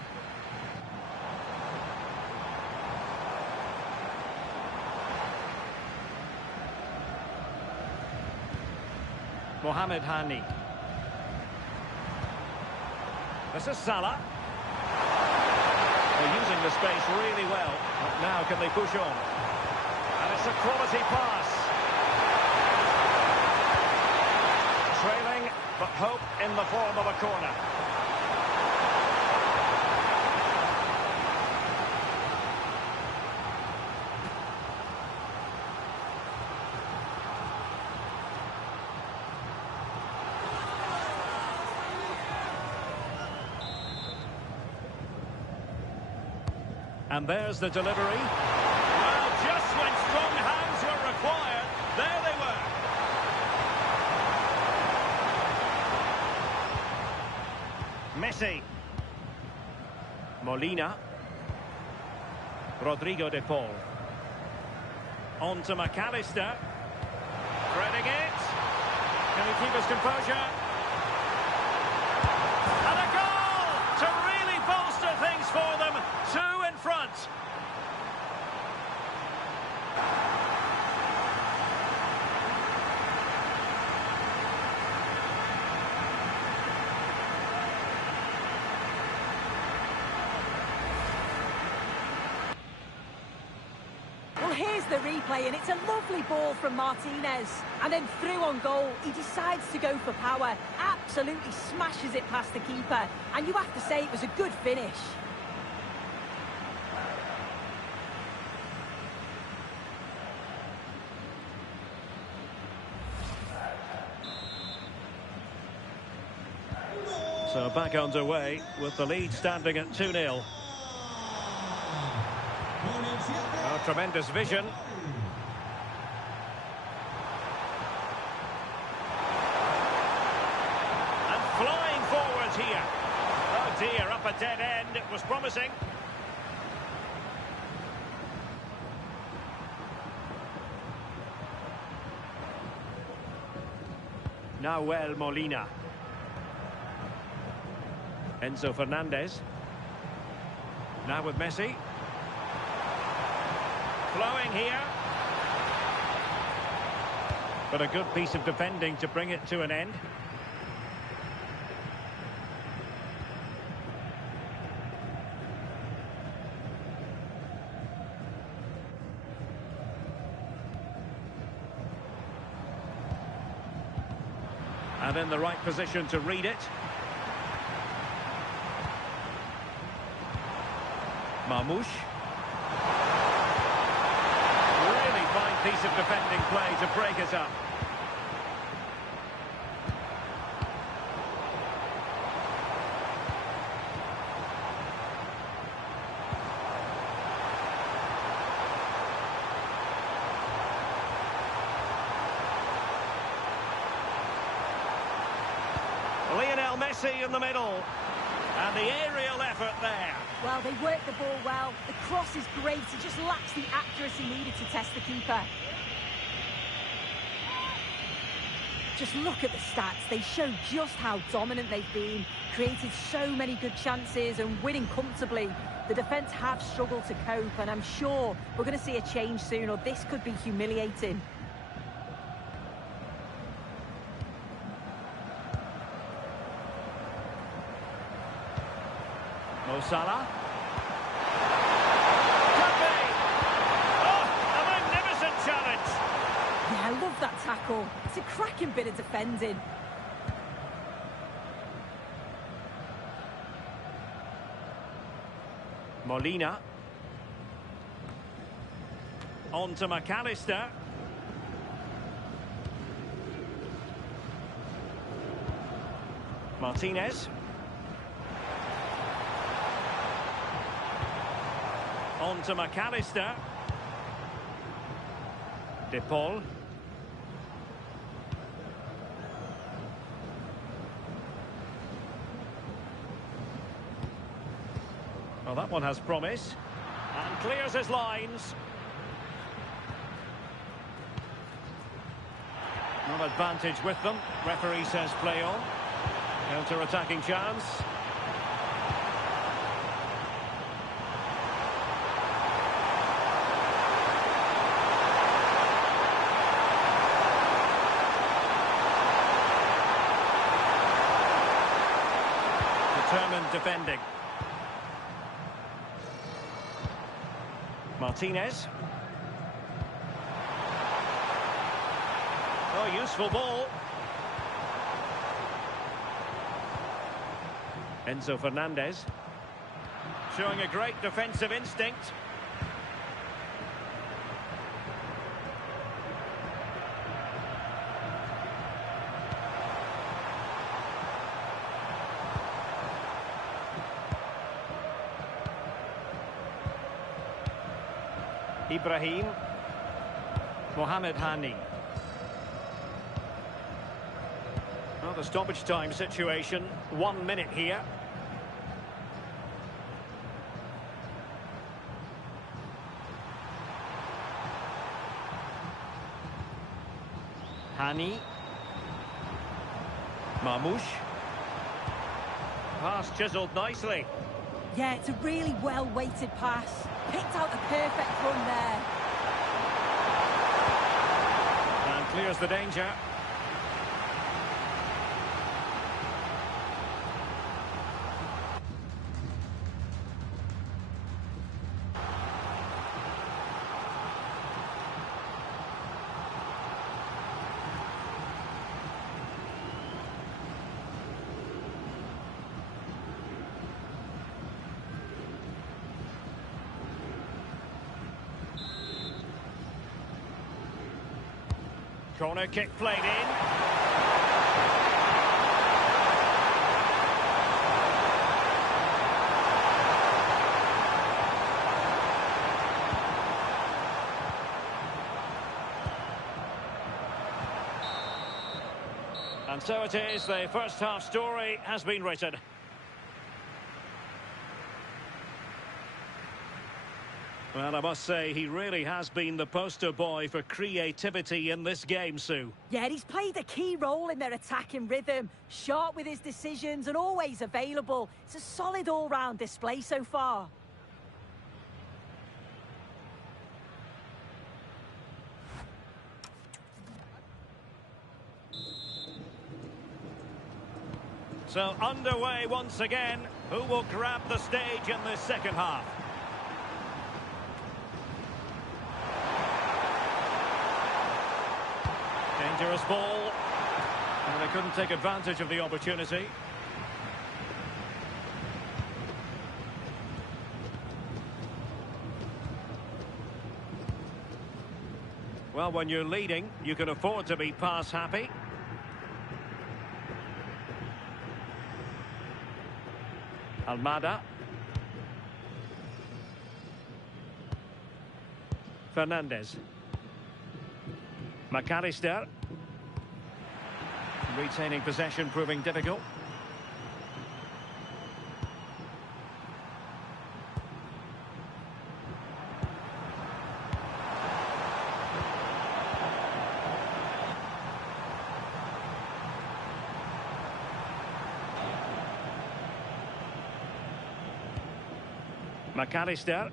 Mohamed Hani. This is Salah. They're using the space really well. But now can they push on? And it's a quality pass. Trailing, but hope in the form of a corner. And there's the delivery. Well, just when strong hands were required, there they were. Messi. Molina. Rodrigo de Paul. On to McAllister. Threading it. Can he keep his composure? And a goal! Terrific! Well, here's the replay, and it's a lovely ball from Martinez. And then through on goal, he decides to go for power. Absolutely smashes it past the keeper. And you have to say it was a good finish. So back underway with the lead standing at 2-0. Oh, tremendous vision. And flying forward here. Oh dear, up a dead end. It was promising. Nahuel Molina. Enzo Fernandez. Now with Messi. Flowing here. But a good piece of defending to bring it to an end. And in the right position to read it. Marmoush. Really fine piece of defending play to break it up. Lionel Messi in the middle. And the aerial effort there. Well, they worked the ball well. The cross is great. It just lacks the accuracy needed to test the keeper. Just look at the stats. They show just how dominant they've been. Created so many good chances and winning comfortably. The defence have struggled to cope, and I'm sure we're going to see a change soon, or this could be humiliating. Mo Salah. Could be. Oh, a magnificent challenge. Yeah, I love that tackle. It's a cracking bit of defending. Molina. On to McAllister. Martinez. On to McAllister. De Paul. Well, that one has promise. And clears his lines. No advantage with them. Referee says play on. Counter-attacking chance. Determined defending. Martinez. Oh, useful ball. Enzo Fernandez. Showing a great defensive instinct. Ibrahim. Mohamed Hani. Well, the stoppage time situation. 1 minute here. Hani. Marmoush. Pass chiselled nicely. Yeah, it's a really well-weighted pass. Picked out the perfect run there. And clears the danger. Corner kick played in. And so it is, the first half story has been written. Well, I must say, he really has been the poster boy for creativity in this game, Sue. Yeah, he's played a key role in their attacking rhythm, sharp with his decisions and always available. It's a solid all-round display so far. So underway once again. Who will grab the stage in this second half? Dangerous ball. And they couldn't take advantage of the opportunity. Well, when you're leading, you can afford to be pass happy. Almada. Fernandez. McAllister. Retaining possession proving difficult. McAllister.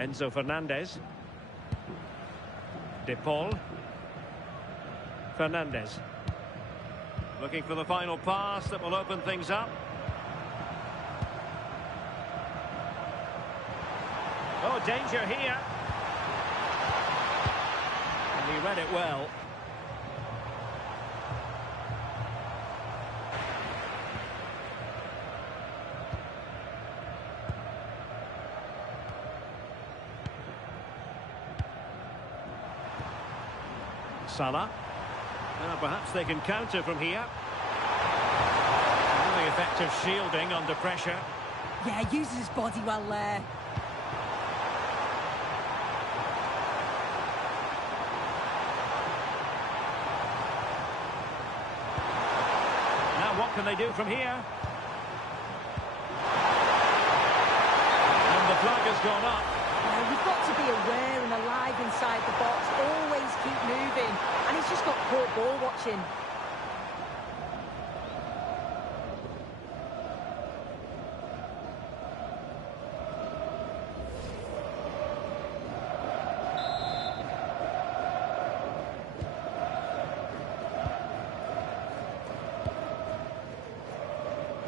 Enzo Fernandez. De Paul. Fernandez. Looking for the final pass that will open things up. Oh, danger here. And he read it well. Salah. Perhaps they can counter from here. Really effective shielding under pressure. Yeah, uses his body well there. Now what can they do from here? And the flag has gone up. You've got to be aware and alive inside the box. Always keep moving. And he's just got poor ball watching.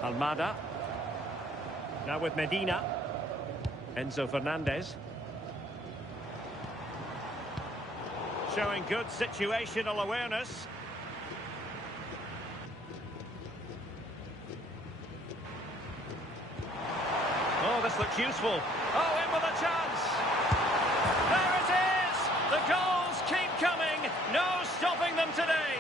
Almada. Now with Medina. Enzo Fernandez. Showing good situational awareness. Oh, this looks useful. Oh, in with a chance. There it is! The goals keep coming. No stopping them today.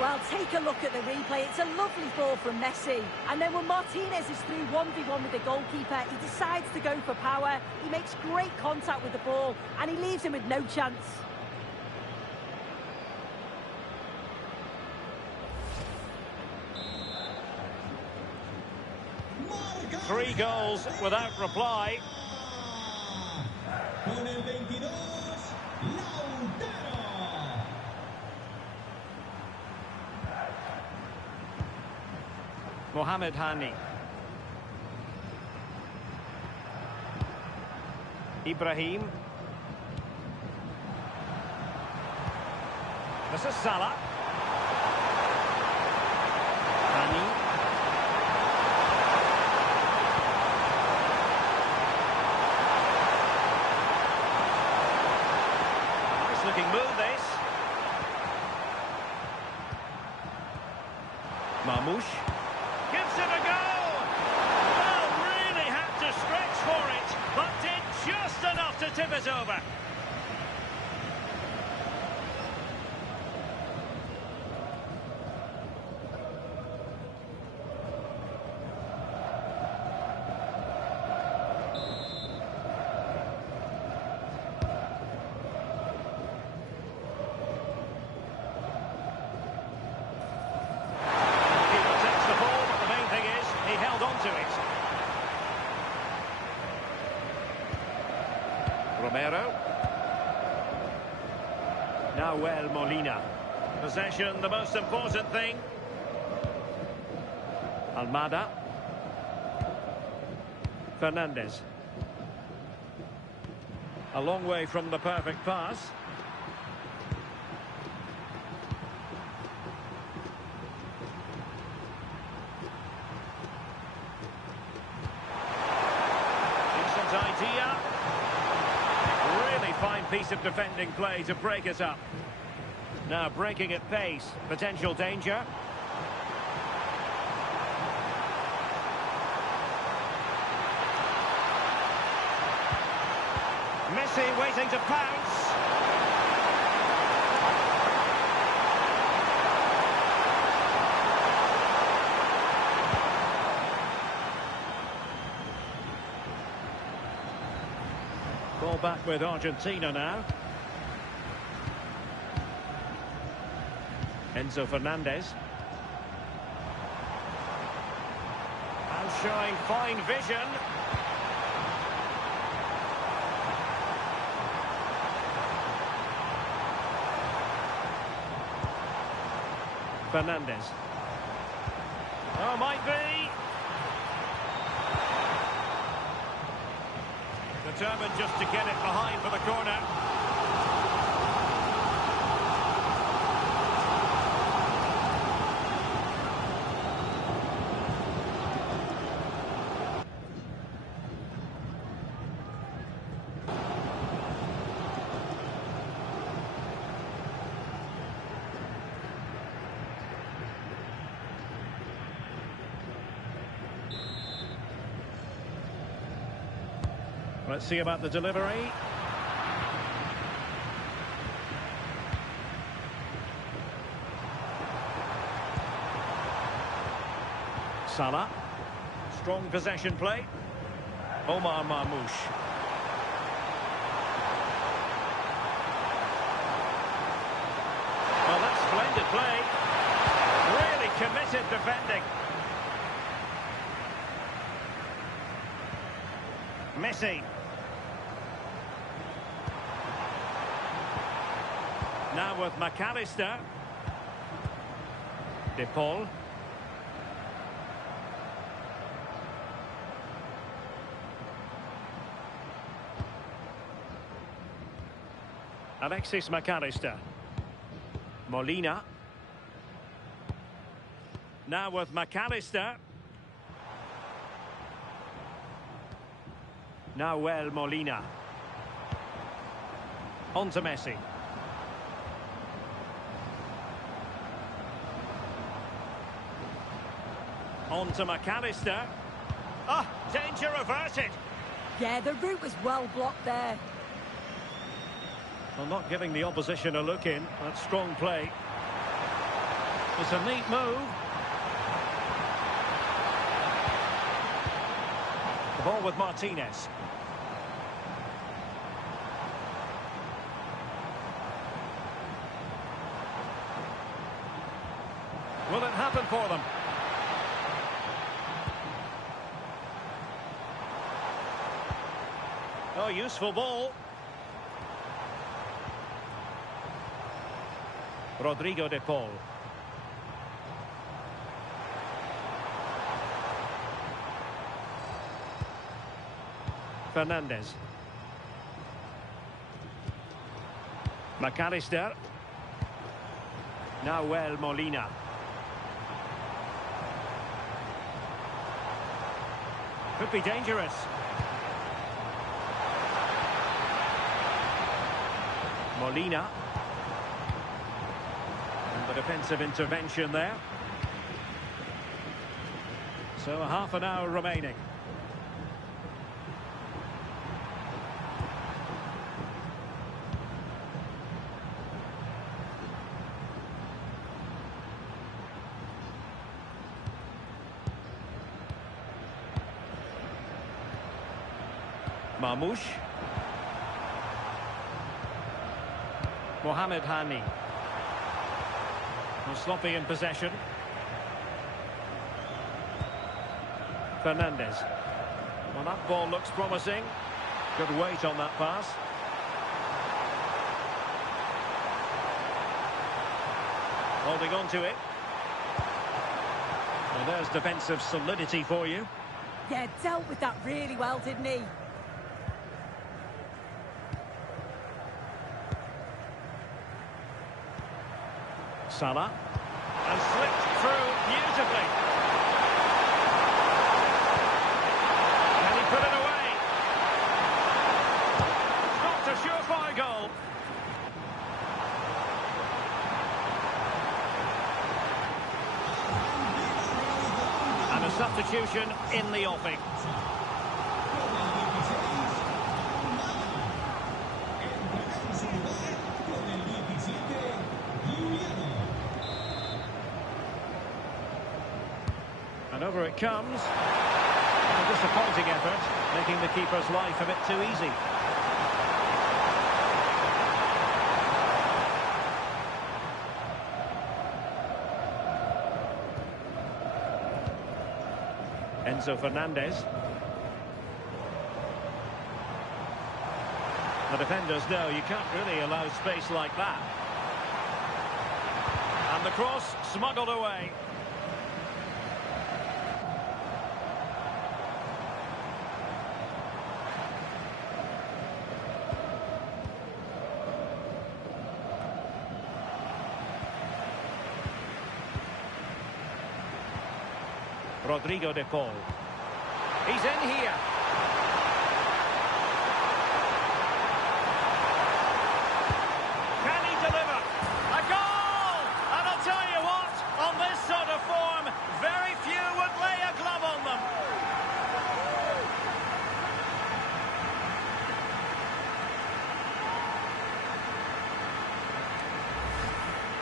Well, take a look at the replay. It's a lovely ball from Messi. And then when Martinez is through 1v1 with the goalkeeper, he decides to go for power. He makes great contact with the ball, and he leaves him with no chance. Three goals without reply. Con el 22, Lautaro. Mohamed Hani. Ibrahim. This is Salah. Hani. Attacking move, this. Marmoush. Gives it a go! Well, really had to stretch for it, but did just enough to tip it over. Romero. Now Molina. Possession, the most important thing. Almada. Fernandez. A long way from the perfect pass. Decent idea. Really fine piece of defending play to break it up. Now breaking at pace. Potential danger. Messi waiting to pounce. Ball back with Argentina now. Enzo Fernandez. And showing fine vision. Fernandez. Oh, might be. Determined just to get it behind for the corner. Let's see about the delivery. Salah. Strong possession play. Omar Marmoush. Well, that's splendid play. Really committed defending. Messi. Now with McAllister. De Paul. Alexis McAllister. Molina. Now with McAllister. Now Molina. On to Messi. On to McAllister. Ah, danger averted. Yeah, the route was well blocked there. Well, not giving the opposition a look in. That's strong play. It's a neat move. The ball with Martinez. Will it happen for them? Oh, useful ball. Rodrigo de Paul. Fernandez. McAllister. Now Molina. Could be dangerous. Molina. defensive intervention there. So a half an hour remaining. Marmoush. Mohamed Hani. Well, sloppy in possession. Fernandez. Well, that ball looks promising. Good weight on that pass. Holding on to it. Well, there's defensive solidity for you. Yeah, dealt with that really well, didn't he? Salah. And slipped through beautifully. Can he put it away? Not a surefire goal. And a substitution in the offing. And over it comes. A disappointing effort, making the keeper's life a bit too easy. Enzo Fernandez. The defenders know you can't really allow space like that. And the cross smuggled away. Rodrigo de Paul. He's in here. Can he deliver? A goal! And I'll tell you what, on this sort of form, very few would lay a glove on them.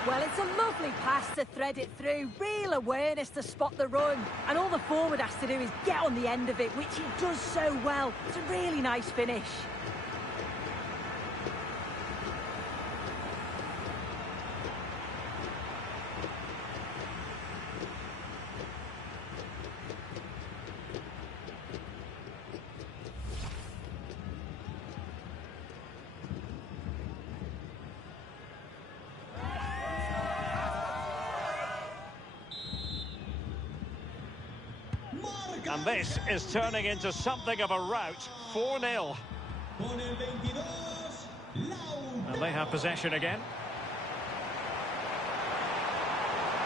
Well, it's a lovely pass to thread it through. Real awareness to spot the run. And all the forward has to do is get on the end of it, which he does so well. It's a really nice finish. And this is turning into something of a rout. 4-0. And they have possession again.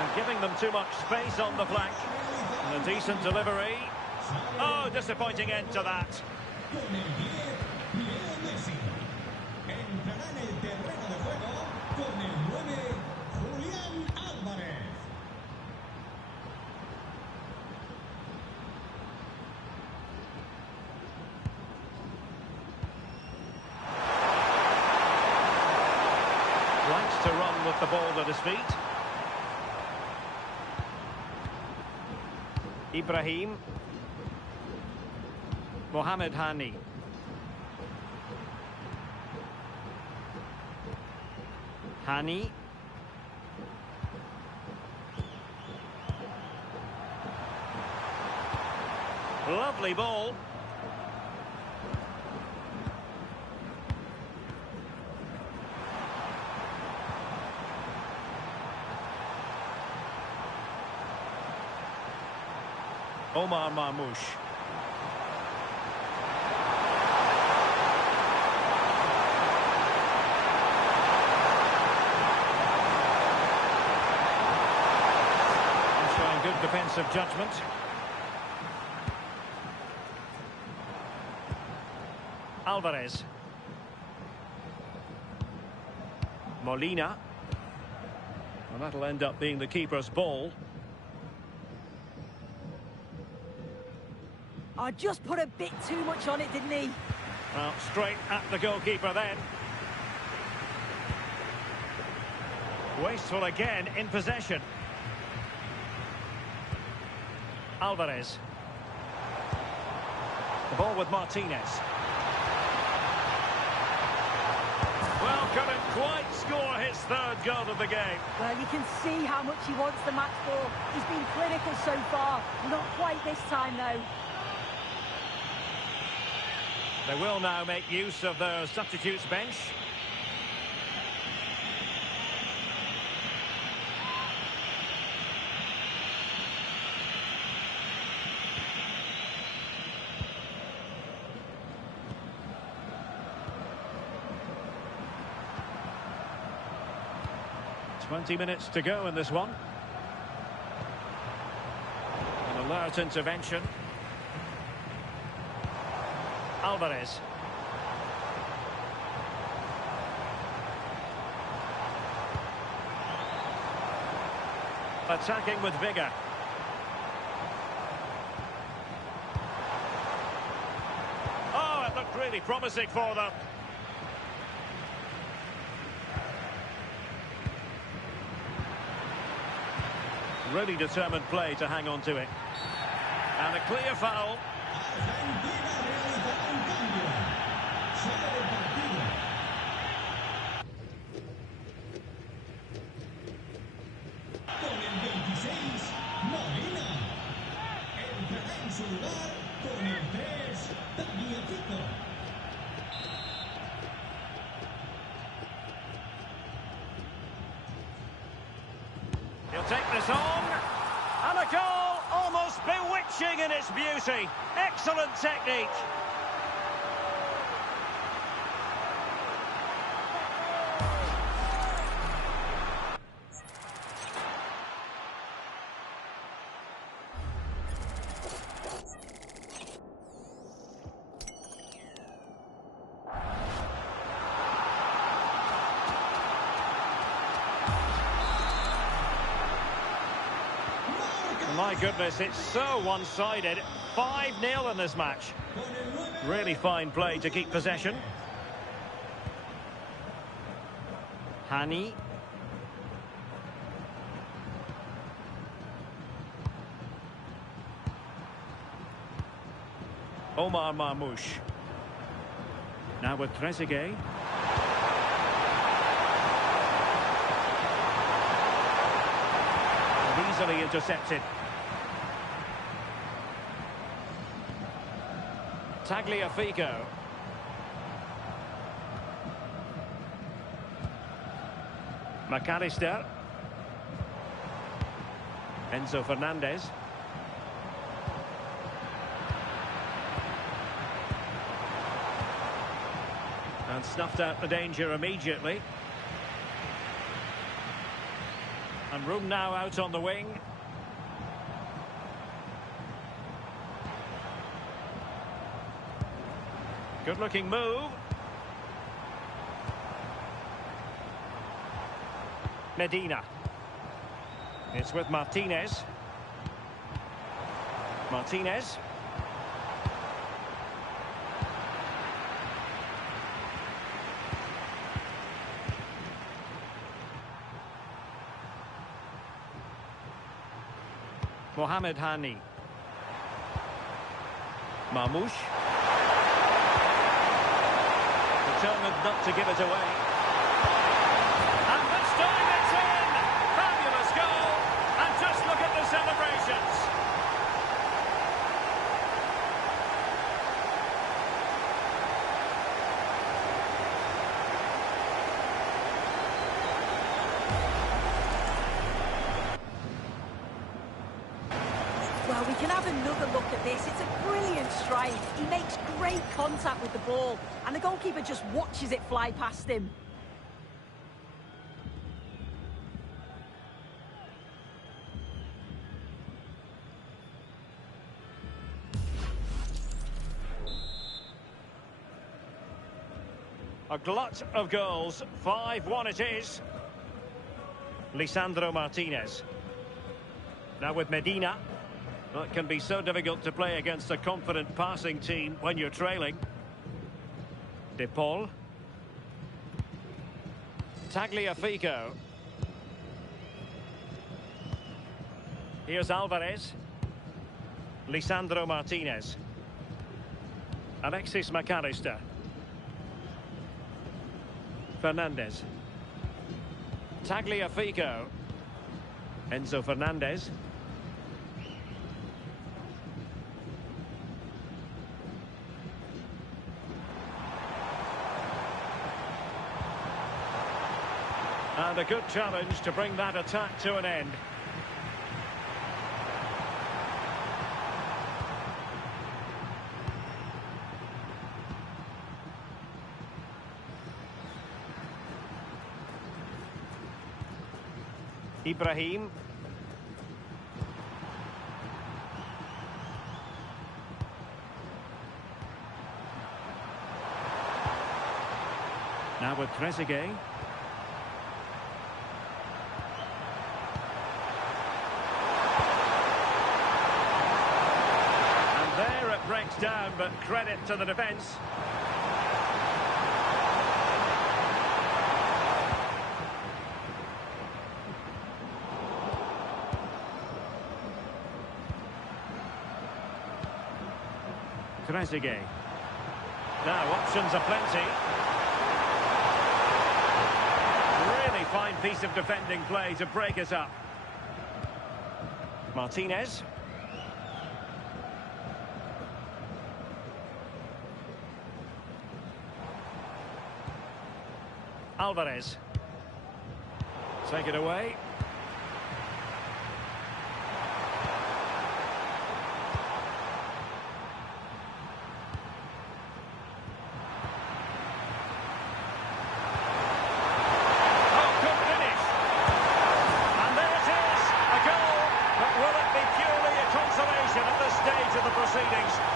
And giving them too much space on the flank. And a decent delivery. Oh, disappointing end to that. Likes to run with the ball at his feet. Ibrahim. Mohamed Hani. Hani. Lovely ball. Omar Marmoush. Showing good defensive judgment. Alvarez. And that'll end up being the keeper's ball. I just put a bit too much on it, didn't he? Well, straight at the goalkeeper then. Wasteful again in possession. Alvarez. The ball with Martinez. Well, couldn't quite score his third goal of the game. Well, you can see how much he wants the match ball. He's been clinical so far. Not quite this time, though. They will now make use of their substitutes bench. Twenty minutes to go in this one. An alert intervention. Alvarez. Attacking with vigour. Oh, it looked really promising for them. Really determined play to hang on to it. And a clear foul. Argentina realiza un cambio. Sale del partido. Con el 26, Molina. Entrará en su lugar con el 3, Tagliafico. He'll take this on. And a goal almost bewitching in its beauty. Excellent technique. My goodness, it's so one-sided. 5-0 in this match. Really fine play to keep possession. Hani. Omar Marmoush. Now with Trezeguet. Easily intercepted. Tagliafico. McAllister. Enzo Fernandez. And snuffed out the danger immediately. And room now out on the wing. Good-looking move. Medina. It's with Martinez. Martinez. Mohamed Hani. Marmoush. Determined not to give it away. And this time it's in! Fabulous goal! And just look at the celebrations! Well, we can have another look at this. It's a brilliant strike. He makes great contact with the ball, and the goalkeeper just watches it fly past him. A glut of goals. 5-1 it is. Lisandro Martinez. Now with Medina. Well, it can be so difficult to play against a confident passing team when you're trailing. De Paul. Tagliafico. Here's Alvarez. Lisandro Martinez. Alexis McAllister. Fernandez. Tagliafico. Enzo Fernandez. And a good challenge to bring that attack to an end. Ibrahim. Now with Trezeguet. And there it breaks down, but credit to the defence. Trezeguet. Now options are plenty. Really fine piece of defending play to break us up. Martinez. Alvarez. Take it away.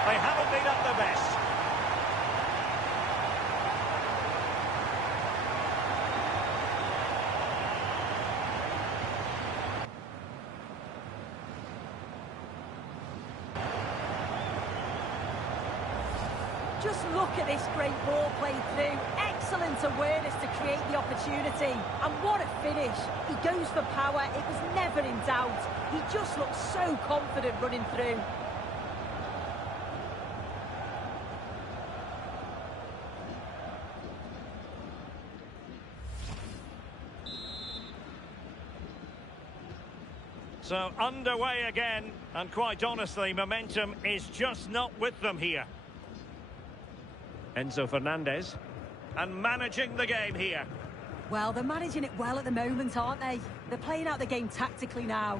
They haven't been at their best. Just look at this great ball played through. Excellent awareness to create the opportunity. And what a finish. He goes for power. It was never in doubt. He just looks so confident running through. So underway again, and quite honestly, momentum is just not with them here. Enzo Fernandez, and managing the game here. Well, they're managing it well at the moment, aren't they? They're playing out the game tactically now.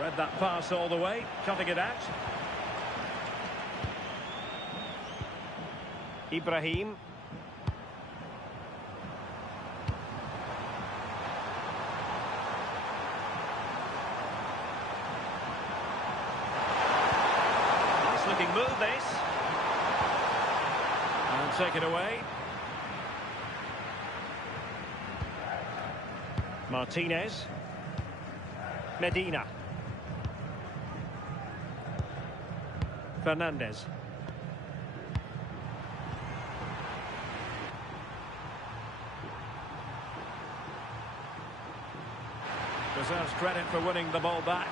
Read that pass all the way, cutting it out. Ibrahim. Looking move this. And take it away. Martinez. Medina. Fernandez. Deserves credit for winning the ball back.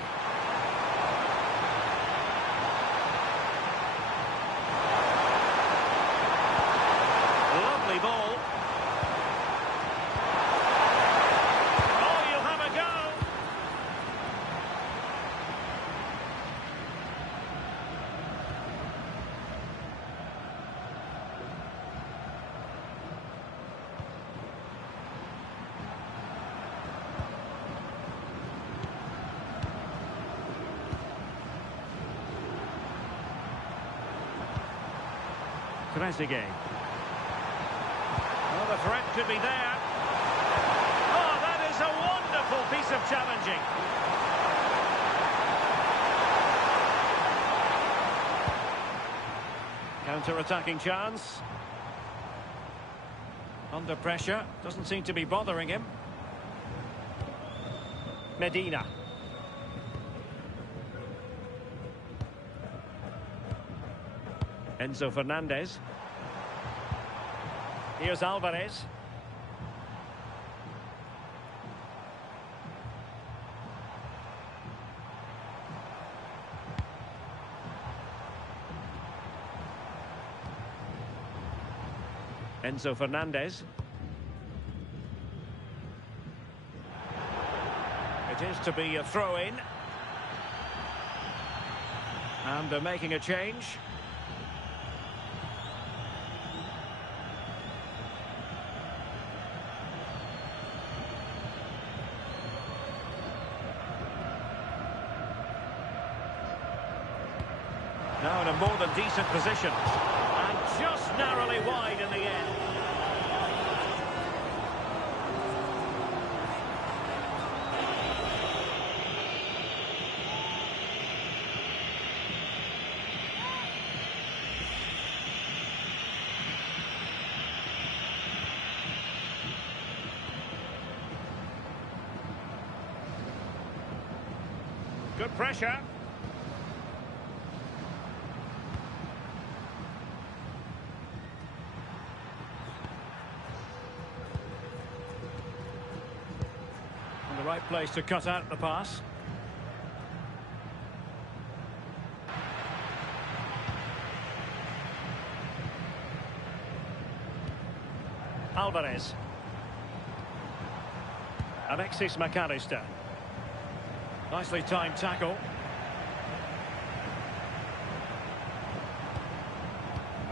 Ball. Oh, you'll have a go. Trezeguet. Well, the threat could be there. Oh, that is a wonderful piece of challenging. Counter-attacking chance. Under pressure, doesn't seem to be bothering him. Medina. Enzo Fernandez. Here's Alvarez. Enzo Fernandez. It is to be a throw-in. And they're making a change. Now in a more than decent position. And just narrowly wide in the end. Good pressure. And the right place to cut out the pass. Alvarez. Alexis McAllister. Nicely timed tackle.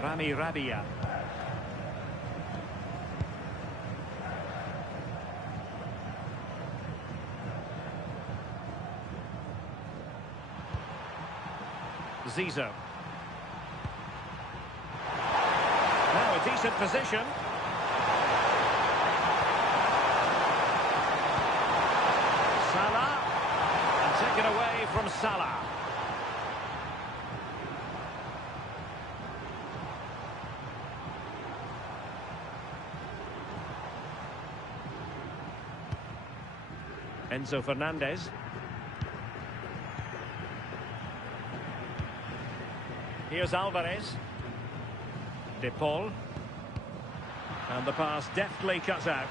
Rami Rabia. Zizou. Now a decent position. Salah. Taken away from Salah. Enzo Fernandez. Here's Alvarez. De Paul. And the pass deftly cut out.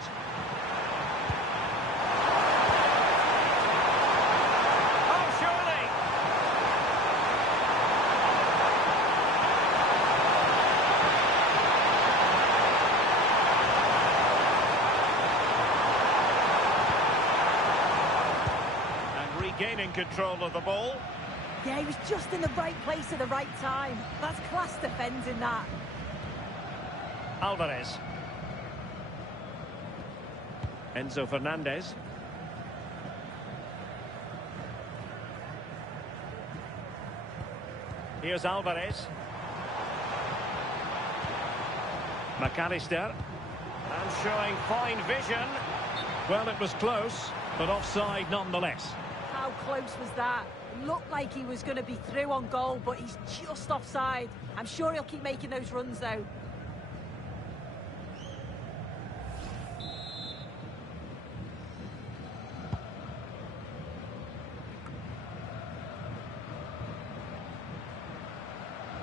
Gaining control of the ball. Yeah, he was just in the right place at the right time. That's class defending that. Alvarez. Enzo Fernandez. Here's Alvarez. McAllister. And showing fine vision. Well, it was close, but offside nonetheless. How close was that? It looked like he was going to be through on goal, but he's just offside. I'm sure he'll keep making those runs, though.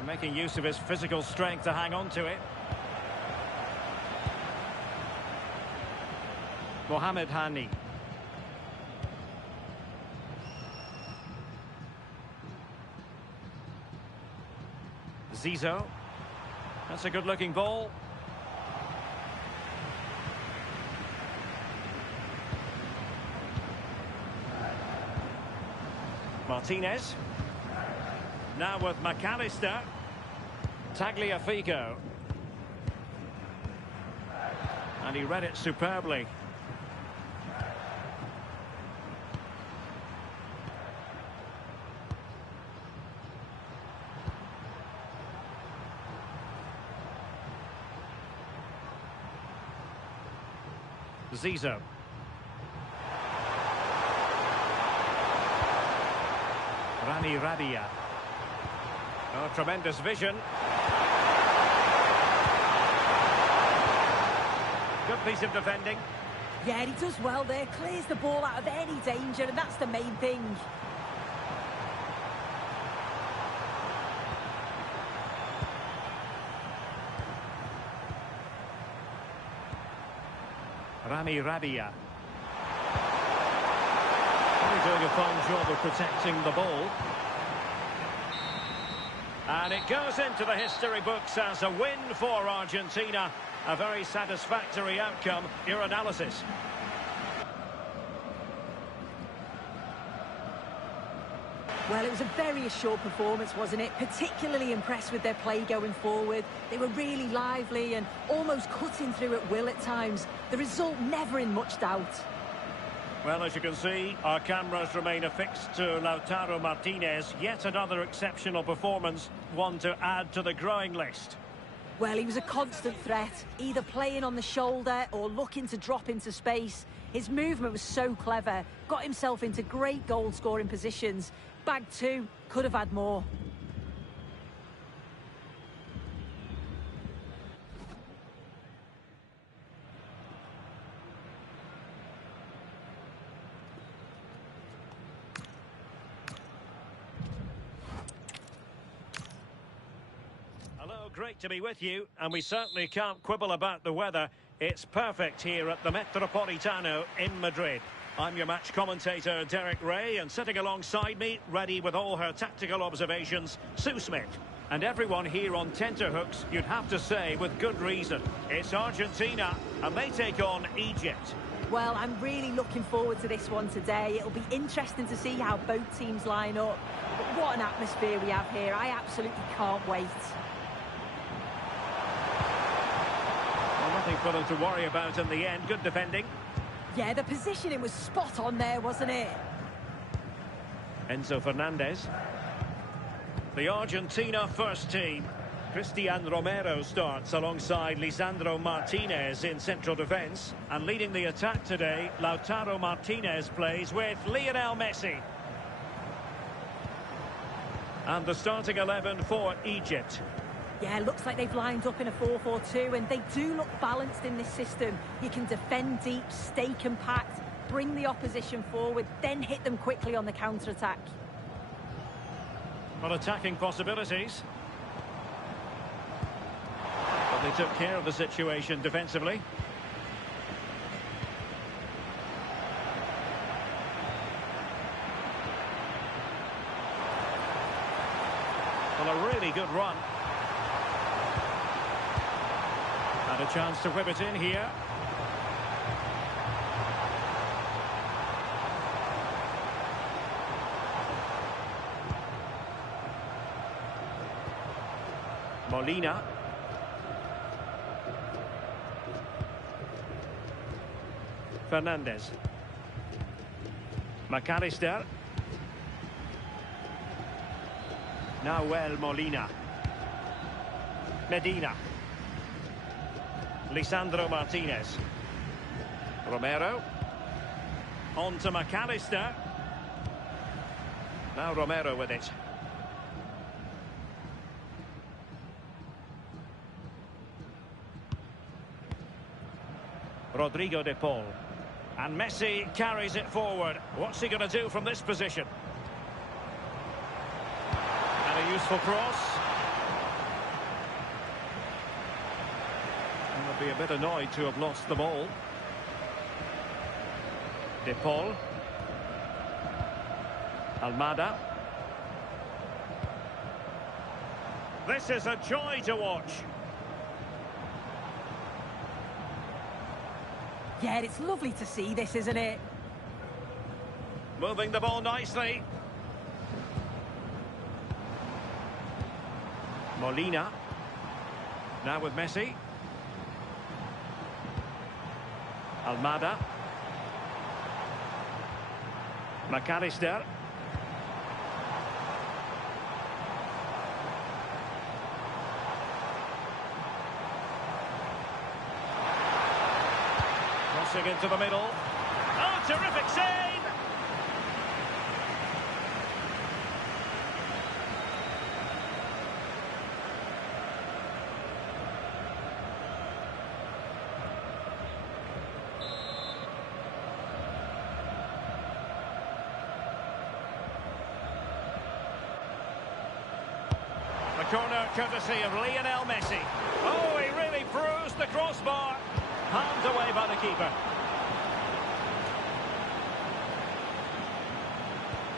Making use of his physical strength to hang on to it. Mohamed Hani. Zizou. That's a good-looking ball. Martinez. Now with McAllister. Tagliafico. And he read it superbly. Zizou. Rami Rabia. Oh, tremendous vision. Good piece of defending. Yeah, he does well there. Clears the ball out of any danger, and that's the main thing. Rami Rabia. Really doing a fine job of protecting the ball. And it goes into the history books as a win for Argentina. A very satisfactory outcome. Your analysis? Well, it was a very assured performance, wasn't it? Particularly impressed with their play going forward. They were really lively and almost cutting through at will at times. The result never in much doubt. Well, as you can see, our cameras remain affixed to Lautaro Martinez. Yet another exceptional performance, one to add to the growing list. Well, he was a constant threat, either playing on the shoulder or looking to drop into space. His movement was so clever, got himself into great goal-scoring positions. Bagged two, could have had more. Hello, great to be with you, and we certainly can't quibble about the weather. It's perfect here at the Metropolitano in Madrid. I'm your match commentator, Derek Ray, and sitting alongside me, ready with all her tactical observations, Sue Smith. And everyone here on tenterhooks, you'd have to say, with good reason. It's Argentina, and they take on Egypt. Well, I'm really looking forward to this one today. It'll be interesting to see how both teams line up. But what an atmosphere we have here. I absolutely can't wait. Well, nothing for them to worry about in the end. Good defending. Yeah, the positioning was spot on there, wasn't it? Enzo Fernandez. The Argentina first team. Cristian Romero starts alongside Lisandro Martinez in central defence. And leading the attack today, Lautaro Martinez plays with Lionel Messi. And the starting 11 for Egypt. Yeah, looks like they've lined up in a 4-4-2, and they do look balanced in this system. You can defend deep, stay compact, bring the opposition forward, then hit them quickly on the counter-attack. Well, attacking possibilities. But they took care of the situation defensively. Well, a really good run. And a chance to whip it in here. Molina. Fernandez. McAllister. Nahuel Molina. Medina. Lisandro Martinez. Romero. On to McAllister. Now Romero with it. Rodrigo de Paul. And Messi carries it forward. What's he going to do from this position? And a useful cross. Would be a bit annoyed to have lost the ball. De Paul. Almada. This is a joy to watch. Yeah, it's lovely to see this, isn't it? Moving the ball nicely. Molina. Now with Messi. Almada. McAllister. Crossing into the middle. Oh, terrific save! corner courtesy of Lionel Messi. Oh, he really bruised the crossbar. Palmed away by the keeper.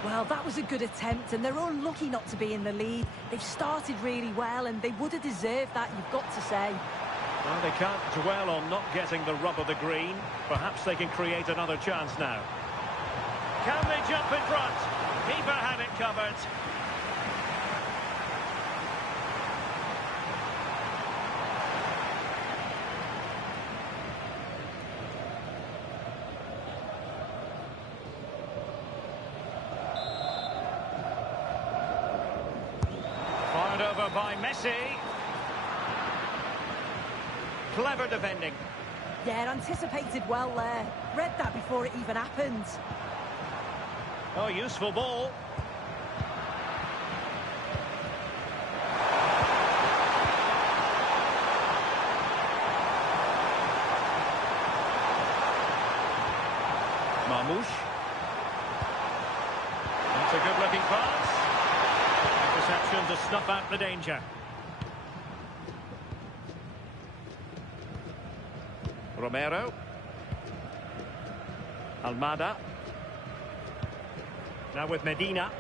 Well, that was a good attempt, and they're unlucky not to be in the lead. They've started really well, and they would have deserved that, you've got to say. Well, they can't dwell on not getting the rub of the green. Perhaps they can create another chance now. Can they jump in front? Keeper had it covered. Fired over by Messi. Clever defending. Yeah, anticipated well there. Read that before it even happened. Oh, useful ball. Marmoush. That's a good-looking pass. Interception to snuff out the danger. Romero. Almada. Now with Medina.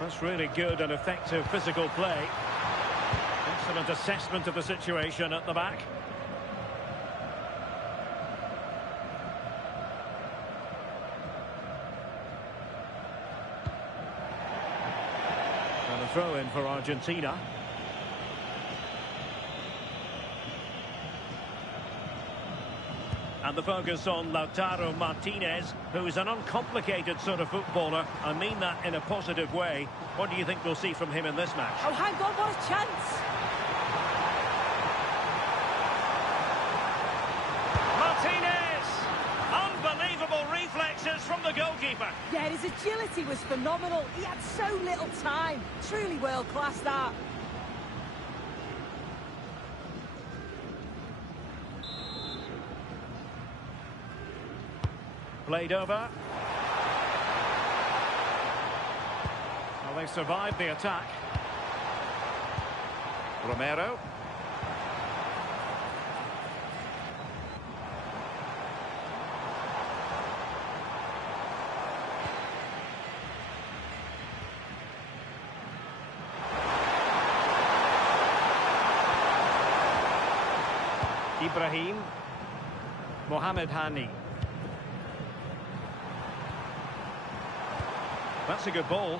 That's really good and effective physical play. Excellent assessment of the situation at the back. And a throw in for Argentina. And the focus on Lautaro Martinez, who's an uncomplicated sort of footballer. I mean that in a positive way. What do you think we'll see from him in this match? Oh, hang on, what a chance! Martinez! Unbelievable reflexes from the goalkeeper. Yeah, his agility was phenomenal. He had so little time. Truly world-class, that. Played over. Well, they survived the attack. Romero. Ibrahim. Mohamed Hani. That's a good ball.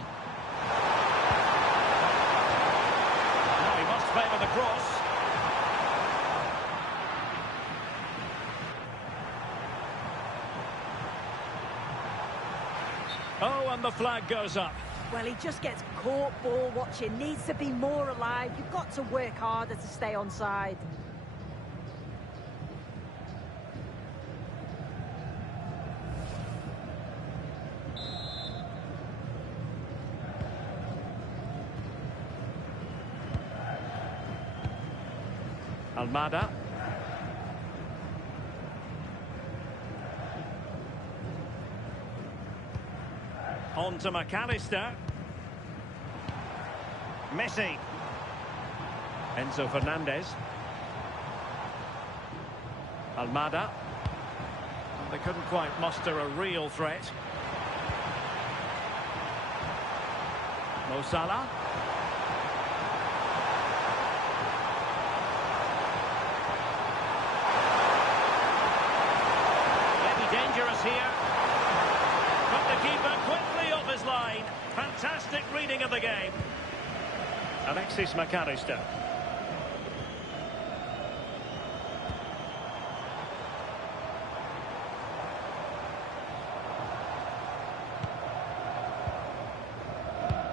Now he must favour the cross. Oh, and the flag goes up. Well, he just gets caught ball watching. Needs to be more alive. You've got to work harder to stay onside. Almada. On to McAllister. Messi. Enzo Fernandez. Almada. They couldn't quite muster a real threat. Mo Salah. Dangerous here. But the keeper quickly off his line. Fantastic reading of the game. Alexis McAllister.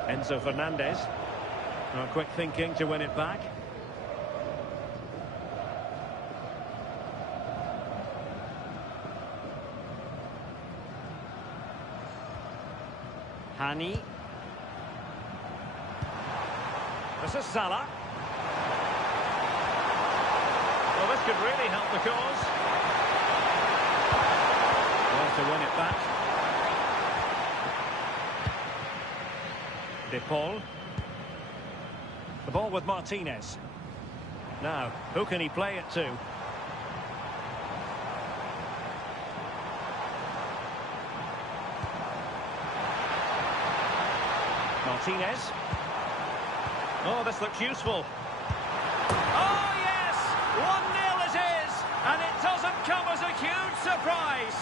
Enzo Fernandez. No quick thinking to win it back. Hani. This is Salah. Well, this could really help the cause. Well, to win it back. De Paul. The ball with Martinez. Now, who can he play it to? Martinez. Oh, this looks useful. Oh, yes! 1-0 it is! And it doesn't come as a huge surprise.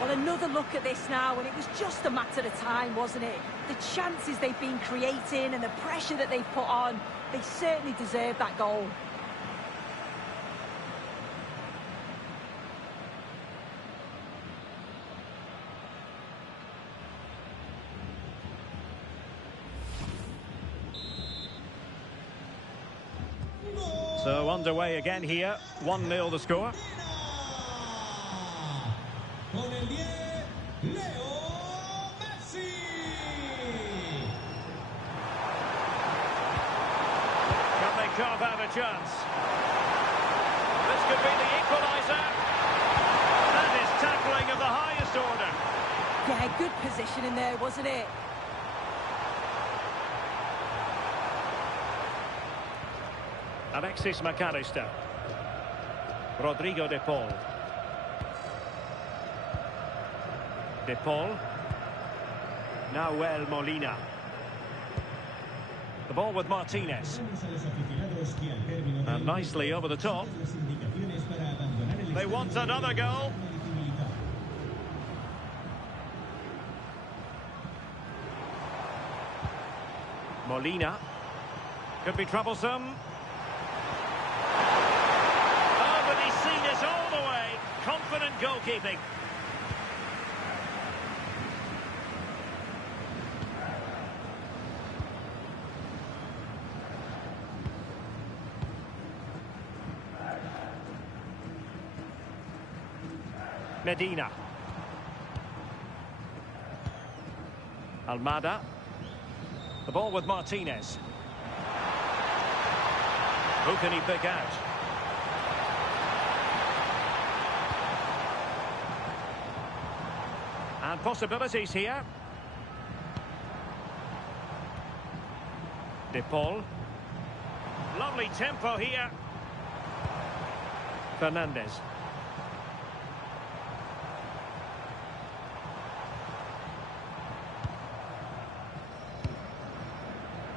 Well, another look at this now, and it was just a matter of time, wasn't it? The chances they've been creating and the pressure that they've put on, they certainly deserve that goal. So underway again here, 1-0 the score. Con el 10, Leo Messi. Can they carve out a chance? This could be the equaliser. That is tackling of the highest order. Yeah, good positioning there, wasn't it? Alexis McAllister. Rodrigo De Paul. De Paul. Nahuel Molina. The ball with Martinez. And nicely over the top. They want another goal. Molina. Could be troublesome. Oh, but he's seen it all the way. Confident goalkeeping. Medina. Almada. The ball with Martinez. Who can he pick out? And possibilities here. De Paul. Lovely tempo here. Fernandez.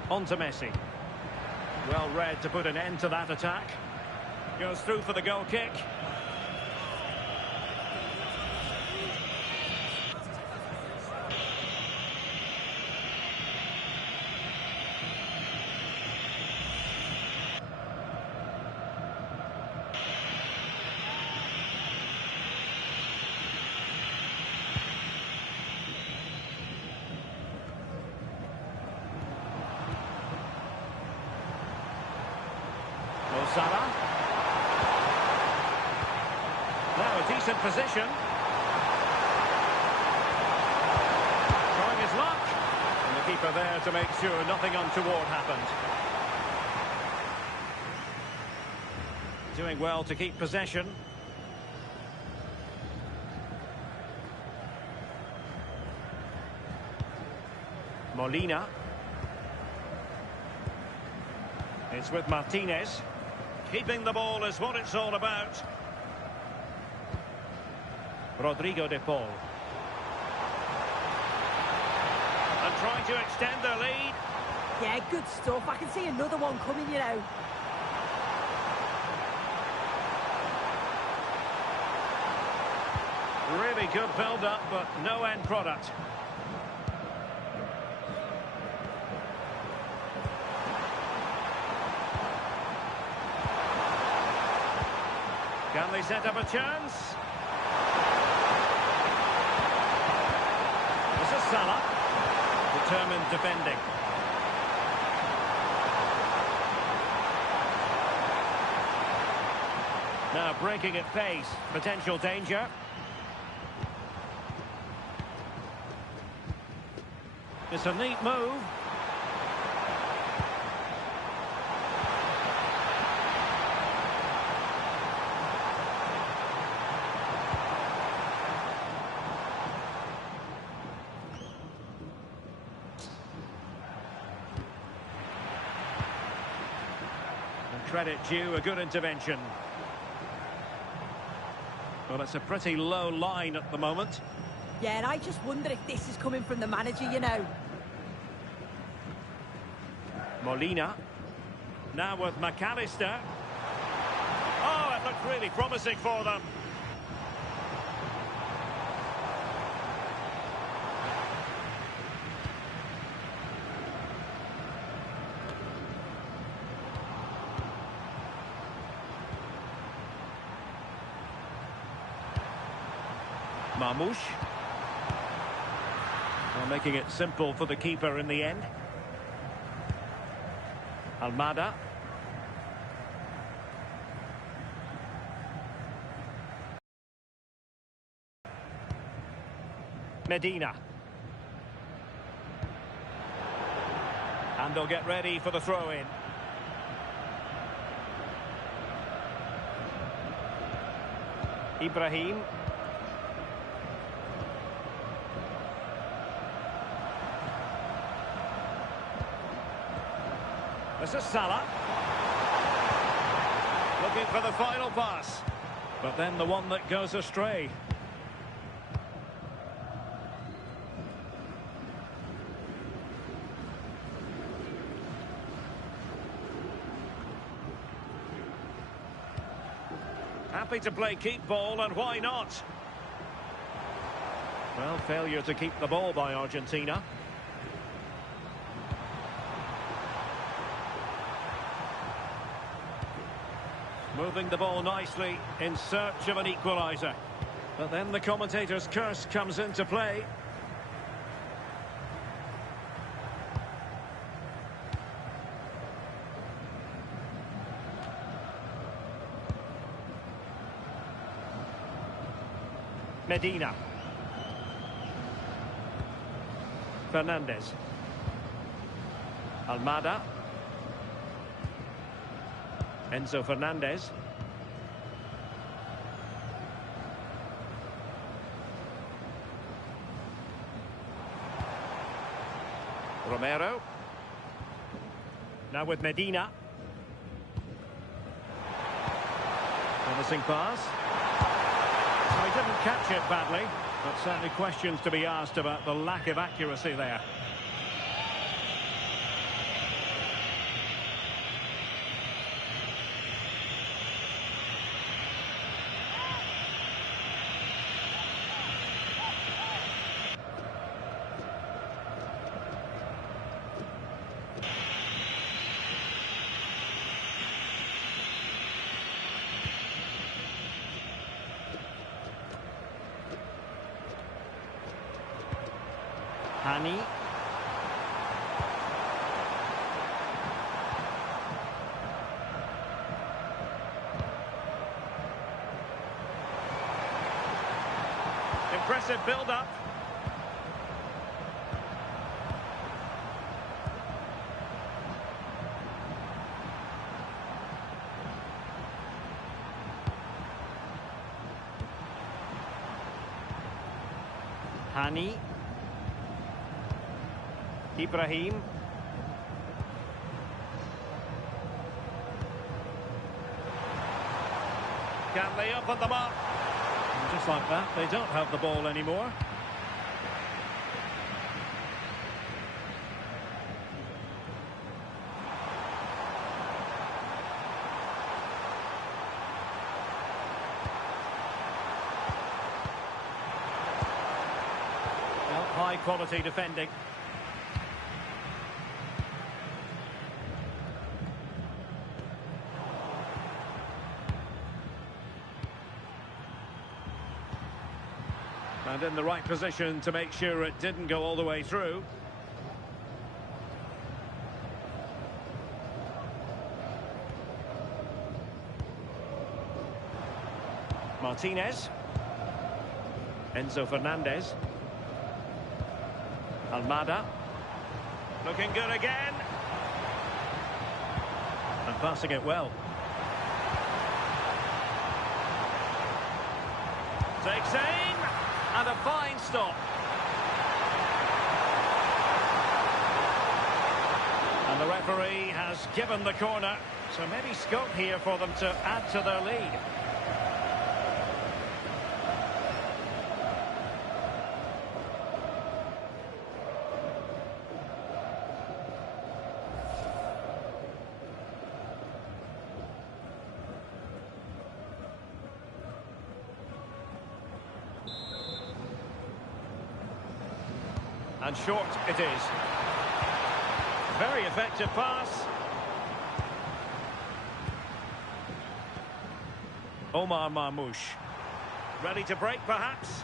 On to Messi. Well read to put an end to that attack. Goes through for the goal kick. Salah. Now a decent position. Trying his luck. And the keeper there to make sure nothing untoward happened. Doing well to keep possession. Molina. It's with Martinez. Keeping the ball is what it's all about. Rodrigo De Paul. And trying to extend their lead. Yeah, good stuff. I can see another one coming, you know. Really good build-up, but no end product. Can they set up a chance? This is Salah. Determined defending. Now breaking at pace. Potential danger. It's a neat move. And credit due, a good intervention. Well, it's a pretty low line at the moment. Yeah, and I just wonder if this is coming from the manager, you know. Molina. Now with McAllister. Oh, it looked really promising for them. Marmoush. Well, making it simple for the keeper in the end. Almada. Medina. And they'll get ready for the throw-in. Ibrahim. This is Salah. Looking for the final pass. But then the one that goes astray. Happy to play keep ball, and why not? Well, failure to keep the ball by Argentina. Moving the ball nicely in search of an equaliser. But then the commentator's curse comes into play. Medina. Fernandez. Almada. Enzo Fernandez. Romero. Now with Medina. Promising pass. Well, he didn't catch it badly, but certainly questions to be asked about the lack of accuracy there. Hani. Impressive build-up. Hani. Ibrahim. Can they open them up? And just like that, they don't have the ball anymore. Well, high quality defending. And in the right position to make sure it didn't go all the way through. Martinez. Enzo Fernandez. Almada. Looking good again. And passing it well. Takes aim. And a fine stop. And the referee has given the corner. So maybe scope here for them to add to their lead. And short it is. Very effective pass. Omar Marmoush. Ready to break, perhaps?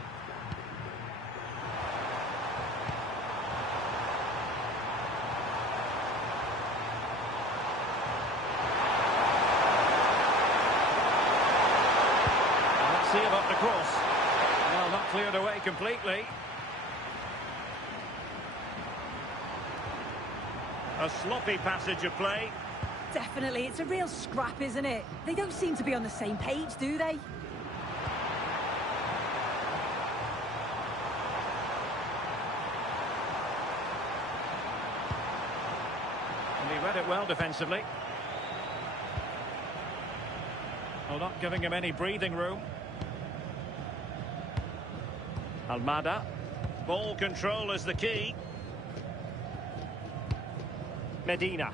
Let's see about the cross. Well, not cleared away completely. A sloppy passage of play. Definitely, it's a real scrap, isn't it? They don't seem to be on the same page, do they? And he read it well defensively. Well, not giving him any breathing room. Almada. Ball control is the key. Medina.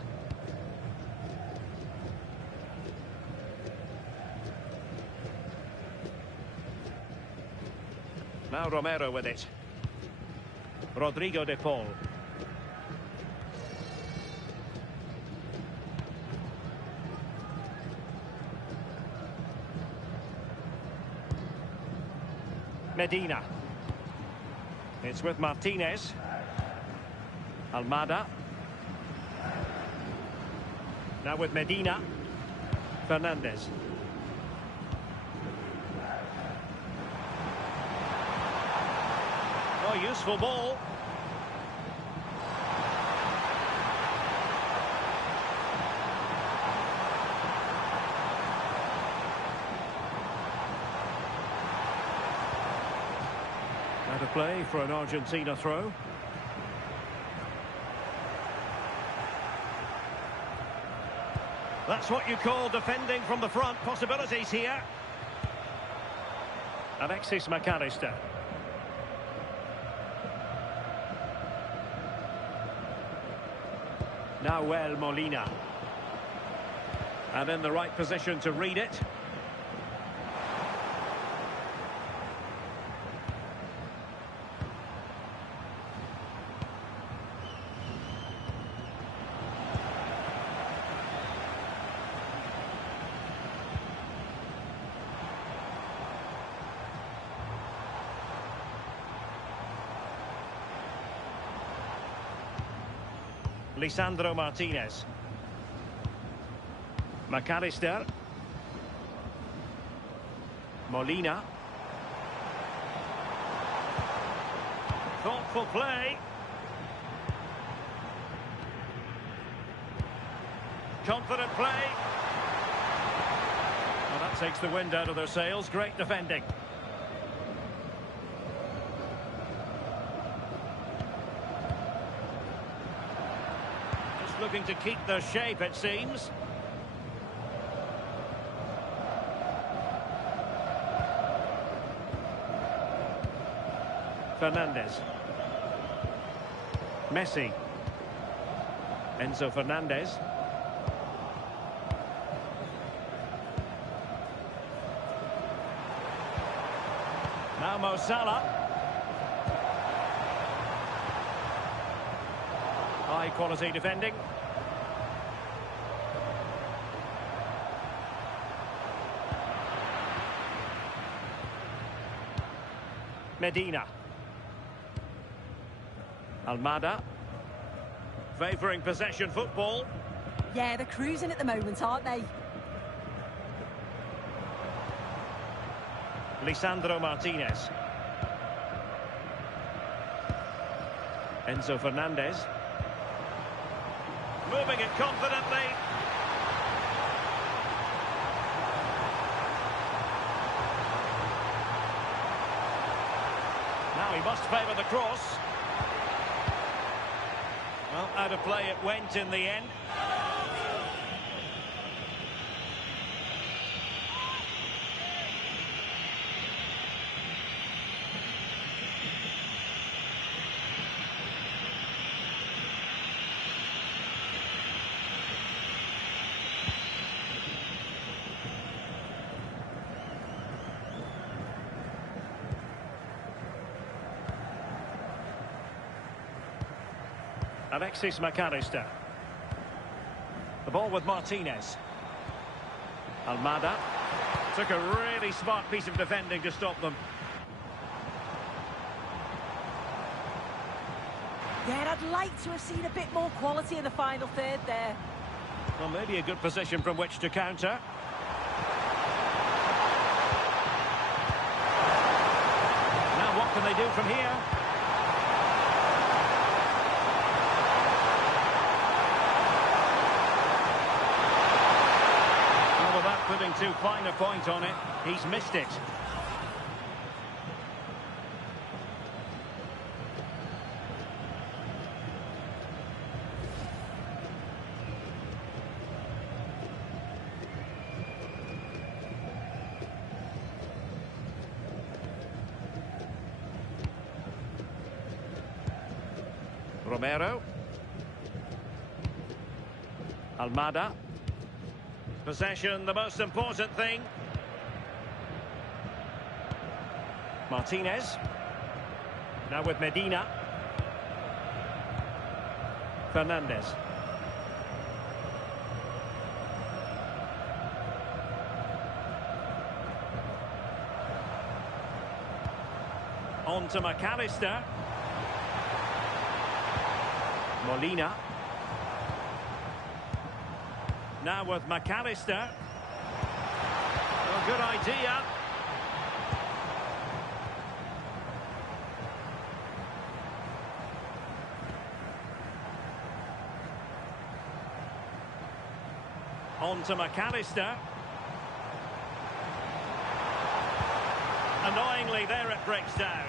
Now Romero with it. Rodrigo de Paul. Medina. It's with Martinez. Almada. Now with Medina. Fernandez. Oh, useful ball. Out of play for an Argentina throw. That's what you call defending from the front. Possibilities here. Alexis McAllister. Nahuel Molina. And in the right position to read it. Lisandro Martinez. McAllister. Molina. Thoughtful play. Confident play. Well, that takes the wind out of their sails. Great defending. Looking to keep their shape, it seems. Fernandez. Messi. Enzo Fernandez. Now Mo Salah. High quality defending. Medina. Almada. Favouring possession football. Yeah, they're cruising at the moment, aren't they? Lisandro Martinez. Enzo Fernandez. Moving it confidently. Now he must favour the cross. Well, out of play it went in the end. Alexis McAllister. The ball with Martinez. Almada. Took a really smart piece of defending to stop them. Yeah, I'd like to have seen a bit more quality in the final third there. Well, maybe a good position from which to counter. Now what can they do from here? Putting too fine a point on it, he's missed it. Romero. Almada. Possession, the most important thing. Martinez. Now with Medina. Fernandez. On to McAllister. Molina. Now with McAllister. Oh, good idea. On to McAllister. Annoyingly, there it breaks down.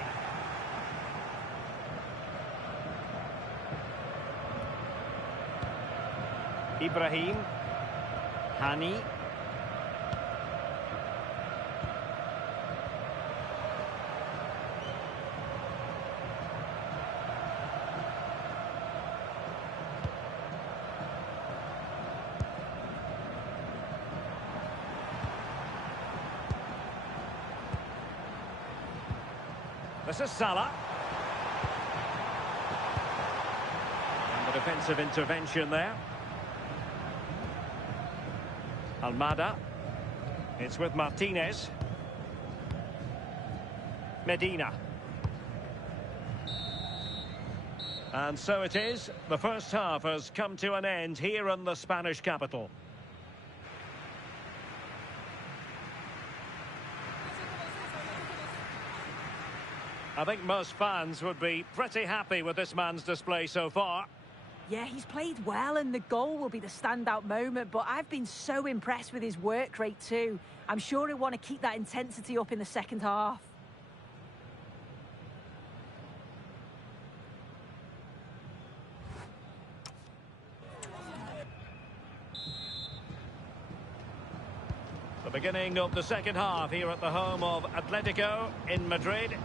Ibrahim. Hani. This is Salah. And the defensive intervention there. Almada. It's with Martinez. Medina. And so it is. The first half has come to an end here in the Spanish capital. I think most fans would be pretty happy with this man's display so far. Yeah, he's played well and the goal will be the standout moment, but I've been so impressed with his work rate too. I'm sure he'll want to keep that intensity up in the second half. The beginning of the second half here at the home of Atletico in Madrid.